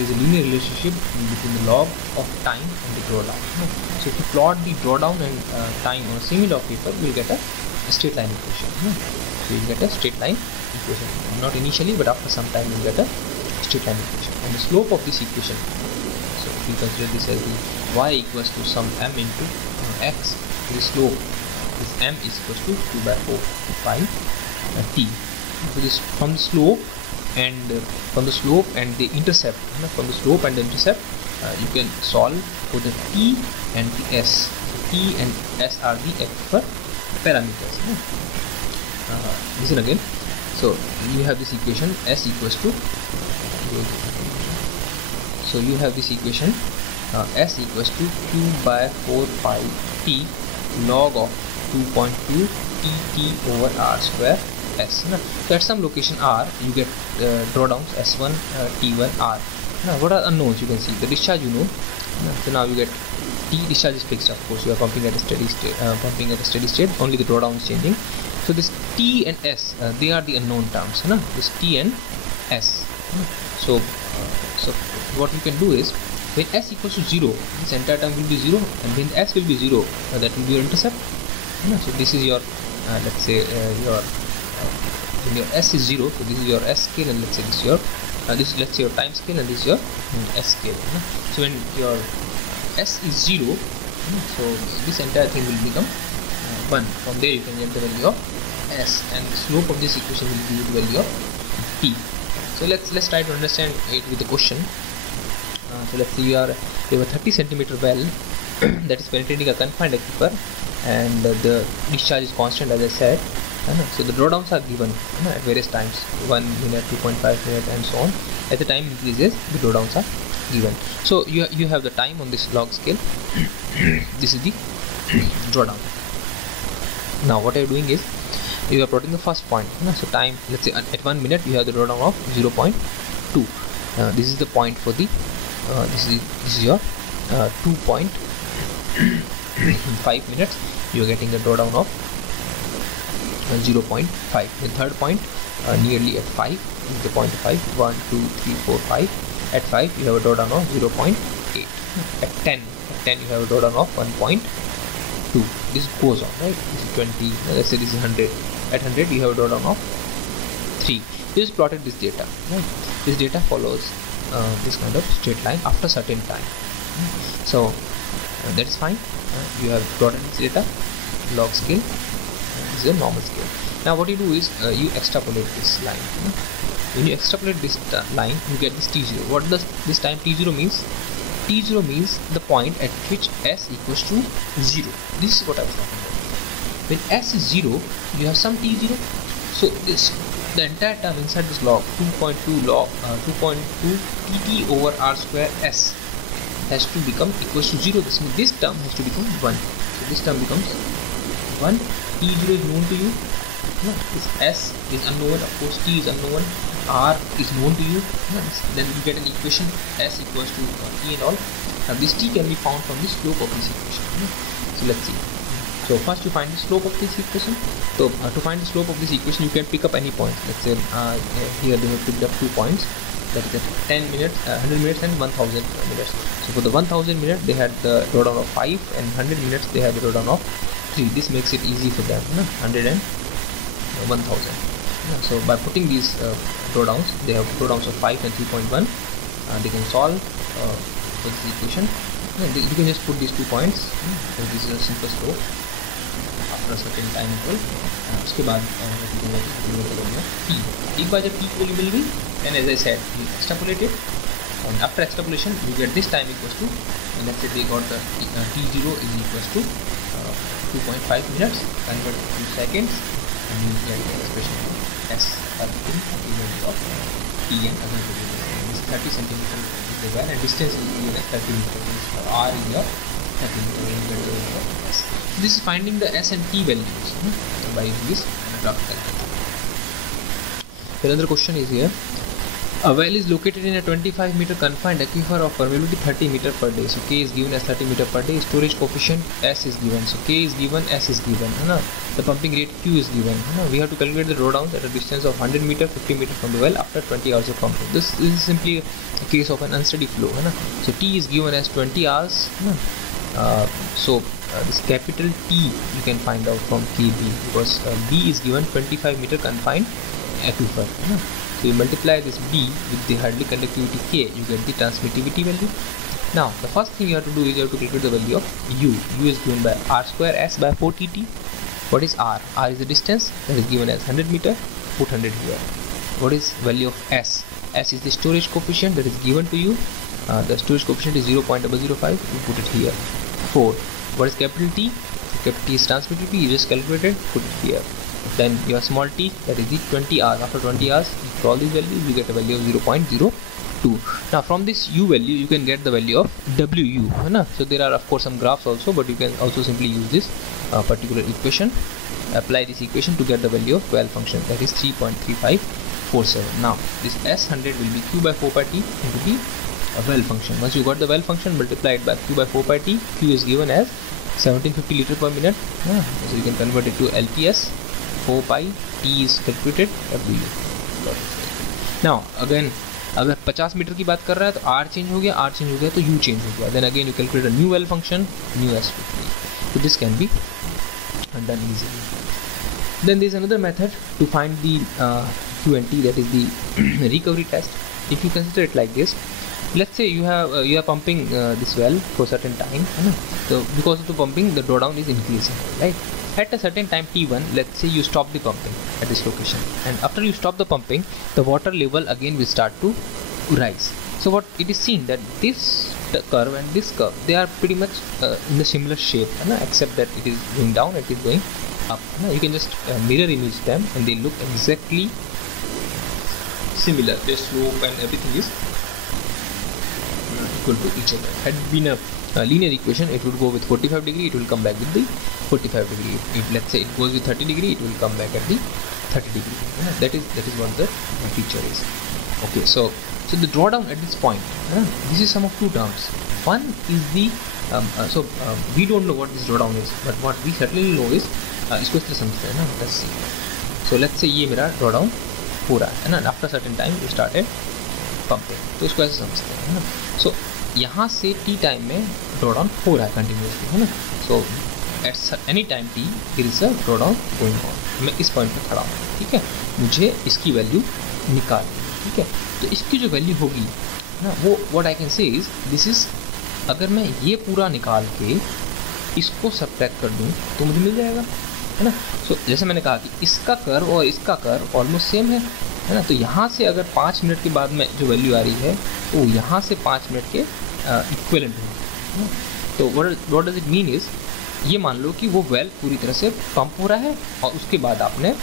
linear relationship between the log of time and the drawdown. So if you plot the drawdown and time on a semi-log paper, you will get a straight line equation. So you will get a straight line equation. Not initially, but after some time you will get a straight line equation. And the slope of this equation, so if you consider this as the y equals to some m into x, the slope is m is equals to 2 by 4 pi t. So this from the slope and the intercept, from the slope and the intercept, you can solve for the t and the s. T and s are the x parameters. Listen again. So you have this equation s equals to, so you have this equation s equals to q by 4 pi t log of 2.2 tt over r square s. So at some location r, you get drawdowns s1, t1, r. Now what are unknowns? You can see the discharge, you know. So now you get t discharge is fixed, of course. You are pumping at a steady state. Only the drawdown is changing. So this t and s, they are the unknown terms. This t and s. So what you can do is, when s equals to 0, this entire term will be 0, and when s will be 0, that will be your intercept. So this is your let's say when your s is 0, so this is your s scale, and let's say this is your let's say your time scale, and this is your s scale. So when your s is 0, so this entire thing will become 1. From there you can get the value of s, and the slope of this equation will give you the value of T. So let's try to understand it with the question. So let's say you have a 30 centimeter well that is penetrating a confined aquifer, and the discharge is constant, as I said. So the drawdowns are given at various times, 1 minute, 2.5 minutes, and so on. As the time increases, the drawdowns are given. So you have the time on this log scale. This is the drawdown. Now what you're doing is you are plotting the first point. So time, let's say at 1 minute you have the drawdown of 0.2. This is the point for the this is your 2.5 minutes. You are getting a drawdown of 0.5. The third point nearly at 5 is the point 5. 1, 2, 3, 4, 5. At 5 you have a drawdown of 0.8. At 10 you have a drawdown of 1.2. This goes on, right? This is 20. Let's say this is 100. At 100 you have a drawdown of 3. You just plotted this data, right? This data follows this kind of straight line after certain time. So that is fine. You have plotted this data, log scale. This is a normal scale. Now what you do is you extrapolate this line. When you extrapolate this line, you get this T0. What does this time T0 means? T0 means the point at which S equals to 0. This is what I was talking about. When S is 0, you have some T0. So the entire term inside this log 2.2 log 2.2 tt over r square s has to become equals to 0. This means this term has to become 1. So this term becomes 1. T0 is known to you. This S is unknown. Of course, T is unknown. R is known to you. Then you get an equation S equals to T and all. Now this T can be found from the slope of this equation. So let's see. So first you find the slope of this equation. So to find the slope of this equation, you can pick up any point. Let's say here they have picked up 2 points. That is at 10 minutes, 100 minutes and 1000 minutes. So for the 1000 minutes, they had the drawdown of 5, and 100 minutes they had the drawdown of 3. This makes it easy for them. 100 and 1000. So by putting these drawdowns, they have drawdowns of 5 and 3.1. They can solve for this equation. You can just put these 2 points. So this is a simple slope after a certain time interval. उसके बाद T. एक बार जब T को मिल गई, then as I said, you extrapolate it, and after extrapolation you get this time equals to, and let's say they got the T0 is equals to 2.5 minutes convert to seconds, and you get the expression S of T and other variables. This is 30 centimeter is the well, and distance is given as 30 meters. R is your 30 meters. This is finding the S and T values by using this graphical. Another question is here. A well is located in a 25 meter confined aquifer of permeability 30 meter per day. So K is given as 30 meter per day. Storage coefficient S is given. So K is given, S is given. The pumping rate Q is given. We have to calculate the drawdowns at a distance of 100 meter, 50 meter from the well after 20 hours of pumping. This is simply a case of an unsteady flow. So T is given as 20 hours. This capital T you can find out from KB, because B is given 25 meter confined aquifer. So you multiply this B with the Hadley conductivity K, you get the transmittivity value. Now the first thing you have to do is you have to calculate the value of U. U is given by R square S by 4 TT. What is R? R is the distance that is given as 100 meter. Put 100 here. What is value of S? S is the storage coefficient that is given to you. The storage coefficient is 0.005. You put it here. 4. What is capital T? Capital T is transmittivity. You just calculate it. Put it here. Then your small t, that is the 20 hours. After 20 hours, for all these values, you get a value of 0.02. Now from this U value, you can get the value of WU. So there are of course some graphs also, but you can also simply use this particular equation. Apply this equation to get the value of well function, that is 3.3547. Now this S100 will be Q by 4 pi T into the well function. Once you got the well function, multiply it by Q by 4 pi T. Q is given as 1750 liter per minute. So you can convert it to LPS. 4 pi T is calculated W. Now again, अगर 50 metre की बात कर रहा है तो R change हो गया, R change हो गया तो U चेंज हो गया. Then again you calculate a new well function, new S50. So this can be done easily. Then there is another method to find the Q and T, that is the recovery test. If you consider it like this, let's say you are pumping this well for a certain time. So because of the pumping, the drawdown is increasing, right? At a certain time t1, let's say you stop the pumping at this location, and after you stop the pumping, the water level again will start to rise. So what it is seen that this curve and this curve, they are pretty much in the similar shape, except that it is going down, it is going up. You can just mirror image them and they look exactly similar. Their slope and everything is equal to each other. Had it been a linear equation, it would go with 45 degree, it will come back with the 45 degree. If let's say it goes with 30 degree, it will come back at the 30 degree. That is what the feature is. Okay, so the drawdown at this point, this is sum of two terms. One is the we don't know what this drawdown is, but what we certainly know is इसको इस तरह समझते हैं ना. Let's see. So let's say ये मेरा drawdown हो रहा है ना. After certain time we started pumping, तो इसको ऐसे समझते हैं ना. So यहाँ से t टाइम में drawdown हो रहा है continuously, है ना. So at any time t there is a drawdown going on. मैं इस पॉइंट पे खड़ा हूँ, ठीक है. मुझे इसकी वैल्यू निकालनी, ठीक है. तो इसकी जो वैल्यू होगी ना, वो व्हाट आई कैन से इज दिस इज, अगर मैं ये पूरा निकाल के इसको सब्ट्रैक्ट कर दूँ तो मुझे मिल जाएगा, है ना. सो जैसे मैंने कहा कि इसका कर्व और इसका कर्व ऑलमोस्ट सेम है ना. तो यहाँ से अगर 5 मिनट के बाद में जो वैल्यू आ रही है वो यहाँ से 5 मिनट के इक्विवेलेंट है. तो what does it mean is, ये मान लो कि वो वेल पूरी तरह से पंप हो रहा है और उसके बाद आपने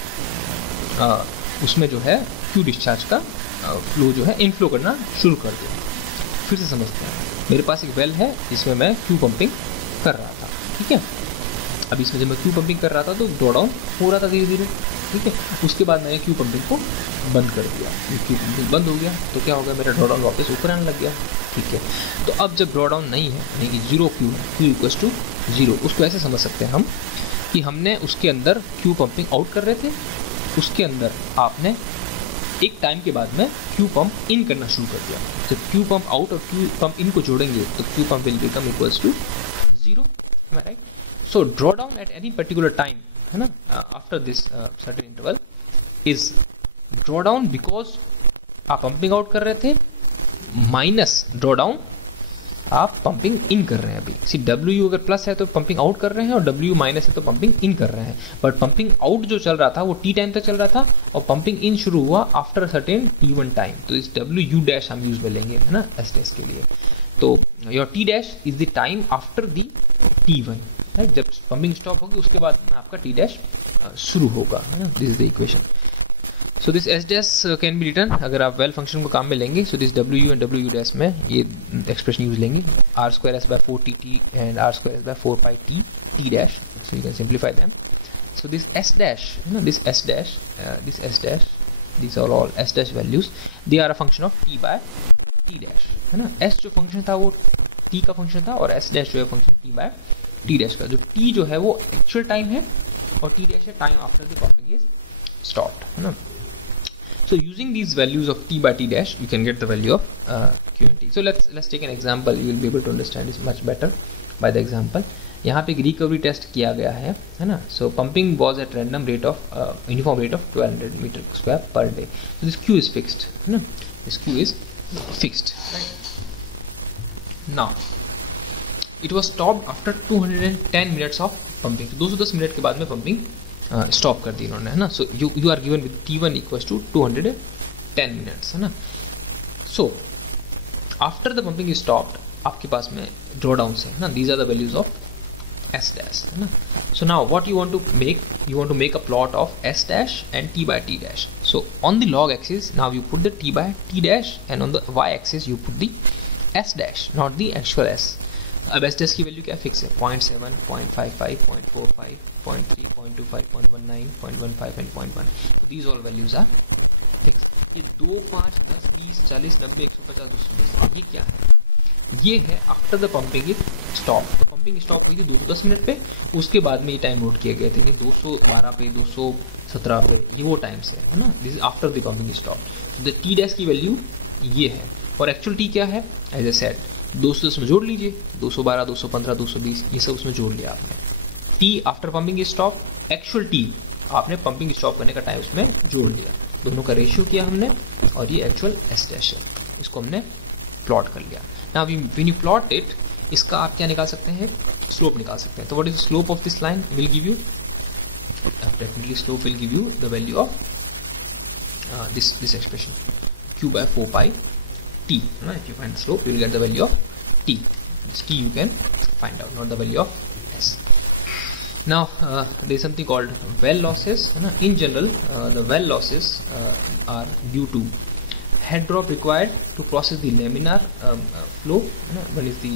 उसमें जो है क्यू डिस्चार्ज का फ्लो जो है इनफ्लो करना शुरू कर दिया. फिर से समझते हैं, मेरे पास एक वेल है जिसमें मैं क्यू पंपिंग कर रहा था, ठीक है. अब इसमें जब मैं क्यू पंपिंग कर रहा था तो ड्रॉडाउन हो रहा था धीरे धीरे, ठीक है. उसके बाद मैंने क्यू पंपिंग को बंद कर दिया. क्यू पंपिंग बंद हो गया तो क्या हो गया, मेरा ड्रॉडाउन वापस ऊपर आने लग गया, ठीक है. तो अब जब ड्रॉडाउन नहीं है, यानी कि जीरो क्यू है, क्यू इक्वल्स टू जीरो, उसको ऐसे समझ सकते हैं हम कि हमने उसके अंदर क्यू पंपिंग आउट कर रहे थे, उसके अंदर आपने एक टाइम के बाद में क्यू पंप इन करना शुरू कर दिया. जब क्यू पंप आउट और क्यू पंप इन को जोड़ेंगे तो Q pump will become equals to zero. Am I right? So draw down at any particular time, है ना, after this certain interval is draw down because आप pumping out कर रहे थे, माइनस ड्रॉ डाउन आप पंपिंग इन कर रहे हैं. अभी सी W अगर प्लस है तो पंपिंग आउट कर रहे हैं और W माइनस है तो पंपिंग इन कर रहे हैं. बट पंपिंग आउट जो चल रहा था वो t टाइम तक चल रहा था और पंपिंग इन शुरू हुआ आफ्टर सर्टेन t1 टाइम. तो इस WU डैश हम यूज में लेंगे, है ना, एस डैश के लिए. तो your t dash is the time after the t1, right. जब पंपिंग स्टॉप होगी उसके बाद में आपका t डैश शुरू होगा, है ना. This is the equation. So this S dash can be written, अगर आप वेल फंक्शन को काम में लेंगे. सो दिस W एंड W डैश में ये एक्सप्रेशन यूज लेंगे, r² s by 4tt and r² s by 4 pi t dash. So you can simplify them. So this s dash, है ना, this s dash, these are all s dash values, they are a function of t by t dash, है ना. s जो function था वो t का function था और s डैश जो है function t by t dash का. जो t जो है वो एक्चुअल टाइम है और t डैश है time after the pumping is stopped, है ना. So using these values of t by t dash, you can get the value of q and t. So let's take an example. You will be able to understand this much better by the example. यहाँ पे एक recovery test किया गया है ना. So pumping was at random rate of uniform rate of 1200 meter square per day. So this q is fixed, है ना. This q is fixed. Right? Now it was stopped after 210 minutes of pumping. 210 minute के बाद में pumping stop कर दी इन्होंने, है ना. So you are given with t1 equals to 210 minutes, है ना. So after the pumping is stopped आपके पास में ड्रॉ डाउन है ना. These are the values of s dash, है ना. So now what you want to make a plot of s dash and t by t dash. So on the log axis now you put the t by t dash and on the y axis you put the s dash, not the actual s. अब s dash की value क्या fix है, 0.7, 0.55, 0.45, 0.3, 0.25, 0.19, 0.15 and 0.1. So these all values are fixed. ये 2, 5, 10, 20, 40, 90, 150, 210 ये क्या है, ये है after the pumping is stop. तो पंपिंग स्टॉप हुई थी 210 मिनट पे, उसके बाद में ये टाइम नोट किए गए थे 212 पे, 217 पे, ये वो टाइम से, है ना. This is after the pumping stop. The T dash की वैल्यू ये है और एक्चुअल टी क्या है, एज ए सेड 210 में जोड़ लीजिए, 212, 215, 220 ये सब उसमें जोड़ लिया आपने. T after pumping stop, actual T आपने पंपिंग स्टॉप करने का टाइम उसमें जोड़ लिया, दोनों का रेशियो किया हमने और ये एक्चुअल एस डैश है, इसको हमने प्लॉट कर लिया. Now when you plot it, इसका आप क्या निकाल सकते हैं, स्लोप निकाल सकते हैं. तो what is the slope of this line, will give you definitely slope will give you the value of this expression q by 4 pi t. If you find the slope, you will get the value of t. This t you can find out, not the value of s. Now there is something called well losses. In general, the well losses are due to head drop required to process the laminar flow. One is the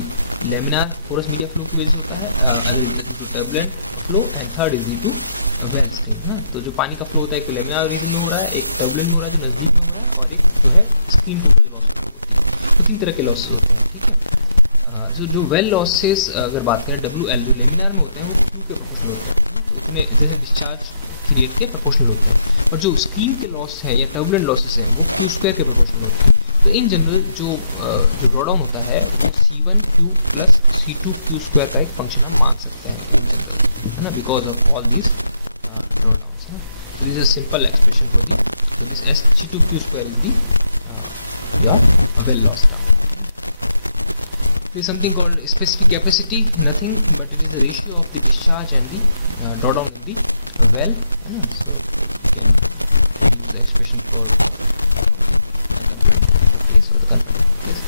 laminar porous media flow की वजह से होता है, other is due to turbulent flow, and third is due to well stream. तो जो पानी का flow होता है एक लैमिनार रीजन में हो रहा है, एक टर्बुलेंट में हो रहा है जो नजदीक में हो रहा है, और एक जो है स्क्रीन के ऊपर जो लॉस हो रहा है वो 3। तो 3 तरह के लॉसेस होते हैं, ठीक है। जो वेल लॉसेस अगर बात करें WL जो लेमिनार में होते हैं वो Q के प्रोपोर्शनल होते हैं, तो इतने जैसे डिस्चार्ज की रेट के प्रोपोर्शनल होते हैं, और जो स्क्रीन के लॉस हैं या टर्बुलेंट लॉसेस हैं वो Q² के प्रोपोर्शनल होते हैं। तो इन जनरल जो ड्रॉडाउन होता है वो C1Q प्लस C2Q² का एक फंक्शन हम मान सकते हैं इन जनरल, है ना, because of all these drawdowns. So this is a simple expression for the, so this C2Q² is the your well loss term. There is something called specific capacity, nothing but it is a ratio of the discharge and the drawdown in the well. So you can use the expression for the confined place or the confined place.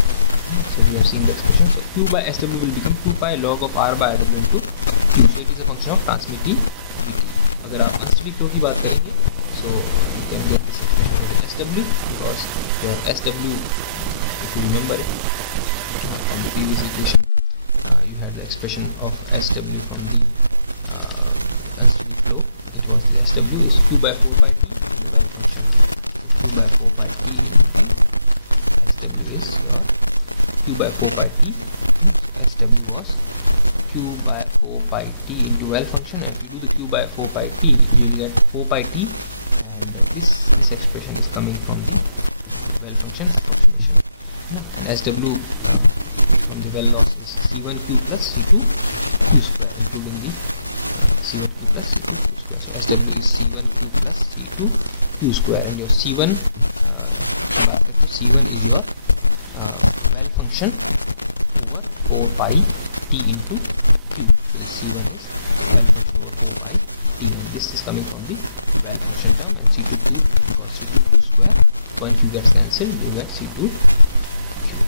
So we have seen the expression. So Q by SW will become 2 pi log of R by W into Q. So it is a function of transmittivity. अगर आप unsteady flow की बात करेंगे, so you can get this expression for the SW, because your SW, if you remember it, from the previous equation, you had the expression of SW from the unsteady flow. It was the SW is Q by 4 pi T in the well function. So Q by 4 pi T into SW is your Q by 4 pi T. So SW was Q by 4 pi T into well function, and if you do the Q by 4 pi T, you will get 4 pi T, and this expression is coming from the well function approximation. And SW from the well loss is C1Q plus C2Q², including the C1Q plus C2Q². So SW is C1Q plus C2Q², and your C1 C1 is your well function over 4 pi T into Q. So this C1 is well function over 4 pi T, and this is coming from the well function term, and C2Q, because C2Q², one Q gets cancelled, you get C2Q.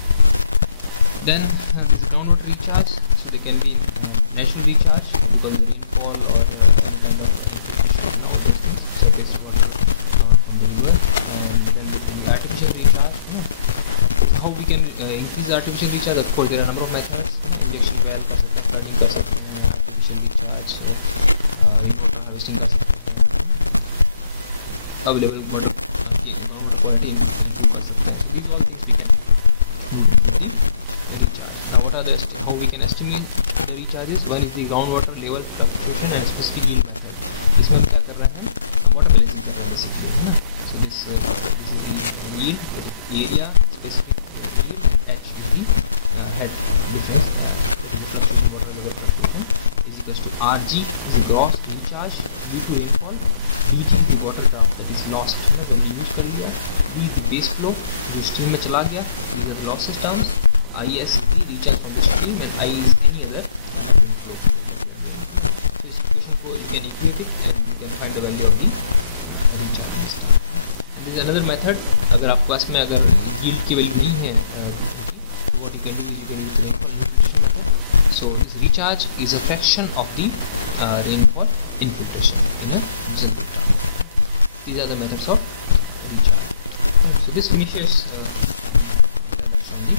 Then there is groundwater recharge. So there can be natural recharge because of the rainfall or any kind of infiltration and all those things, surface water from the river. And then there can be artificial recharge. How we can increase the artificial recharge? Of course, there are a number of methods. Injection well कर सकते हैं, flooding कर सकते हैं, artificial recharge, rainwater harvesting कर सकते हैं, available water groundwater quality improve कर सकते हैं. So these all things we can do with the recharge. Now what are the how we can estimate the recharges? One is the groundwater level fluctuation and specific yield method. इसमें हम क्या कर रहे हैं? हम water balancing कर रहे हैं basically, है ना. So this is the yield, area, specific yield, and H is the head difference. That is the fluctuation, water level fluctuation, is equals to RG is the gross recharge due to rainfall. DG is the water draft that is lost, है ना, जो हमने use कर लिया. D is the base flow जो stream में चला गया. These are the losses terms. IS is the recharge from the stream, and I is any other conducting flow that we are doing. So this equation for you can equate it and you can find the value of the recharge in this term. And there is another method. अगर आपके पास में अगर yield की value नहीं है, so what you can do is you can use the rainfall infiltration method. So this recharge is a fraction of the rainfall infiltration in a general term. These are the methods of recharge. So this finishes the lecture on the